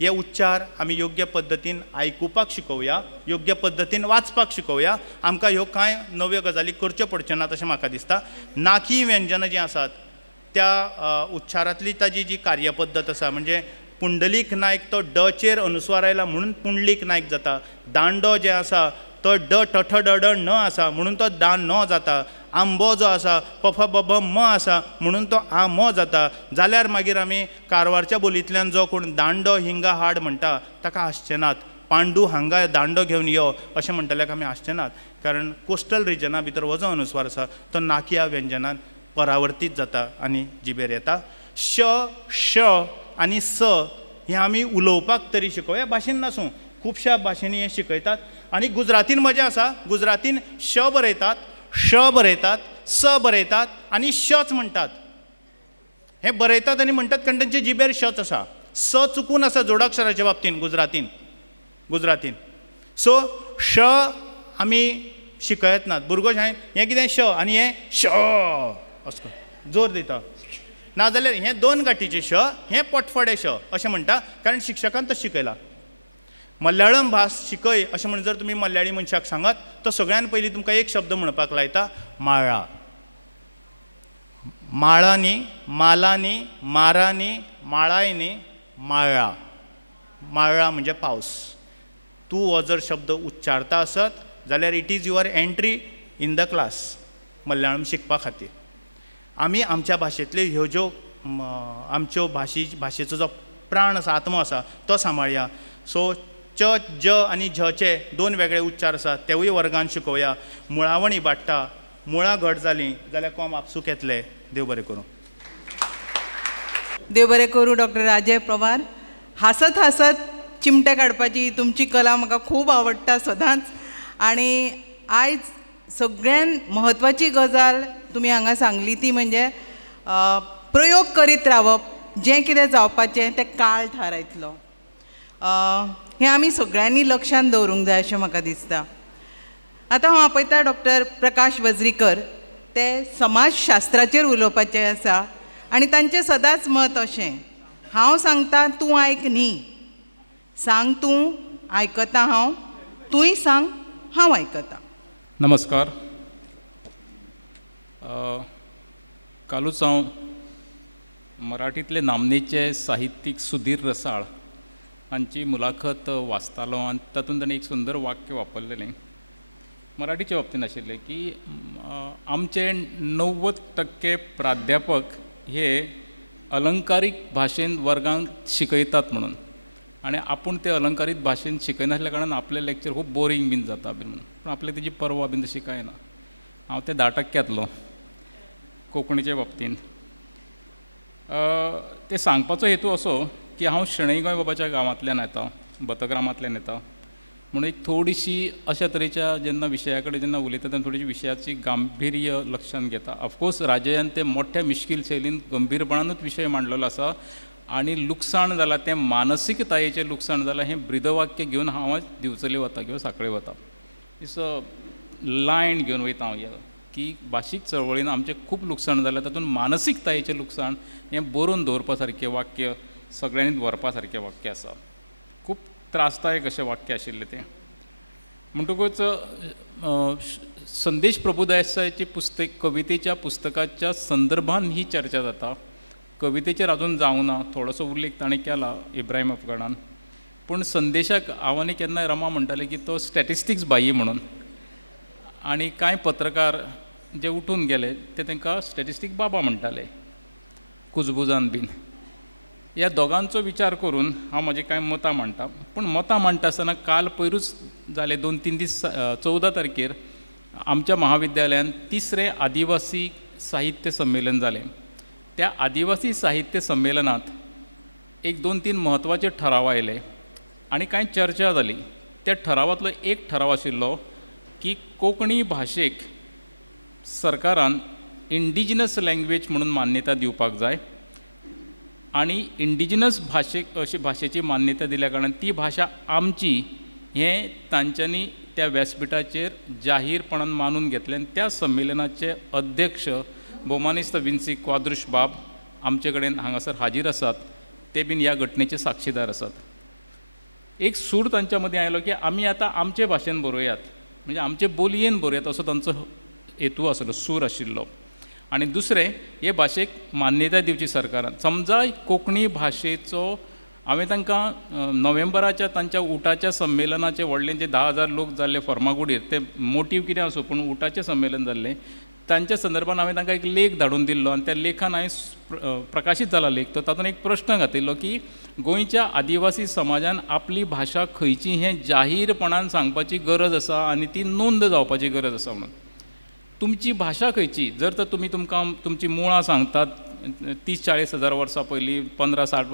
हे उच्चार आमी योग्य पद्दतीन आयकुपाक शिकोवया, योग्य पद्दतीन वाचपाक शिकोवया. आमकां ह्यो कांय नव्यो गजाली करच्यो पडच्यो नात अशें म्हाका दिसता. नाकी व्यंजनां जीं आसात त्या उच्चारांतली ताजी जी कार्यपद्दत आसा, म्हणजे पुंडलीक नायक तो ड चेर अनुस्वार आयला म्हणून पुंडलीक नायक जाता. दांडो जे आसा तो ड ठ ड ड न आसा म्हणून तो दा न जाता. आंबो जो आसा प फ ब ब म आसा म्हणून तो आ म जाता. जाल्यार मागीर आमी कारवारच्या बोलींतल्यान जो कोण दांडो हिंगा हाड म्हणटा ताका हांसचे नात. पांडू हांगा दांडो घेवन यो अशें म्हणटल्याक आमी हांसचे नात, कारण कोस्टल रिजना भितर हो जो अनुस्वार आसा तो नाकी ह्या व्यंजनान परावर्तीत जाता आनी जिबेर येता. श श आनी स हें आमी उलोवपाक तरी शिकोवया. भाशेन नासूं, खुबश्या भाशेनी हें शिकयतात. आनी गुजरातीन मजा आसा, गुजरातीन श बरयतात, श बरयतात, स बरयतात आनी शच म्हणटात. हें बरयतात आनी म्हणटात कारण तांचे जिबेर शच आसा. स चुकून आसा जोडाक्षराच्या बाबतीन गुजरातीन. सो श आमी शिकयत नात. भुरगो शाळेंत हें कितें श आनी हें श असो जोर दिता. नाजाल्यार हें 2 गांठीचें श, हें पोटफोडे श अशें म्हणटा, कारण शिक्षकान तशें शिकयलां. मल्याळम भास शिकय अशें म्हणून जर तुमी मल्याळी मनशाक सांगात तो सगळ्यान पयलीं तुमकां एक शब्द म्हणपाक लायता, माळा. माळांनी, मालांनी, मारांनी, माळांनी, माळा. माळा म्हणजे पावस. तूं हो जर शब्द उच्चारता आसत जाल्यार it is your entry in the class Malayalam शिकपा खातीर. आमी आमच्या भाशेंतल्यो ह्यो ज्यो आमच्यो भाशेचो जो प्राण आसा, आत्मो आसा तो सांबाळया. सो च ज आनी झचे 2 वेगळे उच्चार आसात तेवूय वर्गान शिकोवया. मुळावण इबाडटा, मुळां घट जालीं जाल्यार कोंब आपसूक येतले. देव बरें करूं. देव बरें करूं. डॉक्टर राजय पवार, हासत हासत चिमटे काडपाची तुमची कला म्हाका खूब आवडटा सदांच. आनी आयज सगळ्यान म्हत्वाची गजाल तुमी हांगा सांगली ती म्हणजे प्रयोग करीत रावप. जें कितें जावपाचें तें काळ थारायतलो. हें आमी सगळ्यांनी लक्षांत दवरूंक जाय अशें म्हाका दिसता. आतां हांव आपयता डॉक्टर प्रकाश वज्रीकर, ते समाजशास्त्राचेर उलोवपाचे आसा आनी तांचें सदांच मत अशें, हांव सांगता तूं आयक न्ही, सांग तूं आयकतां हांव, तूंय सांग हांव आयकतां. नमस्कार. कालूच हांव मराठींतले नामनेचे साहित्यीक सुधीर रसाळ हांची मुलाखत वाचतालो आनी तातूंत ताणें एक सुंदर वाक्य वापरलेलें. मराठीच्या बाबतींत आशिल्लें की आमचे 90% प्राध्यापक हे अलंकारीक भाशेन वर्गांक शिकयतात म्हणून, आनी आपूण ते अलंकारीत भाशेन शिकयनासल्या कारणान आपले लेक्चर खूब बोरींग बीन जाता बीन म्हणून. पूण आपल्याक तेजी पर्वा बीन तशी कांय ना. हांव ते 10%तलो कोंकणीच्या बाबतींत. ते सांगपाचो हेतू असो की हांव शेणै गोंय बाबाच्या गांवांतल्यान येता, बतग्रामांतल्यान येता, म्हणून एक थोडीशी अशा तरेच्या जेन्ना विशया कडेन जेन्ना उलयता तेन्ना थोडीशी विशयाची गांभीर्य लक्षांत घेता. ऑफकोर्स राजयान ते मोठ्या मिश्कील शैलीन गंभीरपणानूच विशय मांडलेलो आसा आनी लुकसाण जालां तें मानसिकतायेचें लुकसाण जालां हें ब्रिदवाक्य घेवन हांव दिवचले वता किंवां सांखळे वता. इट्स अ लायन घेवन वयता हांव की भाशीक चळवळीन आमचें खूब लुकसाण जालें, तातूंत मानसिकतायेचें लुकसाण हें बरोवन दवरपा सारकें वाक्य, सगळ्यांनी व्हरपा सारकें वाक्य आसा. खूब त्रासदायक अशें वाक्य आशिल्लें तें. म्हणटकूच संदेश प्रभुदेसायाची पुस्तक कवितेच्या पुस्तकाच्या संदर्भान ही चर्चा जाता. कवितेचेर अजून जावं ना, थोडोसो उल्लेख ताणें केला इब्राहीम अफगाणान, पूण संदेशाक हांव आनी केन्नाय रमा म्हणटाले की तो स्टॅटिस्टिक्स बाई म्हणून, आनी कांय पत्रकार जे उठून गेले ते तांकां स्टॅटिस्टीक बाबा म्हणटाले कुजबुजान बीन. ह्या दोगांचो विचार करून हांव म्हाजी कांय मतां मांडटा. पूण मतां मांडटा आसतना काल पयरूच जाले 2-3 दीस 14 तारखेर आमच्या महाविद्यालयान 3रे आदिवासी साहित्य संमेलन जालें. त्या आदिवासी साहित्य संमेलनांत एक 2-3 म्हत्वाचे ठराव आयले आनी कांय चर्चा जाली. त्या ठरावांतलो एक ठराव आशिल्लो की कोंकणी भाशेक सरकारान इंडिजिनस लँग्वेज म्हणून मान्यता दिवपाक जाय आनी इंडिजिनस भाशेची मान्यता दिल्या कारणान ती भाशा आमची हें तांच्यांनी त्या व्यासपिठाचेर जाहीरपणान मानून घेतलें. आनी त्या संमेलनाचे अध्यक्ष भौमानिस्त विन्सी क्वाद्रुश बाब आमचे कडेन हांगासर हाजीर आसात. ते बीन ह्या घटनेचे साक्षीदार आसात. एक सूर तांच्या मदीं आयलो की आमी आतां आमचे भाशेन बरोवयात, म्हणजे आमचे बोलयेन बरोवयात असो तांचो हेतू आशिल्लो, सूर आशिल्लो. आनी दुसरें, हे भाशेक मान्यताय दिवची सरकारान. समजा कोंकणी भाशेचो हांवें तांकां नोव्हेंबराच्या तांच्या उटाच्या संमेलनाचे व्हडलें जे 10,000 लोक जाल्ले फर्मागुडीर, ते मोटीव कितें आसूं पूण उटाचें संमेलन जाल्लें, तांच्या संदर्भान हांवें तांकां एक लेख धाडून दिल्लो आनी त्या लेखान हांवें प्रकाशीत जाला लेख. तो तातूंत एक प्रश्न घातिल्लो की गोंयच्या आदिवासी समाजान आपली भाशा खंयची हें जाहीरपणान सांगपाची गरज आसा आनी ती नोंद जावपाची गरज आसा म्हणून. तुमची भाशा खंयची, जर तर तुमकां तुमची मुळां सांगतात 30-40 हजार वर्सां पयलीं, 15-60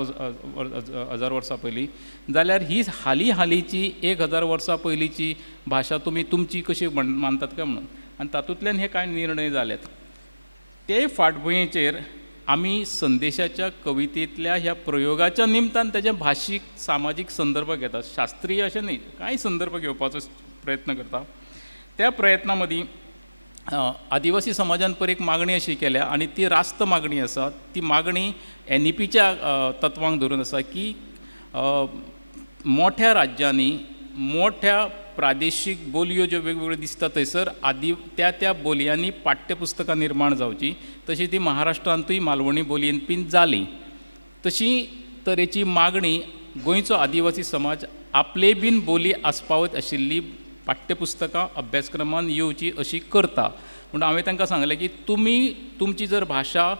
हजार वर्सां पयलीं, जाल्यार ही हालींची 1000 वर्सां पयलींची भाशा तुमी तुमची कशी मानतात काय म्हणून. आनी तातूंतल्यान हे कांय निर्णय जाल्यात. ते फाटभुंयेचेर आमी संदेशाच्या कवितेंतल्या ह्या प्रयोगाच्या निमतान तेजे भाशीक सामाजीक संदर्भ घेतात. शास्त्रीय अशें न्ही, कांय संदर्भ घेवपाचो प्रयत्न करता. त्या प्रयत्ना मदीं आदिवासी समाजान पर एक मागणी अशी केल्या आनी ती रास्त मागणी आसा. ती मागणी NEPच्या तत्वांक धरून आसा की मोठ्या राज्यांनी मोठ्या प्रादेशीक बोलयो ज्यो वेगवेगळ्यो दिसता थंयसर त्या बोलयांनी पाठ्यपुस्तकां निर्माण जावची. तशी ती महाराष्ट्रांतूय मालवणी बोलयेन बीन जाली. तशी तरेची मागणी गोंयचो आदिवासी समाज आपले बीन बोली आस्पावत आशिल्ली पाठ्यपुस्तकां अभ्यासक्रमान येवची अशी करता. म्हणून हांवें तांकां सांगलें की तुमी तुमची जर भाशा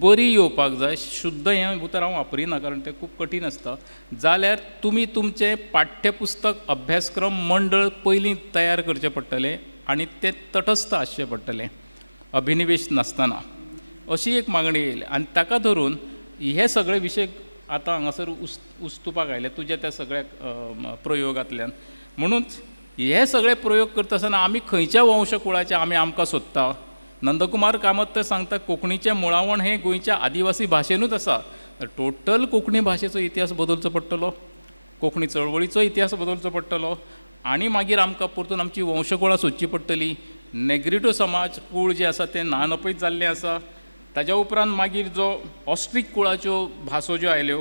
बरी येवपाक जाय, शुद्ध हें उतर हांव वापरिना कारण तें खूब कठीण आसता, जाल्यार तुमी तुमचें पाठ्यपुस्तक अभ्यासक्रम मंडळ पयलीं तयार करचें पडटलें आनी तें तटस्थ आसचें पडटलें, अभिनिवेश नासतना. अशी एक मागणी येयली आनी ताका धरून हे सगळे विशय आतां हांगासर उस्तुपाक आयले तुज्या त्या सगळ्या प्रयोगांतल्यान. म्हणून हे सगळे प्रयोग करता आसतना आमी खंयच्या वंशकुळाचे आमकां सोदता. नंदकुमार कामत ते सांगता कोंकणीचें मुळावण हें गोंयच्या आदिवासी भाशेनूच आसा. टोटल कोंकणी भाशेचो इतिहास बदलचो पडटलो, कोंकणी चळवळीचो इतिहास बदलचो पडटलो आनी मागीर आमकां परतून आमची वंशकुळां सोदची पडटली. नेग्रिटो समाज कुळ जे आसा तें नानपयत जाल्लें आसा. ताज्या उपरांत मागीर जो ऑस्ट्रीक कुळाच्यो भासो ज्यो आयल्यो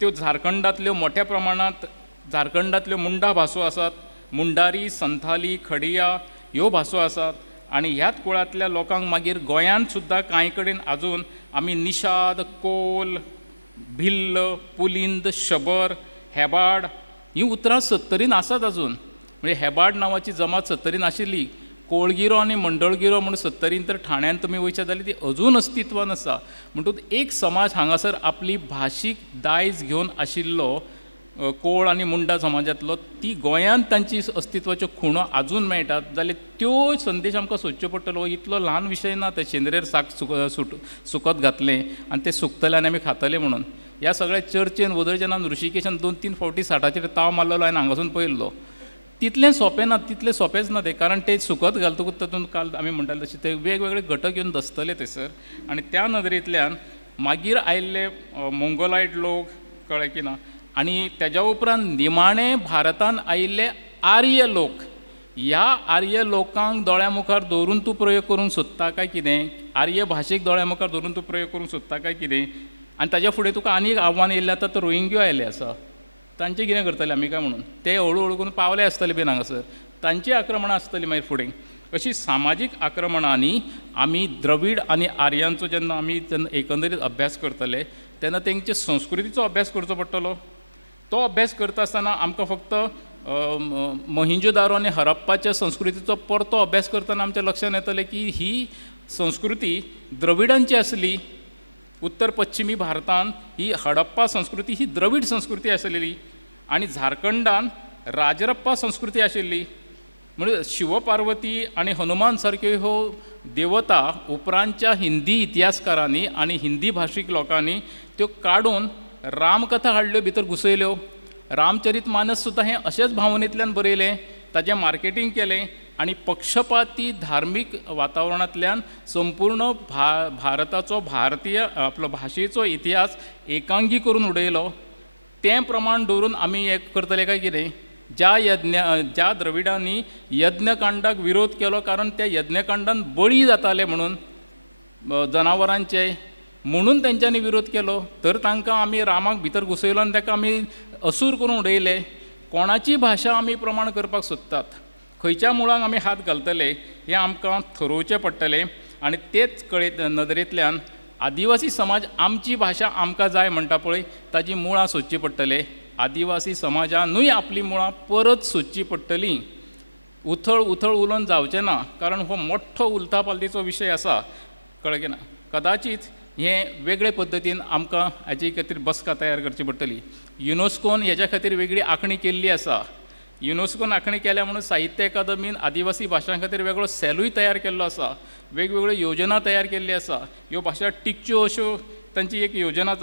त्यो झारखंडांतल्यो मोठ्या प्रमाणांत झारखंडांतल्यो मुंडा भासो आसात. मुंडारी, संथाली, खडिया ह्यो भासो आसात. आनी ह्याच कुळांतल्या लोकांक मागीर गोंयांत सुद्दां कांय कडेन आजून आमी निषाद, कोल, भिल्ल, पुलिंद, शबर, हेबाड हीं उतरां 70रीन आसात अजून. म्हणजे हेबाड नांवाची जमात 70रीन आशिल्ली. कोळगिरो आनी मंडळगिरो म्हणून 70रीन तर ठाण्यान तुमी वयशात जाल्यार ती अजून अस्तित्वान आसा. म्हणटूच एक समाज हांगासर आपली भाशीक दायज घेवन आशिल्लो कोळ आनी मुंडा समाजांतलो, ती गोंयांत तांची अस्तित्वाच्यो खुणो आजून मेळटात जाल्यार त्यो संदेश आमकां सोदच्यो पडटलो. इतलो ल्हान विशय ना ते शेंद्रेर सुकत घातलें आनी तें सुकतलें आनी आमी खातले म्हणून. ह्या सगळ्या चर्चेन वदळचेनान ऋषिकेशान 2-3 फावटी साठाचेर ताव मारलेलो हांवें हांगासून पळयल्लो. तितलें सोंपेंच ना तें, कारण तें सुकत घालतकूच तातूंत काल आमी म्हणटाले तशें ते वेगवेगळे घटक येवन दसतले थंयसर. आनी त्या नदरेंतल्यान मागीर आयिल्ले मोंगोलायट लोक, कळ्ळें की ना, आनी तेज्या उपरांत निमाणे भारतांत आयिल्ले आर्य लोक, ह्या आर्य लोकांक दोळ्या मुखार दवरून तूं प्रयोग करूंक सोदता काय कितें, आर्य भाशेक दोळ्या मुखार दवरून तूं प्रयोग करूंक सोदता काय कितें. आनी ताज्या फुडें तुका आनी एक आव्हान येयल्लें आतां तर रोहिंग्यो आयले आसा. तांचें कितें करतले आमी काय म्हणून, ते हळू करून पावले आसतले बीन हांगासर, तांची आक्रमणां आसतलीं मागीर फुडें. अशी सामाजीक आक्रमणांनी आमी द्रवीड आनी आर्यांचो जेन्ना आमी एकंदरीत अभ्यास करतले तेन्ना तेंचे संस्कृतीचो अभ्यास करचो पडटलो. तो अभ्यास करता आसतना आमकां फक्त मोहिंजोदारो आनी हरप्पाच्या संस्कृतीचो परतो अभ्यास करतना आमच्या लक्षांत येतलें की ही संस्कृती द्रविडांची आसली. उत्तर पश्चिमी भारतांत ही हडप्पा संस्कृती ही द्रवीड संस्कृती आशिल्ली आनी झारखंडान राजरप्पा संस्कृती आशिल्ली. म्हणजे शिवपार्वती आनी हनुमान सारक्यो ह्यो देवता उपरांतच्या हिंदी इतिहासकारांनी आनी हिंदी भाशीक लोकांनी त्यो काडून रामकथा हाडल्यो भितर घुसयल्यो. रामचरित मानस सुद्दां हें अशेंच भावनेंतल्यान बरयलें, ताचें मार्केटींग केलें आनी पक्षपाती धार्मीक वातावरणांतल्यान संपूर्ण भारताचो भारतीय आपलो भाशेचो इतिहास एकांगी करून उडयलो. तें प्रमाण दवरून आमी हें करतले काय कितें? ज्या द्रविडांनी यज्ञकांडाक विरोध केलो कारण त्या यज्ञकांडान बळी जाताले म्हणून जनावरांचे, म्हणून तेंच्यांनी विरोध केलो, तर तांकां आमी रामाक भितर घुसयलो आनी ताका आमी असूर करून उडयले. कोणाची भाशा आमी प्रमाण करपाक सोदतात, खंयच्या मुळांक आमी हात घालतले हें आमकां थारोवचें पडटलें. आनी तेच नदरेंतल्यान आदिवासी समाज आमची भाशा आमकां जाय म्हणटा पळय, ताची मुळां सोदची पडटले. आदिवासी समाजानूय आपली मुळां परत सोदची पडटलीं. उथळ उलोवन जावचें ना, कारण हो मोठ्ठो उलथापालथीचो विशय आसा, कळ्ळें ना. कदाचित हें वेगळे पद्दतीन आमकां हाचे खातीर बसका तयार करची पडटली. युनेस्कोन हेच्या खातीर वेगळी आंखणी केल्ली आसा. युनेस्कोन आंखणी केल्या म्हणून साहित्य अकादमीन आदिवासी भाशां खातीर वेगळो सेलूय तयार केल्लो आसा, वेगवेगळ्यो योजना तयार केल्ली आसा. ह्यो भाशा टिकच्यो अश्यो तांची एक योजना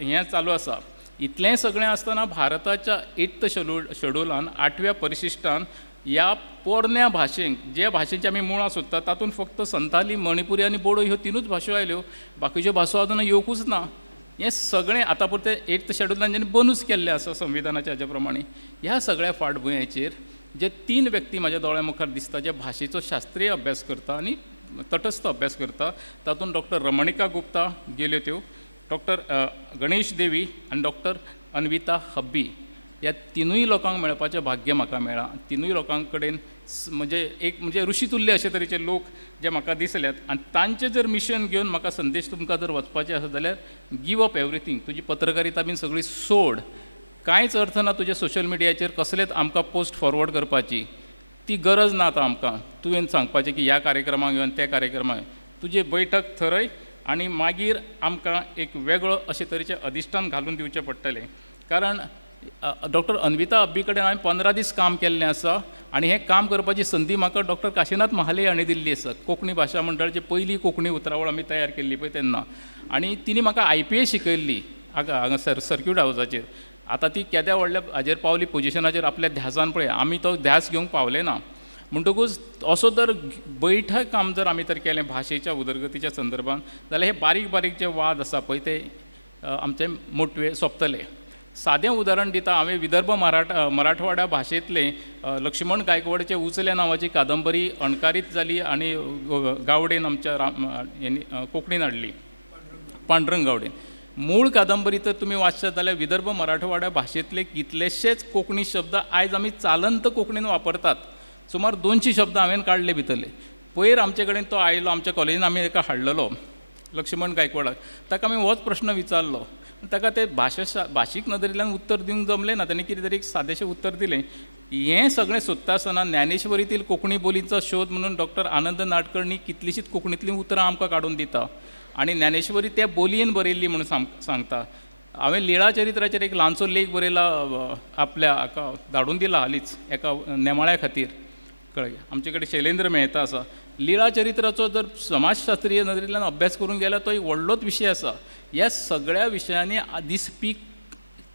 हें चालू आसा. इतलें सगळें आसतना भारताच्या 8th शेड्युलान 8व्या परिशिश्टान ह्या पोरण्या भाशेंक, जे भाशेची आमी मुळां सोदतात, तातूंत फक्त संथाली, मणिपुरी आनी बोडो ह्यो 3च भासो आयल्यो, बाकीच्यो भासो अजून येवंकूच ना. हें सगळें आतां पुरतें 8th शेड्युलान जेन्ना बनूच केल्लें आसा संविधानाच्या हाज्या प्रमाणे. ह्या सगळ्या फाटभुंयेचेर जे 3 व्यक्ती म्हाज्या दोळ्या मुखार दिसता, जे भाशेचो शास्त्रीय अभ्यास करता आनी तटस्थ अभ्यास करता, तातूंत डॉक्टर रमणिका गुप्ता गेल्यो त्यो, डॉक्टर गणेश देवी आनी डॉक्टर अन्विता हब्बी. ह्या 3य लोकांक मेळपाचें भाग्य म्हाका मेळ्ळां. 3य लोकां कडेन म्हणजे ऋषितुल्य अशे तरेचे लोक जे म्हाका दिसल्यात. आनी तांचें जर मिशन घेवन म्हाका संदेश तुमकां जर वचपाचें आसा जाल्यार गिव अप एवरीथींग. तुजी पत्रकारिता बीन सगळी सोड. कांयच अर्थ ना तुजे सोशल मिडियाचेर कसलेच आमकां पोस्ट फॉरवर्ड करपाची. ती गरज ना आतां आमकां. तुवें सांगपाचें की ह्या कार्यक्रमाक येवन त्या कार्यक्रमाक. तुजें बैठक थरय आनी मागीर आमकां एक वेगळो अशे तरेचें अधिश्ठान घालून दिवचें पडटलें. कारण डॉक्टर अन्विता हब्बी कडेन हांवें 15 दीस काम केल्लें आसा आनी हें काम करपाची संदी म्हाका डॉक्टर काशीनाथ महाले हांणी दिल्ली आसा. कोंकणी भाशा मंडळाची पयली कोंकणी उतरावळ आमी तयार केल्ली पळय तेन्ना. आनी तिणी म्हाका IPA शिकयल्ली हांगासर सर्क्यूट हावजाचेर. आतां ती केद्या व्हडल्या हाजेर पावली पोजिशनाचेर आपल्या ध्यासान पळय. आमी तो ध्यास घेवंक पावले ना. म्हणटकूच असो जर बैठक काम जर आमी तर केलें भाशेच्या उदरगतीच्या संदर्भान, जाल्यार हे बारीक बारीक जे वाद आसा पळय ते आमचे मोटवे सोंपतले. सादें उदाहरण दिता. हांवें विदर्भ मराठवाड्या भाशेंतले लक्ष्मण गायकवाडचे उचले नांवाची कादंबरी अणकारीत जाली आनी गावडेन आमच्या कोंकणीन हाडली, पांडुरंग गावडेन. मूळ कादंबरी तर तुमी वाचशात जाल्यार विदर्भ मराठवाड्या भाशेंतले कितलेशेच कोंकणी शब्द आयज आमी चालंत कोंकणीन वापरतात. सुमार 200 शब्द हांवें काडले भितरले. पयर आमचे कडेन तो आयलो, आमच्या कॉलेजीन आमी ताका हाडलेलो लक्ष्मण गायकवाडाक. ताका आमी होच प्रश्न विचारलो. ताका ते भाशीक नदरेंतल्यान उत्तर दिवंक जमलें ना. ताणें कितें तरी एक सादेशें उत्तर दिलें. हें सगळें सोदता आसतना ज्ञानेश्वरीतील कोंकणी बोलींचो शोध म्हणून डॉक्टर आनंद नाडकर्णी कितलींशींच कोंकणींतलीं उतरां आमकां काडून दिता आनी ज्ञानेश्वरी त्या बोलयेन बरयल्ली म्हणून सांगता. हांवें लिळा चरित्राचेर एक ल्हानसो लेख बरयला, आपल्या हाका धाडून दिला हालींच एका नेमाळ्या खातीर. कळ्ळें. आमचे कडेन शैलेंद्र मेहता आसा. लिळा चरित्राचो जर समाजशास्त्रीय नदरेंतल्यान अभ्यास करूंक गेल्यार तो एक व्हडलोच विशय आसा. ह्या सगळ्या विशयांनी दिसपी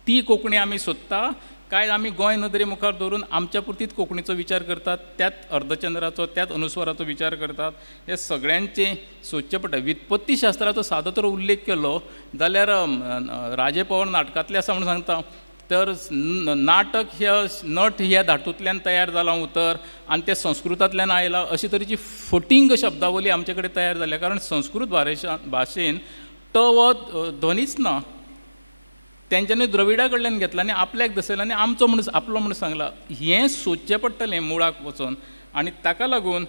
ती कोंकणी आमी सोदता काय आमी गोंय नदरे मुखार दवरून आमच्या पुरतीच कोंकणीचो विचार करतात, त्याच अर्धचंद्राचो त्याच अनुस्वाराचो विचार करतात. हे सगळ्यांचें सोदचें पडटा. व्युत्पत्तीशास्त्राचो सादो तर उल्लेख केलो जाल्यार राजे पवार नाटकांतले आसा म्हणून सांगता. तर नाटक नट ह्या धातूंतल्यान तयार जालां उतर आनी ते संस्कृतांतल्यान आयलां अशी तरेची फटींग शब्दावली आमचे कडेन तयार जाल्या. कारण संस्कृत भाशेन ट हो ध्वनीच ना. तेंच्यांनी द्रविडा कडल्यान घेतला आनी आपल्याक दसयला आनी आमचो म्हणून आपलो म्हणून सांगला. हें सोदचें पडटलें मुळाक वचून. आनी ताका लागून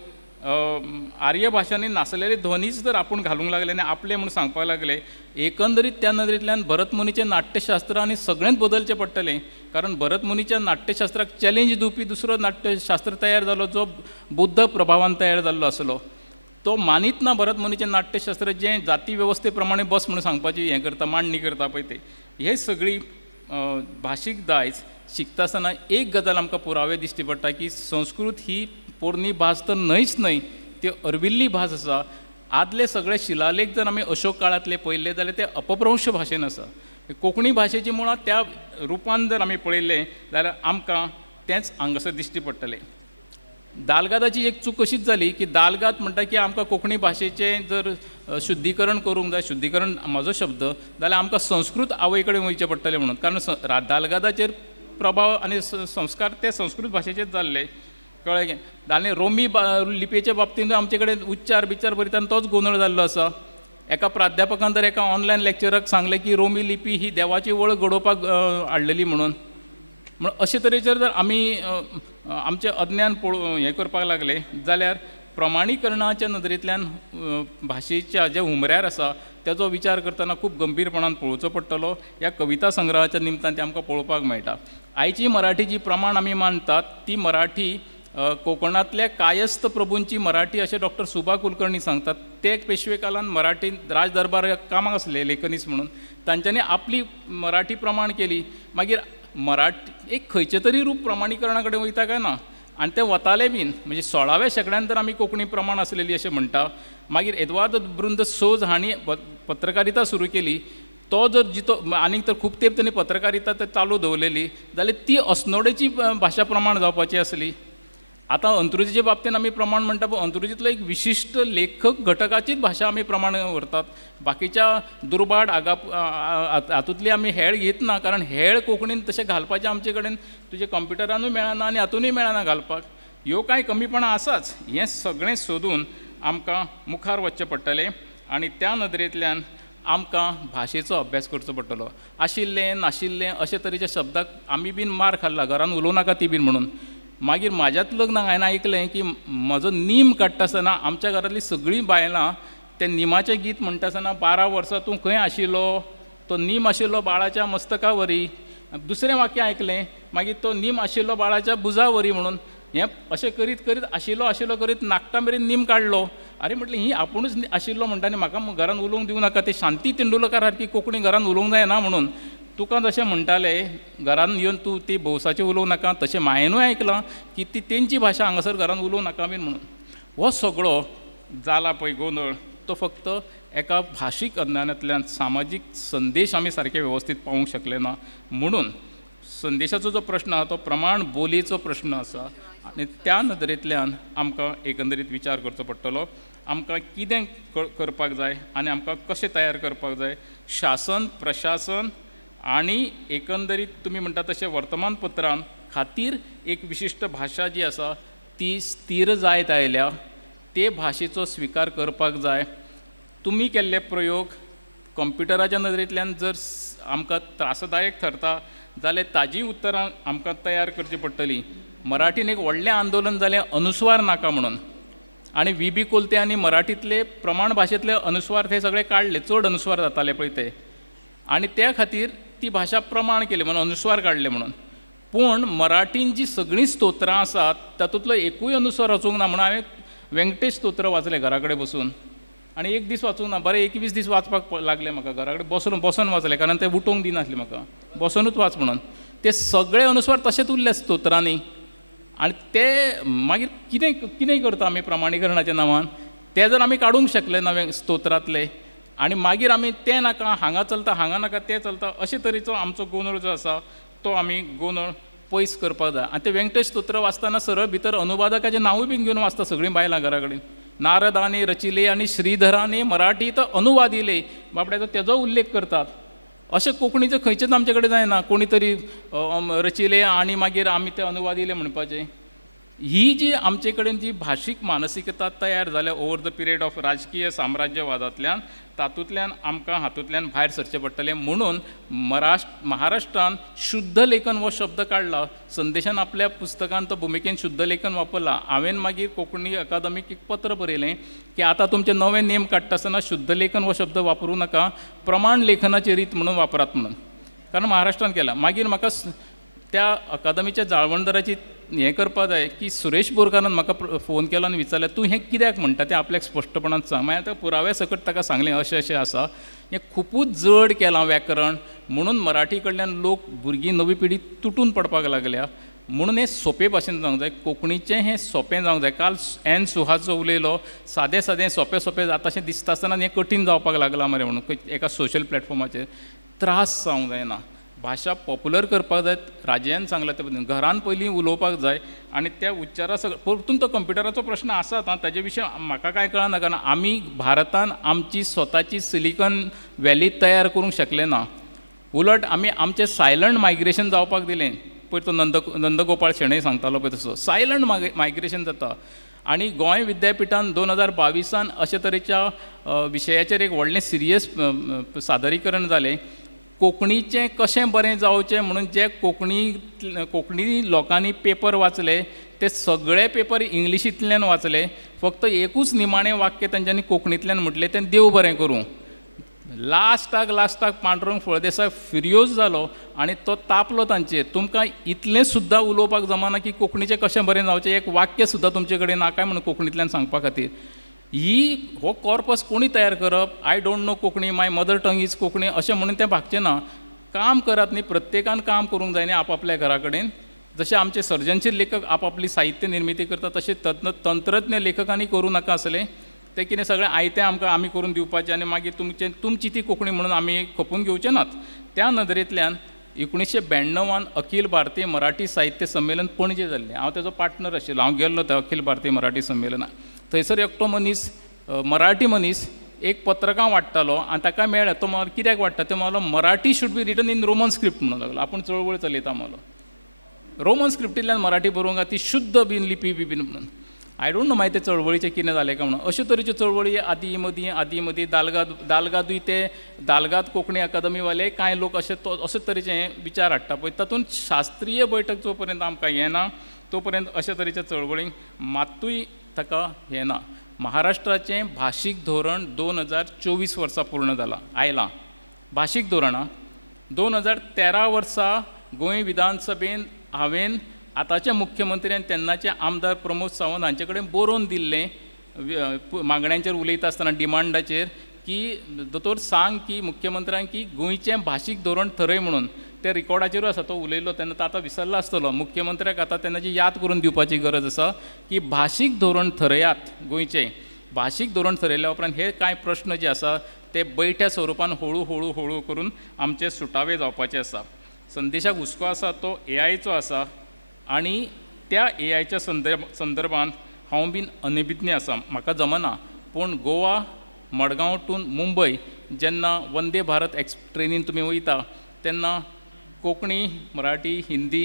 आर्य भाशांनी नासलेले ध्वनीच जर आपूण घालूंक लागले आनी आपले म्हणून सांगपाक लागले, एकंदरीत त्या नदरेंतल्यान भरतमुनीचें नाट्यशास्त्र आनी सगळेंच बदलचें पडटलें. कारण भरतमुनीच्या नाट्यशास्त्राक चॅलेंज दिवपी दुसरो नाट्यशास्त्र तयार जालो जो बुद्ध प्रभावान तयार जाल्लो आसलो. तो मानीत ना भरतमुनीचें नाट्यशास्त्र जें जाती वेवस्थे प्रमाणे बस म्हणून सांगपाची हें करता, मांडणी करता पळय ते. हे सगळी भाशीक दायज शिकता आसतना एक गजाल आमकां पुरावे दिश्टी पडटा की संस्कृत ही पोरणी भास तर न्हयच न्हय, ती अरविल्ली भास आसा. आदले सगळे शिलालेख जर आमी अशोक काळांतले पळयले जाल्यार ते अपभ्रंश भाशेन आसा. कोंकणी भाशेची मुळात त्या रुपान जर आमी पळयलें जाल्यार आमकां तेंच हांगासर दिश्टी पडटलें. दालगादाची एक चूक अशीच जाली की दालगाद म्हणटा की आमकां कोंकणी भाशेचें जर शुद्धीकरण करूंक जाय, शुद्धीकरण म्हजो शब्द, जाल्यार आमकां संस्कृत आवय कडेन वयचें पडटलें म्हणून. कारण दालगादाचेर प्रभाव आनी संस्कार ते संस्कृत भाशेचेच जाल्ले, कळ्ळें. आनी रोमी लिपयेच्या बाबतींत आमचे कडेन उच्चार बिच्चार बरयतना तोच गोंदळ जाल्लो आसा. एका प्राध्यापकान तर एका ऑनलायन लेक्चराक सांगलें की रोमी लिपी ही देवाची वळख घडोवपाक हाडलेली म्हणून. अशे तरेचेर जर आमी आमचें अज्ञान हें करपाक लागले जाल्यार प्रमाणीकरणाच्या नदरेंतल्यान भाशेच्या जे उमऱ्यार आसा तेजो विचार करतना खूब गंभीरपणान पळोवचो पडटलो. ह्या कविता संग्रहाच्या निमतान तें आमकां पळोवपाक मेळटा. आयची मराठी जी प्रमाण आमी मानतात ती मराठी कोकणांतल्या कायस्थ प्रभूंची मराठी अशें डॉक्टर सुभा कुलकर्णी सांगतात. ते पेशवे काळान मराठींत राज दरबाराक कामाक आसले लेखनीस म्हणून. तांच्यांनी आपली मराठी प्रमाण केली. मागीर मराठी एक खंयचें तरी रूप प्रमाणीकरणा कडेन वयता काय ना, आनी ते वताले बीन. म्हणजे 16व्या शेंकड्यान तर आमी कोंकणी प्रमाण आसलेली अशें म्हणटा. मागीर एदवार्द बृंद सोज हांणी पत्रकारिता सुरू केली. तो जर जितो आनीक तर खूब तेंप ताणें पत्रकारिता चालू दवरलेली जाल्यार ती अस्नोडेची भाशा प्रमाण जावपाची आसली. आतां अंत्रुजीच्या बाबतींत आमी प्रमाण म्हणटा पूण अंत्रुजींतलो एक विशिश्ट लेखक घटकाचीच भाशा आमी प्रमाण व्हरतात. बाकीच्या दुर्भाट हातूंतली आमी हेळ घेत ना, कारण हेळ कोंकणीन तशें घालपाचें आमचे कडेन तुजे कंप्युटरानूय मेळना आनी हातूनय मेळना घालपाक. ह्यो कांय कमीपणां आसाच. हें सगळें सोदून आमकां मुखार वचचें पडटलें आनी त्या नदरेंतल्यान आमकां भाशेचो अभ्यास करचो पडटलो. आशिल्लें नाशिल्लें अशे तरेच्या शब्दाक आमी बीन मार खाल्ला, घरान उलोवं नाका ती बीन म्हणून. मागीर म्हाज्याच लग्नाक हांवें आयकलें की म्हजो नीम काडटा आसतना आमच्या घरांतलीं सगळीं बायलां तें निमाचें गीत म्हणटा आसतना 12 वर्सां तूं खंय आशिल्लो, तो नीम आशिल्लो बाळाच्या मस्तका वरी. दुसरें वाक्य आयकलें मागीर तो नीम आशिल्लो बाळाच्या बुजा वरी म्हणून. हें अशें करीत करीत आशिल्लो करीत नाकटां मेरेन नीम काडलो. अरे म्हटलें ही आपुणूच आशिल्लो म्हणटा आनी म्हाका घरान उलोवंक दिवं नाका. ते शांती तेंडुलकार सारकी कोंकणी घरान उलोवंक जायना म्हणून. तुका जशें म्हणटाले घरान येवन तूं ती भौसाचें उलोवं नाका, तशें मायेनूय आयकलां की ती तेंची भाशा हांगासर घरान उलोवं नाका बीन म्हणून. हो सगळो जाला पळय गोंदळ तो फक्त एका भाशीक अज्ञानांतल्यान सामाजीक संदेश आमी सारके वेवस्थीत पावोवंक शकले ना. म्हणून संदेशाचो जो प्रश्न आसा तो प्रमाण बोलीचो प्रश्न आसा आनी त्या नदरेंतल्यान आमकां एकंदरीत विचार करचो पडटलो. आमकां कितें करपाक जाय आनी आमकां कशें तयार करपाक जाय. शासन प्रशासन आनी एकंदरीत तुमी म्हणटा तशें वर्तमानपत्रां खातीर एक विशिश्ट भाशा जी आसा ती स्थिर जायत आयल्या. ते भाशेचो स्विकार करपाक जाय. तुमी केल्ले प्रयोग कंप्युटराच्या नदरेंतल्यान जर आमकां त्रासदायक ठरता जाल्यार ताजीं उतरां आमकां तयार करची पडटलीं. मराठीन एक व्हडलें आंदोलन जालें अनुस्वार नाका म्हणून, आनी व्ही.बी. कोलते मराठींतले प्रमाण भाशेंतले अनुस्वार ते सगळे काडले. चड अनुस्वार जाताले पळय ते, आनी त्या खातीर ती भाशा प्रमाण केली म्हणून अनुस्वार काडले म्हणून. पूण मराठीन जी सगळीं स्तोत्रां आसात तातूंतलो एकूय अनुस्वार वाचूंक ना. म्हणून हांवें व्यंकटेश स्तोत्र वाचलें घरा कडेन बसून, आनी एक दीस वाचूंक ना. बरें 21 दीस वाचपाक लागलें म्हाका. घरा कडेन बसून वाचलें, कारण ते उठोवंक दिनासलें म्हाका. बसूनूच वाच म्हणून. ते सगळे अनुस्वार तशेंच उरले स्तोत्रांनी. आनी ते मागीर कितें करता आमी प्रमाणीकरणाच्या नांवान. ते जर आमी काडूंक शकले नवे स्तोत्रांतले आनी मागीर आमी तें नाका हांगा चलता, हांगा नाका तें चलता, अशे तरेचो आमचो गोंदळ जो आसा तो आमी गोंदळ पयस करपाक जाय. आनी तें व्यंकटेश स्तोत्र वाचतना सरळ भितर अनुवादकाचें नांवूय बीन घेवन वाचता सगळीं बायलां घरा कडेन. नारदाने रचिले आनी श्रीधराने मराठीत अनुवादिले बाबड्याचो तेजो उल्लेख करतात. अशें कोंकणीचें खंयचेंच आमचे कडेन जायना कोणी तरी रचिले आनी मागीर आमी ते अनुवादिले म्हणपाचें. ही जी आमचे कडेन जी भाशीक मानसिकता तयार जाल्या ओवर द पिरियड ऑफ राजकीय साम्राज्यवादांतल्यान तातूंतल्यान आमकां हातूंतल्यान भायर सरचें पडटलें. म्हणून महाराष्ट्रान शुद्ध लेखन हो शब्द काडला. संदेशान आपल्या पुस्तकांत तो भुमिकेन शुद्ध लेखन वापरला. हांवें मागीर कोंकणी अकादमीक एक पत्र बरयलें की आतां तुमचे नवे नेम काडटा आसतना शुद्ध लेखन हो शब्द वापरूं नाका, प्रमाण लेखनाची रीत म्हणून वापरात म्हणून. कारण महाराष्ट्रान केला. मागीर म्हाका त्या अकादमीच्या जाळवणदाराची हें करपा जाय की सुरेश बोरकारान म्हाका फोन केलो आनी विचारलें तूं हें कित्याक म्हणटा तें आपल्याक स्पश्टपणान सांग. मागीर आतां पुराव्या सकट ताका सांगलें अशें अशें आसा. हें खुपूच जड केलां व्याकरण म्हणून मराठी कडल्यान लोक भुरगीं नवी पिढी तुटून पडपाक लागल्या. म्हणून हें सोंपे भाशेन जावंक जाय. कोंकणीचें हें सोंपें जावंक जाय. काल एन सुहास उलयलो सादें सोंपें जाता अशें दिसता आसतना हें कठीण जावपाक लागलां मरे म्हणून एका सोशल प्लॅटफॉर्माचेर. त्रास जावंक जायना. भाशा पॉप्युलर करपाक जाय, राजयान सांगला ते पद्दतीन घरान पयलीं उलोवपाक जाय आनी त्या उच्चारा परतून तो कंप्युटराचो प्रश्न आसात हां, ताजे विशीं म्हाका कांय कळना, कारण आमी भारतान आमची स्वताची सिलिकॉन व्हॅली तयार करूंक शकले ना. उलट आमी आमचें सायलंट मायग्रेशन जावपाक दिलें. पळय तो नंदगोपाळ शेणै सांगतालो पळय तसो सायलंट मायग्रेशन जाता. आनी गोंय विद्यापिठान 2022 अशे तरेच्या विशयाचेर एक व्हडलें सिरियस सादरीकरण जालें. कोंकणीचें कशें बरें जावचें म्हणून जे कोंकणी लोकांनी पेपर वाचले ते सगळे पेपर इंग्लिशींतल्यान वाचले. फक्त एकूच निमाणें वाक्य तांच्यांनी कोंकणींतल्यान म्हटलें तें देव बरें करूं. लास्टाक पांडुरंग फळदेसाय फ्युरियोज जालो आनी तो तापलो तांचेर. तुमकां इतलें सुद्दां उलोवपाक जमना की कोंकणीचें कशें बरें जावचें, एक वाक्य सुद्दां तुमचे कडेन ना काय म्हणून कोंकणींतल्यान सांगपा खातीर. हो कॉर्पस कोणी तयार करप, I don't know Konkani, my mother tongue is Konkani अशें म्हणून तें भागचें ना. काम करात न्ही, प्रत्येकान काम करूंक जाय न्ही आपआपल्या घरा कडेन. जशे आमचे सर्जनशील लेखक आपआपली साहित्य निर्मिती करता तशें तंत्रज्ञ लेखकांनी करूं नाका आसलें. तें कितें सगळें आयतें आमकां आमी करून दिवपाचें आनी मागीर तुमची ती कोंकणी म्हणून आमी खपून घेवचे नात. त्या नदरेंतल्यान 1992 अखिल भारतीय मराठी साहित्य संमेलन पणजे जाल्लें. हांव तेजो पार्टनर आशिल्लो. हांव गेल्लो त्या अखिल भारतीय मराठी संमेलनाक. थंयसर एकटो मनीस, मराठी मनीस, एक पत्रकां वाडटालो आनी ताका मेळ्ळें. तो म्हाका कित्याक वाडटा ते म्हणलो Marathi should be written in Roman script म्हणूंक लागलो. आपूण चळवळ चलयता म्हणलो. रोमन स्क्रिप्टींतल्यान मराठी बरोवंक ती शुद्ध बीन लिपी बीन म्हणून. आय डोंट नो मागीर ते चळवळीचें कितें जालें काय म्हणून. अशे तरेच्यो चळवळी आदीं मदीं दालगादूय ते दालगाद कोंकणी अकादमीवाले कांय लोक अशे तरेचे विचार हाडटा पळय. तातूंत शास्त्रीय बैठक जो पर्यंत आमकां येना तो पर्यंत अशे तरेच्या चळवळींक मात्तूय ताका हें ना. महाराष्ट्राचें भाशीक धोरण 2024 वर्सा पूर्ण जालां, आयलां. भाशीक धोरणां 2013 वर्सा गोंय विधानसभेन हांवें आतांच्या मुख्यमंत्री आनी तेन्नाचे आमदार प्रमोद सावंत हांचे कडेन बरोवन दिल्लें मागण्यांचेर उलयता आसतना डिमांडाचेर की दोतोर सांग की मुख्यमंत्र्यांक की गोंयचें भाशीक धोरण थरय म्हणून. ते रिकॉर्डाचेरूय आसा, तो उलयलो तेन्ना तो आतां विसरलो आसतलो. मुख्यमंत्र्याक आतां तेन्नाची याद करून दिवपाची गरज आसा की भाशीक धोरण थरयात गोंयचें. भाशीक धोरण थरयल्या उपरांत हे कांय प्रश्न जे आसा ते बैठ्या स्वरुपान हळू करून आमचे सुटावे जावपाचे आसा. संदेशाक हुस्को आसा तो AIचो आसा आनी त्या AIच्या संदर्भांत हांव बीन अनभिज्ञ आसा. म्हाका जमना, पूण गोवा मडगांव टू मुंबय जेन्ना वंदे भारत ट्रेनीन तुमी वयता तेन्ना कोंकणी, मराठी, हिंदी,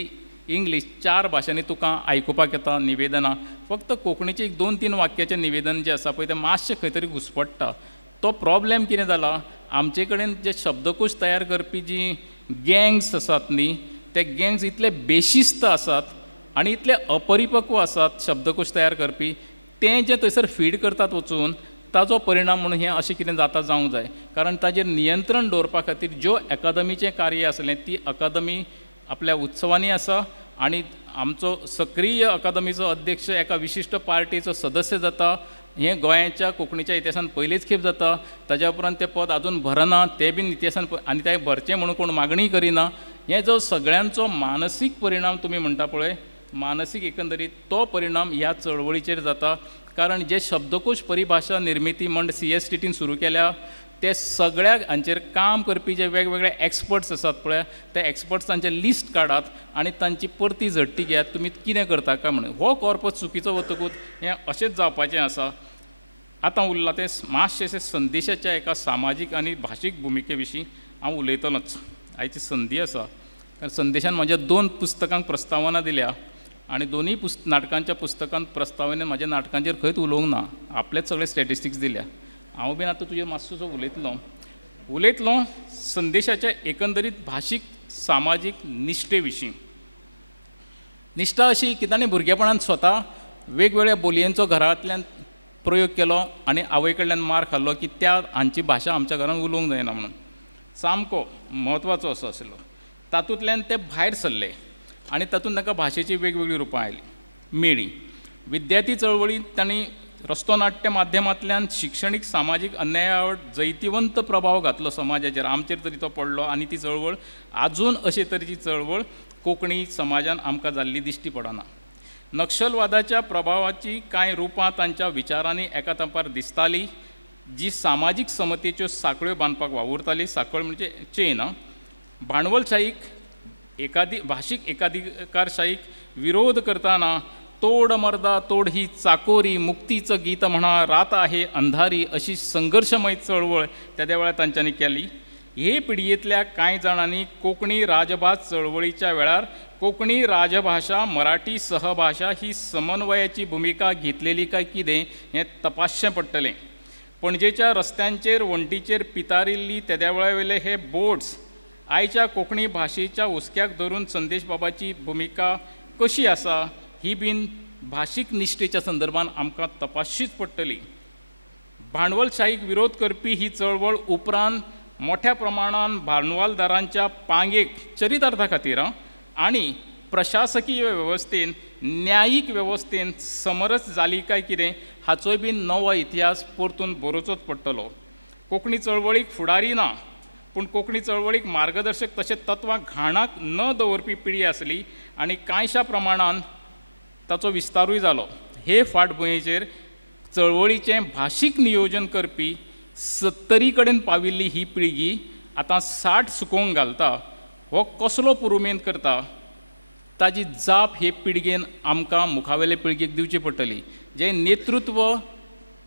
इंग्लीश 4 भाशांनी तुका आयकुपाक येता निवेदनां. फक्त कोंकणीचें 2-3 वाक्याचें निवेदन जें आसा पळय तें मातशें खंय तरी घुसपट्टा. तो प्रॉब्लेम कितें जाला, आमचे कडेन जे शब्दकोश तयार करपी जी गँग्स आसात न्ही, ते गँग्स इतले बेशिस्त आसात आनी इतले अपरिपक्व आसात शब्दकोश तयार करपी. ते जे थंयसर फीड करतात वचून ताजो परिणाम म्हणून हें अशें कितें जाता जावंक जाय. कारण ताजेर नियंत्रण दवरपा खातीर ज्यो अकादमीचें कार्य आसलें ती अकादमी आपल्या उत्सवांनी आसा आनी आमचो सक्रीय अकादमीचो अध्यक्ष एका विशिश्ट पार्टीचो सदस्य जाता. हें गोंयाच्या कोंकणीच्या इतिहासान पयलीच खेप जाता. ताज्या उपरांत तें पद आजून भरना, तें बीन इतिहासान आनी तें भरचें म्हणून कोण मागणी करिना. हें जो सगळ्यांचो मानसीक परिणाम तुमी म्हणटा पळय, मानसीक एकंदरीत तो परिणाम ह्या चळवळीचेर जाता. कारण जे शब्दकोश परिभाषा निर्मिती मंड CSTTन सुरू केल्या ते सगळ्या हांचेर काम करपी जे वेगवेगळे एक्सपर्ट्स आसात पळय, त्या एक्सपर्ट्सांचें लिस्ट काडात आनी तांची परती झडटी घेयात तुमी कितें करता काय म्हणून. हो कॉर्पस चुकीचो वतकूच हें अशेंच जावपाचें आसा. आतां उरलां तें मातशें संदेशाच्या एका सामाजीक आनी भाशीक भुमिके विशीं हांव उलयतलोच. आयची संदी आसा कारण संदेशान म्हाज्या 2 पुस्तकांक प्रस्तावना दिल्या आनी दोनूय नाटकांच्या पुस्तकांत प्रस्तावनेन म्हाज्या नाटकांचेर खंयच उलोवंक ना, आपलेच सगळे स्टॅटिस्टिक्स दिल्या. हांव बीन आतां तुजेर मातसोसो उलयतलो संदेशाच्या एकंदरीत भाशीक सामाजीक निश्टे विशीं. निश्ठा अशी की ताणें भुरगेपणांत स्वता वेगवेगळ्या बोलयेंचो घरांतल्यान प्रयोग केलो आनी आवय कडल्यान मार खाल्लो की त्या हांची भाशा आमच्या घरांत उलोवंक जायना म्हणून. सामको म्हत्वाचो असो आशिल्लो. तातूंतल्यान ते भायर सरले आनी तातूंत ताका भाशेची वेगवेगळी रुपां मेळ्ळीं. विद्यार्थी चळवळींत तांणी रस्तो नाट्य माध्यमांतल्यान शिक्षणीक सामाजीक अन्यायावर जैतिवंत प्रभाव घातलो समाजाचेर. आमचेर तरी तो पडलो आनी ती चळवळ आजून अशे तरेची चळवळ कोंकणी समाजान आमकां जाल्ली दिश्टी पडना. नक्षलवादाच्या प्रभावाची कांय रुपां तांच्या विचारांनी एका तेंपार दिसतालीं. जी सामाजीक समतेच्यो साखळ्यो बांदपाक वावुरताली. साखळ म्हणजे चेन. भांडवलशाहीक भाशीक एकाधिकारशाहीक विरोध करताना तोड मर्दा तोड ही चाकोरी, मुक्तीचं गीत म्हणा, रात आहे अंधारी अशी संघर्षमय चळवळ त्या वेळार तांच्यांनी केली. हे पिढयेंतल्या कांय जाणांनी कोंकणी राजभास चळवळीच्या वेळार कोंकणी राजभाषा मराठी सहभाषा ही समन्वयाची भुमिका घेतलेली काय कितें हें तपासचें पडटलें. पणजेच्या रस्त्यांचेर वण्टीचेर पितारिल्ली त्या वेळावेले हे बोर्ड्स आयच्या कोंकणी भाशेच्या हुस्क्याक धरून संदेश बाबाची भुमिका कशी आसा ही बीन भाशीक निश्ठेच्या संदर्भात आमकां तपासचीच पडटली. भांडवलशाहीक विरोध करपी ही चळवळ उपरांत मोठ्या प्रमाणात भांडवलदारांच्या पांगेक चरितार्था खातीर आनी प्रशासकीय वेवस्थेन न्यायीक वेवस्थेन समरस जाली काय कितें हाचोय बीन नवो इतिहास परतून बरोवचोच पडटलो. कोंकणी चळवळीक फुडारी ना, पूण कोंकणी चळवळीक मार्गदर्शक तशें तत्वां घाणाक न दवरपी पिढी आसली आनी कांयशा प्रमाणात ताचो विस्तारूय जालो. हे फाटभुंयेचेर चळवळीचें भाशीक नियोजन करपी 70 कडेन पाविल्ली ही पिळगी आतां 60 सुकोवंक घालता. हो कसलो पुरुमेंत करता ताजी जाप हे पिळगेन आमकां मुखावेले पिळगेक दिवची पडटली. जें नेतृत्व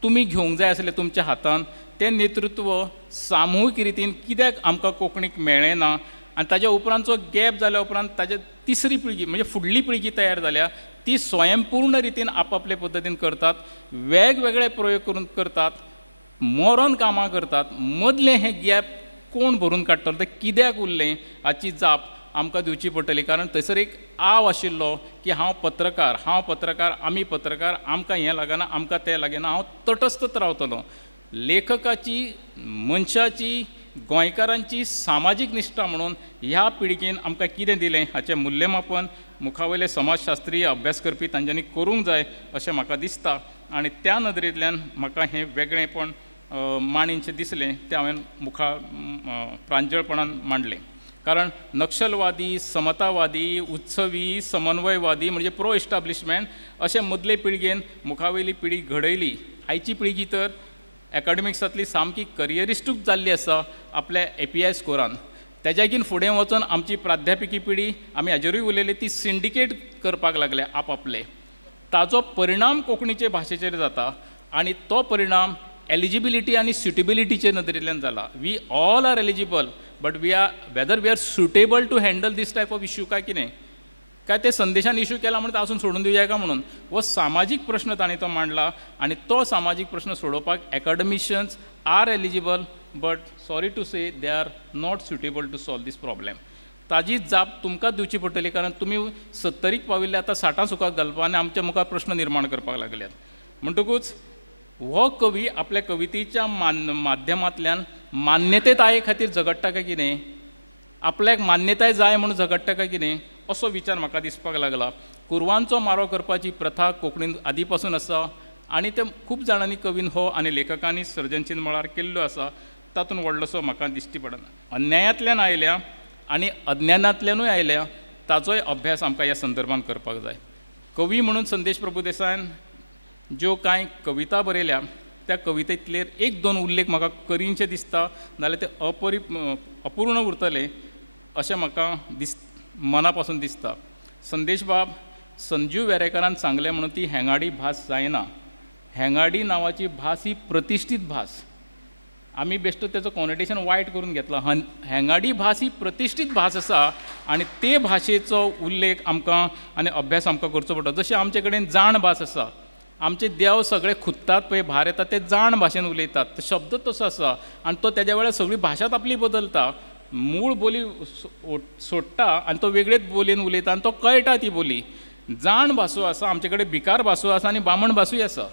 तुमी घेवंक जाय आसलें तुमच्या हातांत तें नेतृत्व सामुहीक रितीन कित्याक आमकां कोंकणीक मेळ्ळें ना आनी ताज्या उपरांतचो गॅप जाल्या उपरांत ताजे तिसरी पिळगी म्हणजे फुडली पिळगी तयार जाल्या ती स्वयंपूर्ण रितीन आपापले पद्दतीन करतात. वेगवेगळे प्रयोग करून करतात, मरण कामां करतात. मदलें हें गॅप कोण भरून काडटलो तें कित्याक उरलें हाची जाप आमकां दिवची पडटली. कारण थंयसर एक आव आशिल्लो की हांव पत्रकार आमी पत्रकार आमकां हें लागना आमकां तें लागना, हांव तटस्थच रावतलो. लेखकाची मनशाची गोंयकारांची सामाजीक निश्ठा म्हणून ह्या पिळगेन आमकां कितें दिलें हाचें मूल्यमापन मुखावेले समाजशास्त्रीय अभ्यास करपी तांच्यांनी करूंक जाय अशें म्हाका दिसता. आनी त्या नदरेंतल्यान म्हाका हें वेगळेंपण मांडिचें दिसलें तें हांवें प्रांजळपणान मांडलें. कारण नक्षलवादी, समतावादी, उत्सवी, समन्वयवादी म्हणजे प्रो एस्टाब्लिशमेंट अशें मदले पिळगेन मुखावेली पिळगी घडयली. आयची पिळगी तर एकाडेमिक्सांतली सामकी करियरिस्टूच जाल्ली आसा आपल्या API स्कोरान. तेज्याकीन फुडें वचून आमची प्राध्यापिकी पिढी आमी हाजेरूय उलयले ती सिंडिकेट करपाक लागले आपापले. ताजो परिणाम कोंकणीचे भाशेचेर जाता आनी तो परिणाम एलिजिबिलिटी आनी सुटेबिलिटीचे नदरेंतल्यान जाला. We all are eligible but whether we are suitable to handle this type of issue काय कितें काय ते संदेशान इश्यू केला म्हणून तासून सोडून दिवया का म्हणून हो सामाजीक प्रश्न ताणें तो मांडला. आनी तो सामाजीक प्रश्न सोडोवपाक academicians are eligible but sorry to say they are not suitable to solve this problem. ताजी जाप तुमकां दिवची पडटली. कारण तुमी 70 पाविल्ले आतां 60 सुखाक घालपा आनी आमच्या मुखार प्रश्न निर्माण करपाक लागल्यात. म्हणटकूच हो कवी आपल्या कवितेच्या माध्यमांतल्यान मान्यताये खातीर झगडटा काय कितें, आपल्याक मान्यताय जाय म्हणून झगडटा काय कितें असो विचार म्हाका दिसपाक लागला. कुरवांचो मारो करपाची प्रथा कोंकणींत आदी पासून आसा आनी ते खूब जाणांनी कवीन हो आनी लेखकांनी सर्जनशील मळार केल्लो आसा. तातूंत व्हडलोसो म्हाका दिश्टी पडना. अन्यायातल्यान आयल्या आनी अज्ञानांतल्यानूय आयल्या ताचोय अभ्यास आमकां ह्या संदर्भान करपाक जाय. कवी म्हणून संदेश प्रभुदेसायान ज्यो कांय कविता बरयल्या त्या कवितेंतलेर 1-2 उल्लेख म्हाका करीनशें दिसता, नाल्यार ते अपूर्ण उरतले अशें म्हाका मना पासून दिसता. संदेश बाब संजीव वेरेकारान सांगलें म्हणून ती हेंगाडी भास जायना. हेंगाडी नांवाची भास ही प्रतिश्ठीत भास. आमी बेश्टो तेजो कॉनोटेशन वायट करून घेतला. हेंगाडी भास ही प्रतिश्ठीत भास आसा आनी ते भाशेचो उल्लेख आमकां आनी अभ्यास आमकां करचो पडटा. जशें आमचे कडेन जाण भास आसा, आमचे देव सगळे खुत्तात पळय भायर येतात ते जाण भाशेन उलयतात, तो शब्द तसो आसा आनी तो तेज्या वेळार सगळी भाशाच आपली बदलता. मूळ बोली सोडटा आनी तो वेगळेच बोलयेन उलयता आनी तो कळटा ती बोली. जाण भासो आसा, आमचे कडेन भिकार भासो आसा आनी बामण भासूय आसा.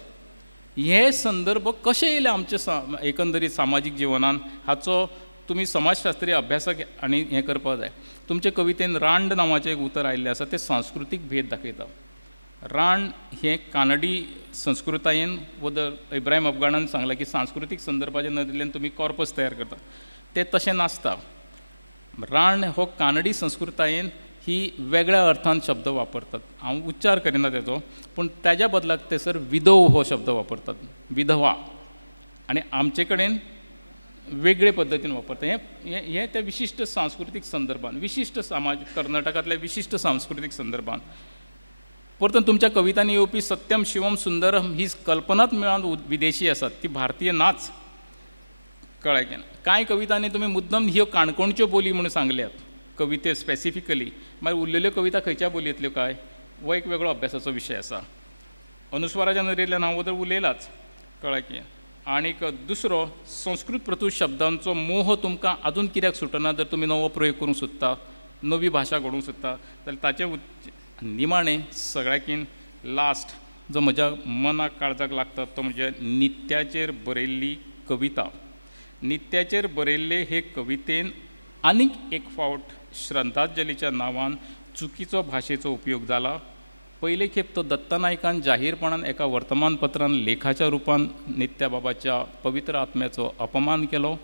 हे संदर्भ कशे येयले आमच्या एकंदरीत सामाजीक जिवनान हाचो तुमी समाजशास्त्रीय अभ्यासाक आनी हें करपाक जाय. तुमचे कवितेन रांड नांवाचें एक उतर आयिल्लें आसा, ते सांस्कृतीक भेद दाखयता. रांड हें कानडी संस्कृतायेन इब्राहीम अफगाणान सांगलां की सांस्कृतीक संदर्भाच्या नदरेंतल्यान तुमी कॉर्पस तयार करता. तें तशें नासता. रांड हो कानडी संस्कृतायेन ही वेगळ्या अर्थान शब्द वापरतात. हांव उच्चार करिना तेजो, पूण ताज्या बदलाक थंयसर विधव हो शब्द वापरतात, विधवा. आनी आमचे कडेन वेगळे पद्दतीन वापरता. हे त्या विशिश्ट सांस्कृतीक संदर्भान, विशिश्ट समाज, कर्नाटकांतल्या विशिश्ट सांस्कृतीक संदर्भान परतून तुमच्या कवितांनी येवपी सत्यम शिवम सुंदरम ही कल्पनाच मेळून विदेशी आसात, ती भारतीय नाच. कळ्ळें की ना? कांय कवितांनी तुमी मुद्दम ह्यो काणकोणच्यो बोली म्हणून सांगल्यात, कविते स्पेसिफिकली. मागीर उरलेल्यो कविता खंयच्या बोलयेंतल्यो काय, हो एक वेगळो अभ्यासाचो विशय आसा. अनुस्वाराच्या नदरेंतल्यान हांव तर उलयलाच. कळ्ळें की? आनीक दुसरो, संस्कृत प्रतूश शब्दांचो मोह तुमकां आजून कित्याक सुटना? जर तुमी नवो प्रयोग करूंक सोदता, नवी भाशा घडोवंक सोदता, जाल्यार ताचें निमाणें सगळ्याकीन लास्ट जो म्हज्या मनाक काळजाक लागता तो म्हणजे नित्याचेर बरयल्ली कविता. नित्याचेर बरयल्ले हे कवितेन आनीक एक फावट श्रद्धांजलीच्या नांवान चुकीचो भाशेचो उपयोग जाला. पयले खेप तो दत्ता नायकान जाहीरपणान एका वर्तमानपत्रान लेखाच्या रुपान नित्या बाबाच्या पवित्र आत्म्याचो अपमान केलो.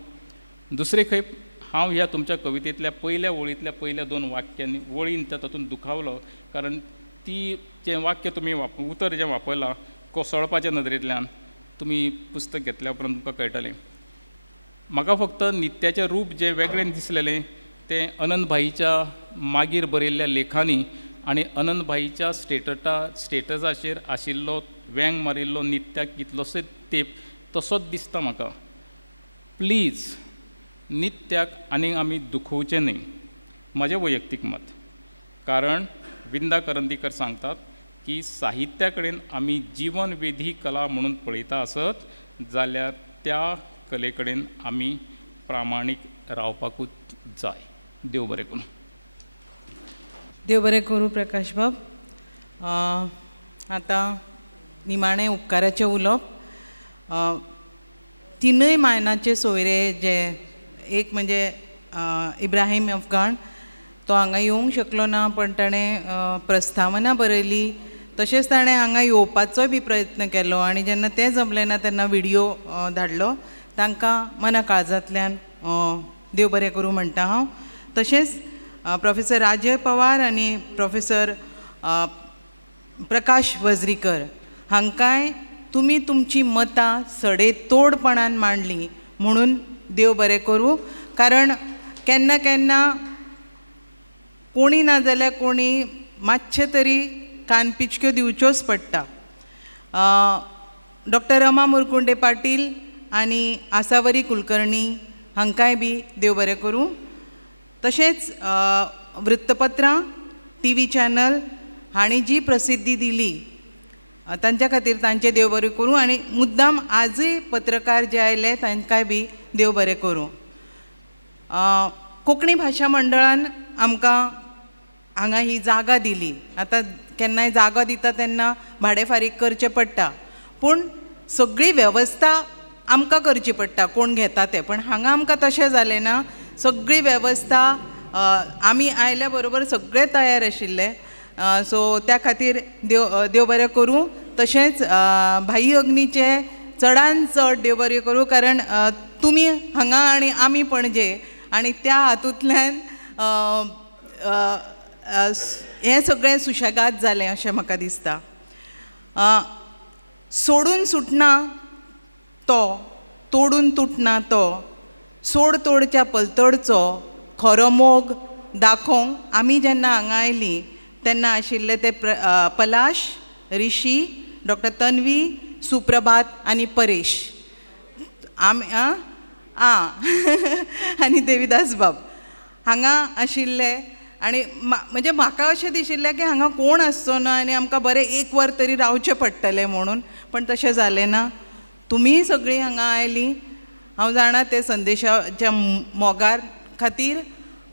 दुसरे खेप हांव ह्या तुमच्या कवितेंतल्या पयल्या वळींतल्या पयल्या 2 वाक्यांनी वळीन तातूंत दुखावलो, कारण ती जें वाक्य तुमी उतर जें वापरलां कोसळपाच्या नदरेंतल्यान तुमी पुस्तक घेतल्या उपरांत तुमकां कळटलें. म्हाका फक्त नित्याचें रूप जें वेगळें दिसलेलें तें अनंतभाईच्या मागीर बरयल्ल्या लेखांनी आनी अनंतभाईच्या स्टेटसाचेर आशिल्लो वेंग मारिल्लो नित्याक कितलोसोच तेंप तसोच दिसता म्हाका. प्लीज नित्याक आनीक आमी दुखोवचें न्ही, म्हजें वैयक्तीक मत. कारण विंदा करंदीकर सांगतात की साहित्या कडेन आमी जीवन वेधी कला म्हणून पळयता आसत जाल्यार त्या कले कडेन आमी प्रामाणीक रावपाकूच जाय. देव बरें करूं. देव बरें करूं प्रकाश बाब. आतां निमाणें उपकाराचें उलोवप. 3 मायनाचे सोयरे जे एक म्हणजे इब्राहीम अफगाण, तो हांगा येवंक शकलो ना, पण ताणें प्रस्तावना बरयली. तशेंच ताणें हांगा येवपाचोय बी प्रयत्न केलो आनी जेन्ना तें जमलें ना तेन्ना व्हिडिओ धाडलो. तांकां मना काळजांतल्यान देव बरें करूं म्हणटा हांव. तशेंच प्रोफेसर राजय पवार आनी प्रोफेसर प्रकाश वज्रीकर हांकांय तुमी तुमची मतां सडेतोडपणान मांडलीं म्हणून देव बरें करूं. कारण केन्ना केन्ना कोणी ना जाल्यार कोणी मातशे तरी कानपिचक्यो दिवच्योच पडटा. डॉक्टर रमा मुरकुंडे पाटील आनी आसावरी कुलकर्णी हांकांय बी देव बरें करूं. तशेंच वृत्तपत्रां, TV चॅनल हांणी जी प्रसिद्धी दिली तांच्या खातीर तांचे देव बरें करूं. आनी मुद्दाम आजूय पत्रकार जे आयले तांकांय बी देव बरें करूं. कोंकणी भाशा मंडळान आमकां हांगा ही जागा दिली. आतां केन्नाय जागो दिता तेन्ना भाडें फारीक करचें पडटा, पूण सगळी वेवस्था आमकां करची पडटा कोण घेता ते. पण हांगा आमकां तशें जालें ना. सगळी वेवस्था आमी आयल्या बरोबर सगळे तयार आशिल्ले. सो त्या खातीर देव बरें करूं. तशेंच भाई अग्नीचे चडान चड देव बरें करूं. कारण तुमी हांगा आनी आमी पणजे आनी त्या हातूंतल्यान हें सगळें सुशेगाद जालें अशें म्हाका दिसता. सोडून सुटना तो, तोडून तुटना तो, सोड तोडच्या पलतडचो खरो मोग दाखोवंक आमी जेन्ना हांगा आयलीं तेन्ना आशिल्ले ते पलाश, ऋषी, डॉक्टर तन्वी, सुप्रभात आनी परेश आमी आनी देविदास बाब हांगा आशिल्ले. आनी म्हणजे म्हाका अशें दिशिल्लें की हांगा कोण आसचो ना आनी आमकां बरें 1 वर तरी रावचें पडटलें म्हणून, पण तशें जालें ना. तुमी सगळीं हांगा आयलीं. हांव जाणा ते संदेशाच्या मोगार खातीर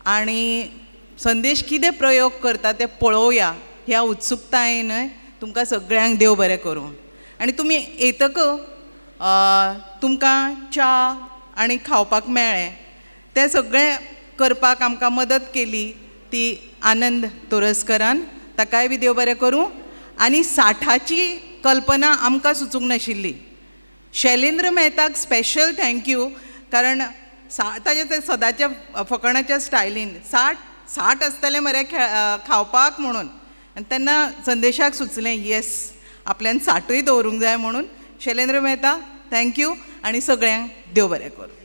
आनी संदेश कितें प्रयोग करता ते पळोवया ह्या उत्सुकतायेनय तुमकां सगळ्यांक देव बरें करूं. आनी तुमी येतक तुमकां च्या आनी खावपाक मेळ्ळें. तें सगळें करपाक आमकां मदत केली ती आनंद तोरसकरान, ताकाय बी देव बरें करूं. आनी साठाची कल्पना आमकां सुचूंक नाशिल्ली. शैलेंद्र मेहताक स्पेशल थँक्यू. कारण ताचे ते सदांच्या फकाणाच्या स्टायलीन 60 आसतलें मरे खावपाक म्हणून. आनी तेन्ना संदेशाक सुचलें येस आपल्यान 60य दवरूंक जाय म्हणून. शैलेंद्र मेहता थँक्यू आनी सगळ्यांक देव बरें करूं.